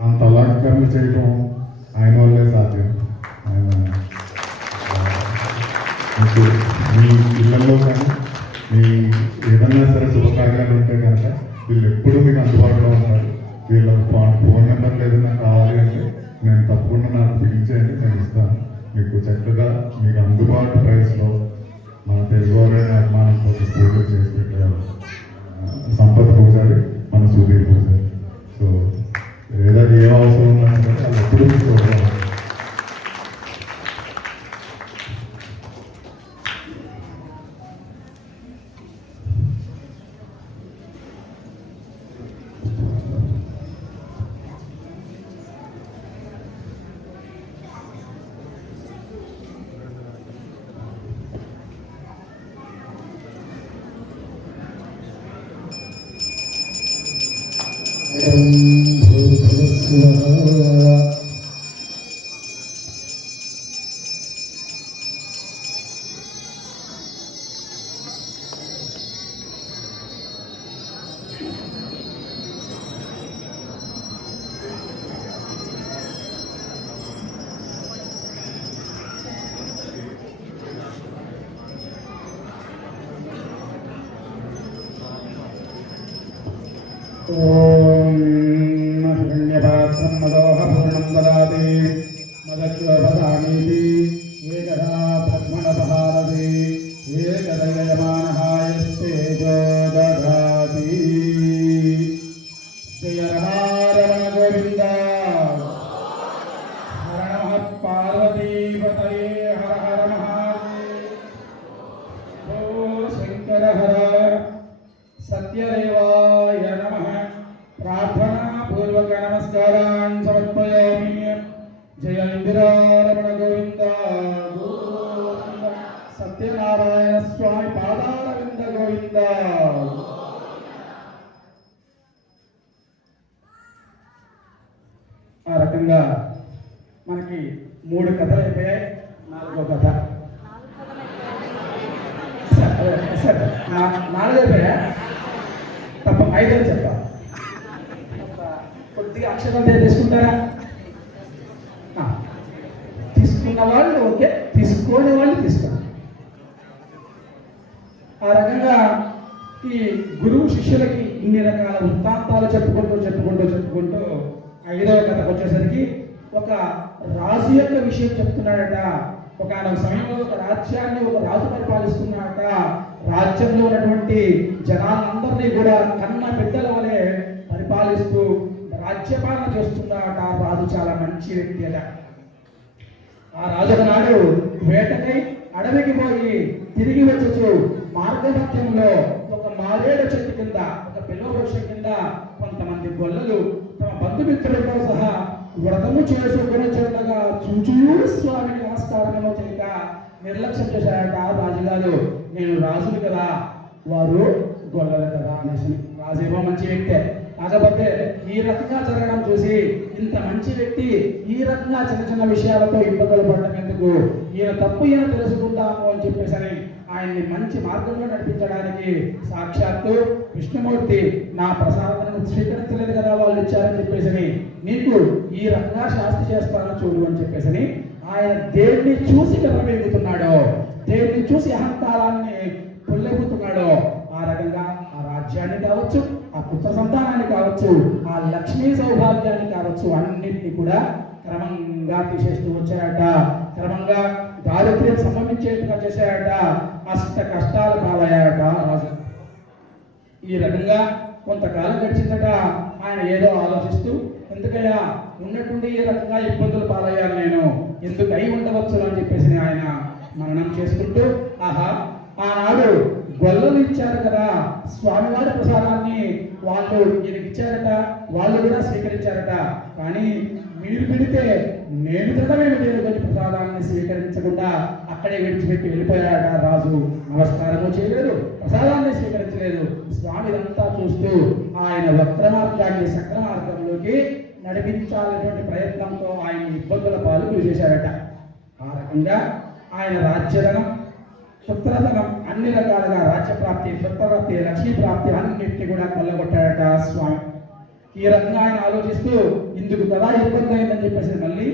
అంత అలంకరణ చేయడం ఆయన వల్లే సాధ్యం. ఆయన మీ ఇళ్లలో కానీ మీ ఏదన్నా సరే శుభకార్యాలు ఉంటే కనుక వీళ్ళు ఎప్పుడూ మీకు అందుబాటులో ఉంటారు. వీళ్ళ ఫోన్ నెంబర్లు ఏదైనా కావాలి అంటే నేను తప్పకుండా నాకు పిలిచేయండి, నేను ఇస్తాను. మీకు చక్కగా మీకు అందుబాటు ప్రైస్లో మన తెలుగువారైన అభిమానంతో పూజలు చేసి పెట్టారు సంపత్ పూజారి, మన సుధీర్ పూజారి. సో ఏదో ఏ అవసరం ఉన్నా సరే వాళ్ళు ఎప్పుడు మీకు ఓం హిరణ్యపాత్రం మదోహపూర్ణం దదాతి మదత్వపదామీతి ఏకదా బ్రహ్మణపహారతి ఏకదయమానహాయస్తేజో దదాతి. జయ రమారమణ గోవింద హర నమః పార్వతీపతయే హర హర మహాదేవ. ఓ శంకర హర సత్యదేవాయ నమః. ప్రార్థనా పూర్వక నమస్కారాన్ సమర్పయామి. జయ ఇందిరారమణ గోవింద గోవింద. సత్యనారాయణ స్వామి పాదారవింద గోవింద. ఆ రకంగా మనకి 3 కథలు అయిపోయాయి. 4వ కథ సరే 4 అయిపోయా తప్ప 5 అని చెప్తా. కొద్దిగా అక్షరం తీసుకుంటారా? తీసుకున్న వాళ్ళు ఓకే, తీసుకోని వాళ్ళు తీసుకోండి. ఆ రకంగా ఈ గురువు శిష్యులకి ఇన్ని రకాల వృత్తాంతాలు చెప్పుకుంటూ 5వ కథకు వచ్చేసరికి ఒక రాజు యొక్క విషయం చెప్తున్నాడట. ఒకనొక సమయంలో ఒక రాజ్యాన్ని ఒక రాజు పరిపాలిస్తున్నాడట. రాజ్యంలో ఉన్నటువంటి జనాలందరినీ కూడా కన్న బిడ్డల వలె పరిపాలిస్తూ రాజ్యపాలన చేస్తున్నాడట. రాజు చాలా మంచి వ్యక్తి అట. ఆ రాజు నాడు వేటకై అడవికి పోయి తిరిగి వచ్చుచు మార్గమధ్యంలో ఒక మారేడు చెట్టు కింద, ఒక బిల్వ వృక్షం కింద కొంతమంది గొల్లలు తమ బంధుమిత్రులతో సహా వ్రతము చేసుకుని చెందగా చూచూ స్వామికి నమస్కారము చేయక నిర్లక్ష్యం చేశాడట రాజుగారు. నేను రాజులు కదా, వారు గొల్లలు కదా అనేసి. రాజేమో మంచి వ్యక్తే, కాకపోతే ఈ రకంగా జరగడం చూసి ఇంత మంచి వ్యక్తి ఈ రకంగా చిన్న చిన్న విషయాలతో ఇబ్బందులు పడడం ఎందుకు, ఈయన తప్పు ఈయన తెలుసుకుందాము అని చెప్పేసి ఆయన్ని మంచి మార్గంలో నడిపించడానికి సాక్షాత్తు విష్ణుమూర్తి నా ప్రసాదాన్ని స్వీకరించలేదు కదా వాళ్ళు ఇచ్చారని చెప్పేసి నీకు ఈ రకంగా శాస్తి చేస్తాను చూడు అని చెప్పేసి ఆయన దేవుడిని చూసి గర్వవేగుతున్నాడో, దేవుడిని చూసి అహంకారాన్ని పొల్లెగుతున్నాడో, ఆ రకంగా ఆ రాజ్యాన్ని కావచ్చు, ఆ పుత్ర సంతానాన్ని కావచ్చు, ఆ లక్ష్మీ సౌభాగ్యాన్ని కావచ్చు, అన్నింటినీ కూడా క్రమంగా తీసేస్తూ వచ్చాయట. క్రమంగా దారిద్ర్యం సంభవించేట్టుగా చేశాయట. అష్ట కష్టాలు పాలయ్యాయట రాజు. ఈ రకంగా కొంతకాలం గడిచిందట. ఆయన ఏదో ఆలోచిస్తూ, ఎందుకయ్యా ఉన్నట్టుండి ఈ రకంగా ఇబ్బందులు పాలయ్యాను నేను, ఎందుకు అయి ఉండవచ్చు అని చెప్పేసి ఆయన మననం చేసుకుంటూ, ఆహా ఆనాడు గొల్లలు ఇచ్చారు కదా స్వామివారి ప్రసాదాన్ని, వాళ్ళు ఈయనకి ఇచ్చారట, వాళ్ళు కూడా స్వీకరించారట. కానీ మీరు పెడితే నేను తినడమేమి లేదు కానీ ప్రసాదాన్ని స్వీకరించకుండా అక్కడే విడిచిపెట్టి వెళ్ళిపోయాడట రాజు. నమస్కారము చేయలేదు, ప్రసాదాన్ని స్వీకరించలేదు. స్వామి ఇదంతా చూస్తూ ఆయన వక్ర మార్గాన్ని సక్ర మార్గంలోకి నడిపించాలనేటువంటి ప్రయత్నంతో ఆయన ఇబ్బందుల పాలు చేశారట. ఆ రకంగా ఆయన రాజ్యధనం, పుత్రధనం, అన్ని రకాలుగా రాజ్యప్రాప్తి, పుత్రప్రాప్తి, లక్ష్మీ ప్రాప్తి అన్నింటినీ కూడా కొల్లగొట్టాడట స్వామి. ఈ రకంగా ఆయన ఆలోచిస్తూ ఇందుకు కదా ఇబ్బంది అయిందని చెప్పేసి మళ్ళీ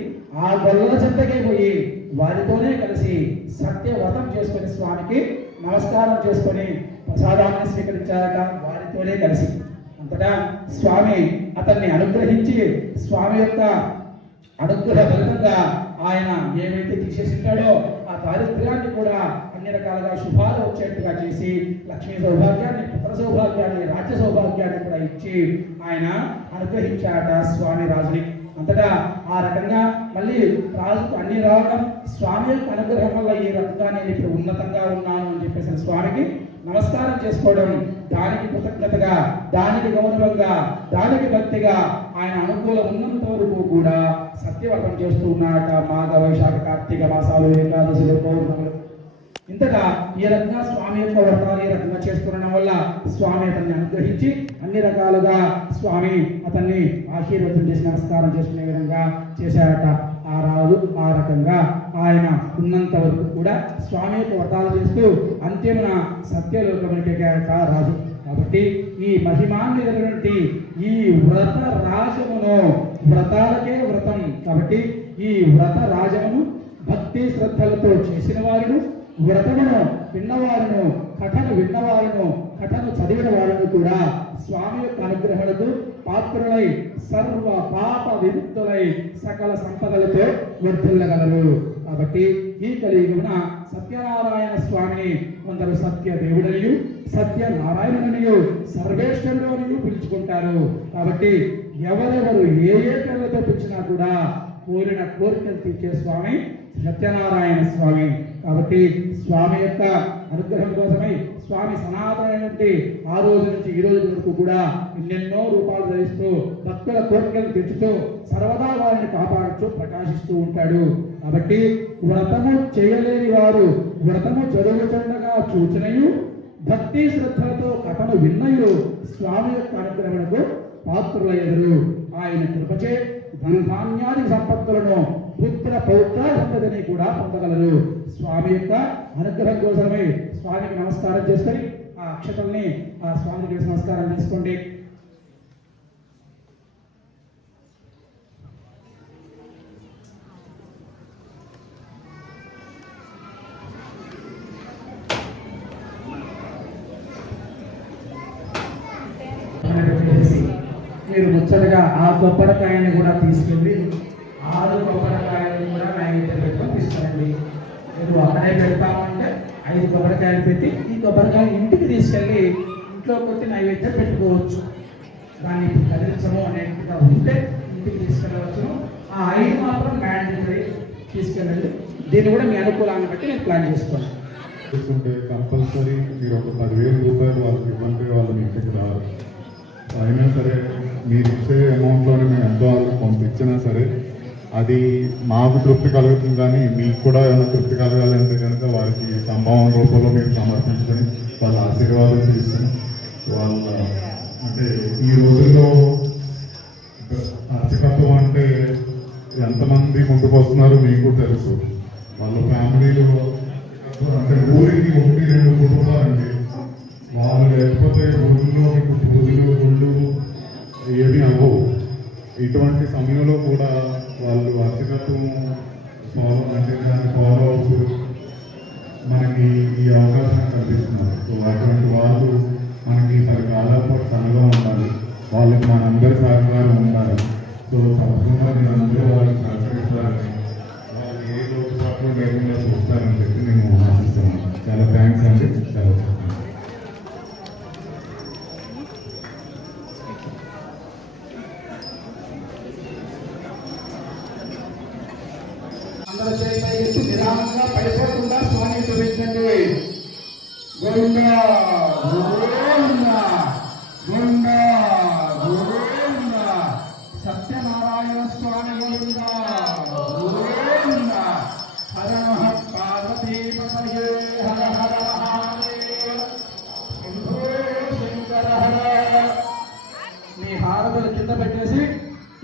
ఆ గొల్లల చెంతకే పోయి వారితోనే కలిసి సత్యవ్రతం చేసుకొని స్వామికి నమస్కారం చేసుకొని ప్రసాదాన్ని స్వీకరించారట వారితోనే కలిసి. అంతటా స్వామి అతన్ని అనుగ్రహించి స్వామి యొక్క అనుగ్రహ ఫలితంగా ఆయన ఏమైతే తీసేసింటాడో ఆ దారిద్ర్యాన్ని కూడా అన్ని రకాలుగా శుభాలు వచ్చేట్టుగా చేసి లక్ష్మీ సౌభాగ్యాన్ని, పుత్ర సౌభాగ్యాన్ని, రాజ్య సౌభాగ్యాన్ని కూడా ఇచ్చి ఆయన అనుగ్రహించాట స్వామి రాజుని. అంతటా ఆ రకంగా మళ్ళీ రాజుకు అన్ని రావడం, స్వామి యొక్క అనుగ్రహం వల్ల ఈ రకంగా నేను ఇప్పుడు ఉన్నతంగా ఉన్నాను అని చెప్పేసి స్వామికి నమస్కారం చేసుకోవడం, దానికి కృతజ్ఞతగా, దానికి గౌరవంగా, దానికి భక్తిగా ఆయన అనుకూలం ఉన్నంత వరకు కూడా సత్యవ్రతం చేస్తూ ఉన్నాడట. మాఘ, వైశాఖ, కార్తీక మాసాలు, ఏకాదశులు, పౌర్ణములు. ఇంతగా ఈ రకంగా స్వామి యొక్క వ్రతాలు ఈ రకంగా చేస్తుండడం వల్ల స్వామి అతన్ని అనుగ్రహించి అన్ని రకాలుగా స్వామి అతన్ని ఆశీర్వచనం చేసి నమస్కారం చేసుకునే విధంగా చేశారట ఆ రాజు. ఆ రకంగా ఆయన ఉన్నంత వరకు కూడా స్వామి యొక్క వ్రతాలు చేస్తూ అంత్యమున సత్యలోకమునికి ఎక్కారట రాజు. కాబట్టి ఈ మహిమాన్వితమైనటువంటి ఈ వ్రత రాజమును, వ్రతాలకే వ్రతం కాబట్టి ఈ వ్రత రాజమును భక్తి శ్రద్ధలతో చేసిన వారును, వ్రతమును విన్నవారును, కథను విన్నవారును, కథను చదివిన వారును కూడా స్వామి యొక్క అనుగ్రహములకు పాత్రులై సర్వ పాప విముక్తులై సకల సంపదలతో వర్ధిల్లగలరు. కాబట్టి ఈ కలియుగమున సత్యనారాయణ స్వామిని కొందరు సత్య దేవుడనియు, సత్యనారాయణునియు, సర్వేశ్వరుడు పిలుచుకుంటారు. కాబట్టి ఎవరెవరు ఏ ఏ పేర్లతో పిలిచినా కూడా కోరిన కోరికలు తీర్చే స్వామి సత్యనారాయణ స్వామి. కాబట్టి స్వామి యొక్క అనుగ్రహం కోసమై స్వామి సనాతనమైనటువంటి ఆ రోజు నుంచి ఈ రోజు వరకు కూడా ఎన్నెన్నో రూపాలు ధరిస్తూ భక్తుల కోరికలు తెచ్చుతూ సర్వదా వారిని కాపాడుతూ ప్రకాశిస్తూ ఉంటాడు. కాబట్టి వ్రతము చేయలేని వారు వ్రతము జరుగుతుండగా చూచినయు, భక్తి శ్రద్ధలతో కథను విన్నయు స్వామి యొక్క అనుగ్రహములకు పాత్రులయ్యరు. ఆయన కృపచే ధనధాన్యాది సంపత్తులను, పుత్ర పౌత్ర సంపదని కూడా పొందగలరు. స్వామి యొక్క అనుగ్రహం కోసమై స్వామికి నమస్కారం చేసుకొని ఆ అక్షతల్ని ఆ స్వామికి నమస్కారం చేసుకోండి. మీరు ముచ్చటగా ఆ కొబ్బరికాయని కూడా తీసుకెళ్ళి 6 కొబ్బరికాయలు కూడా నైవేద్యం పెట్టుకొని తీసుకురండి. మీరు అక్కడే పెడతామంటే 5 కొబ్బరికాయలు పెట్టి ఈ కొబ్బరికాయ ఇంటికి తీసుకెళ్ళి ఇంట్లో కొట్టి నైవేద్యం పెట్టుకోవచ్చు. దాన్ని కదిలించము అనేట్టుగా ఉంటే ఇంటికి తీసుకెళ్ళవచ్చు. ఆ 5 మాత్రం మ్యాండేటరీ తీసుకెళ్ళండి. దీన్ని కూడా మీ అనుకూలాన్ని బట్టి నేను ప్లాన్ చేసుకోండి. కంపల్సరీ మీరు ఒక 10,000 రూపాయలు వాళ్ళకి ఇవ్వండి, వాళ్ళు మీ ఇంటికి రావాలి. అయినా సరే మీరు ఇచ్చే అమౌంట్లోనే మేము ఎంతో వాళ్ళకి పంపించినా సరే అది మాకు తృప్తి కలుగుతుంది, కానీ మీకు కూడా ఏమైనా తృప్తి కలగాలంటే కనుక వారికి సంభావన రూపంలో మీరు సమర్పించుకొని వాళ్ళ ఆశీర్వాదం తీసుకుని వాళ్ళ అంటే ఈ రోజుల్లో అర్చకత్వం అంటే ఎంతమంది ముందుకు వస్తున్నారో మీకు తెలుసు. వాళ్ళ ఫ్యామిలీలు అంటే ఊరికి 1-2 కుటుంబాలండి. వాళ్ళు లేకపోతే ఊళ్ళో మీకు పూజలు గుళ్ళు ఏమీ అవ్వవు. ఇటువంటి సమయంలో కూడా వాళ్ళు అర్చకత్వం అంటే దాన్ని ఫాలో అవుతూ మనకి ఈ అవకాశం కల్పిస్తున్నారు. సో అటువంటి వాళ్ళు మనకి 10 కాలాల పాటు తనగా ఉండాలి, వాళ్ళకి మనందరి సహకారం ఉండాలి. సో తప్పకుండా మీరందరూ వాళ్ళకి సహకరిస్తారని, వాళ్ళు ఏ లోటుపాట్లు లేకుండా చూస్తారని చెప్పి నేను ఆశిస్తున్నాను. చాలా థ్యాంక్స్ అండి. చాలా అందరూ చేసి నిదానంగా పడిపోకుండా స్వామి చూపించండి. గోవింద గోవింద గోవింద గోవింద సత్యనారాయణ స్వామి గోవింద గోవింద హర నమః పార్వతీ పతయే హర హర మహాదేవ శంభో శంకర హర. మీ హారతులు కింద పెట్టేసి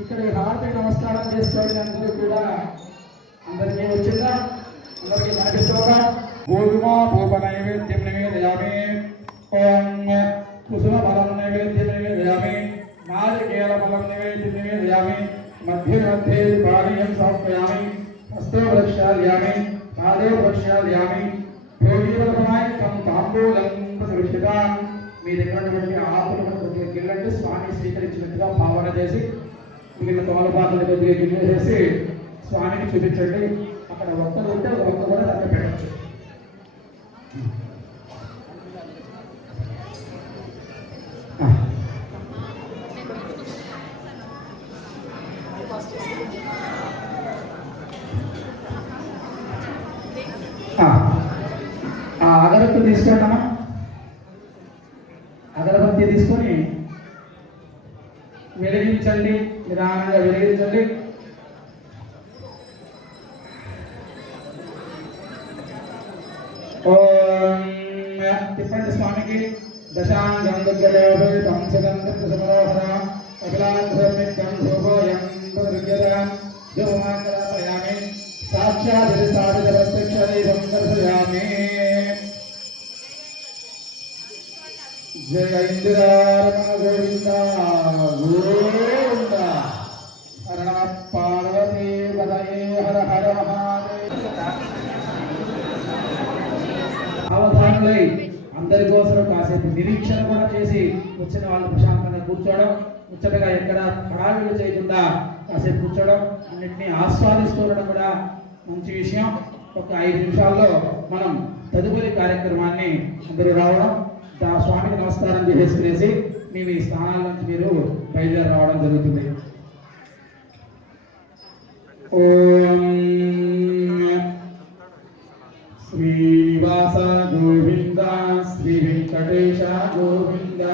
ఇక్కడ హారతి నమస్కారం చేసుకోండి. అందరూ కూడా అందరికీ వచ్చిందా? అందరికీ కనిపిస్తుందా? గోధుమ భూప నైవేద్యం నివేదయామి. ఓం కుసుమ ఫలం నైవేద్యం నివేదయామి. నారికేల ఫలం నైవేద్యం నివేదయామి. మధ్య మధ్య పానీయం సమర్పయామి. హస్తే వృక్షాలయామి, పాదే వృక్షాలయామి. భోగీరకమాయకం తాంబూలం ప్రతిష్ఠితాం. మీ దగ్గర ఉన్నటువంటి ఆకులను కొద్దిగా గిల్లండి, స్వామి స్వీకరించినట్టుగా భావన చేసి మిగిలిన తోలపాత్రల కొద్దిగా గిల్లేసేసి స్వామిని చూపించండి. అక్కడ ఒక్కరు ఉంటే ఒక ఒక్క కూడా దాన్ని పెట్టచ్చు. అగరబత్తి తీసుకుంటామా? అగరబత్తి తీసుకొని వెలిగించండి, నిదానంగా వెలిగించండి. ఓం తిప్పండి స్వామికి. దశాంగం దుర్గదేవం సమరోహర అఖిలాంధ్రమిత్యం ధూపోయం ప్రతిగృహ్యతాం ధూమాకరాపయామి. సాక్షాత్ ప్రత్యక్షదైవం దర్శయామి. జయ ఇందిరారమణ గోవింద గోవింద హర నమః పార్వతీ పతయే హర హర మహాదేవ. అవధానులై అందరి కోసం కాసేపు నిరీక్షణ కూడా చేసి వచ్చిన వాళ్ళు ప్రశాంతంగా కూర్చోవడం, ముచ్చటగా ఎక్కడ హడావిడి చేయకుండా కాసేపు కూర్చోవడం, అన్నింటినీ ఆస్వాదిస్తూ ఉండడం కూడా మంచి విషయం. ఒక 5 నిమిషాల్లో మనం తదుపరి కార్యక్రమాన్ని అందరూ రావడం, స్వామికి నమస్కారం చేసేసి మీ స్థానాల నుంచి మీరు బయలుదేరి రావడం జరుగుతుంది. ఓం Srivasa Govinda, Shri Venkatesha Govinda,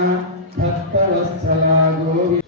Bhaktavatsala Govinda.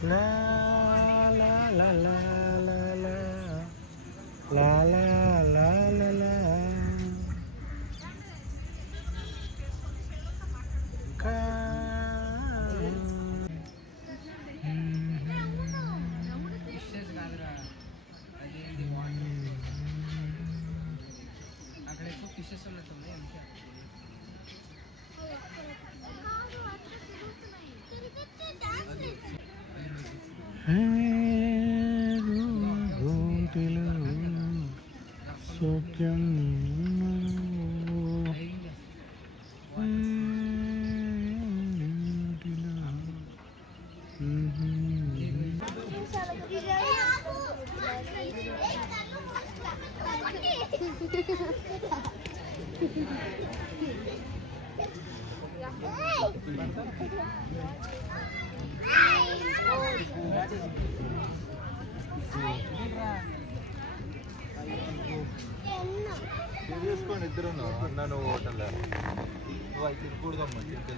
La la la la la la la la la la la అక్కడ ఎక్కువ ఫిషెస్ ఉన్నట్టుంది అందుకే సౌఖ్యం చూసుకోండి ఇద్దరు అన్న నువ్వు హోటల్ నువ్వు అయితే తిరగకూడదమ్మా తిరిగి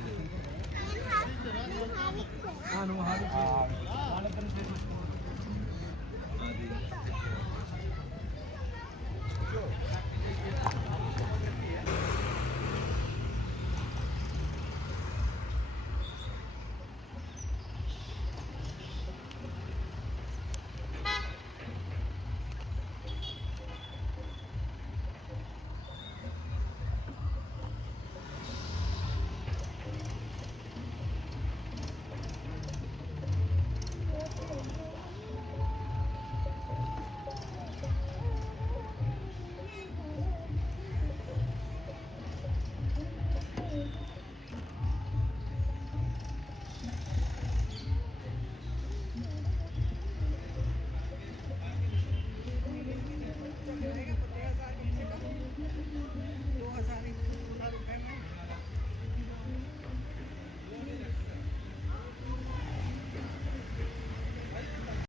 నువ్వు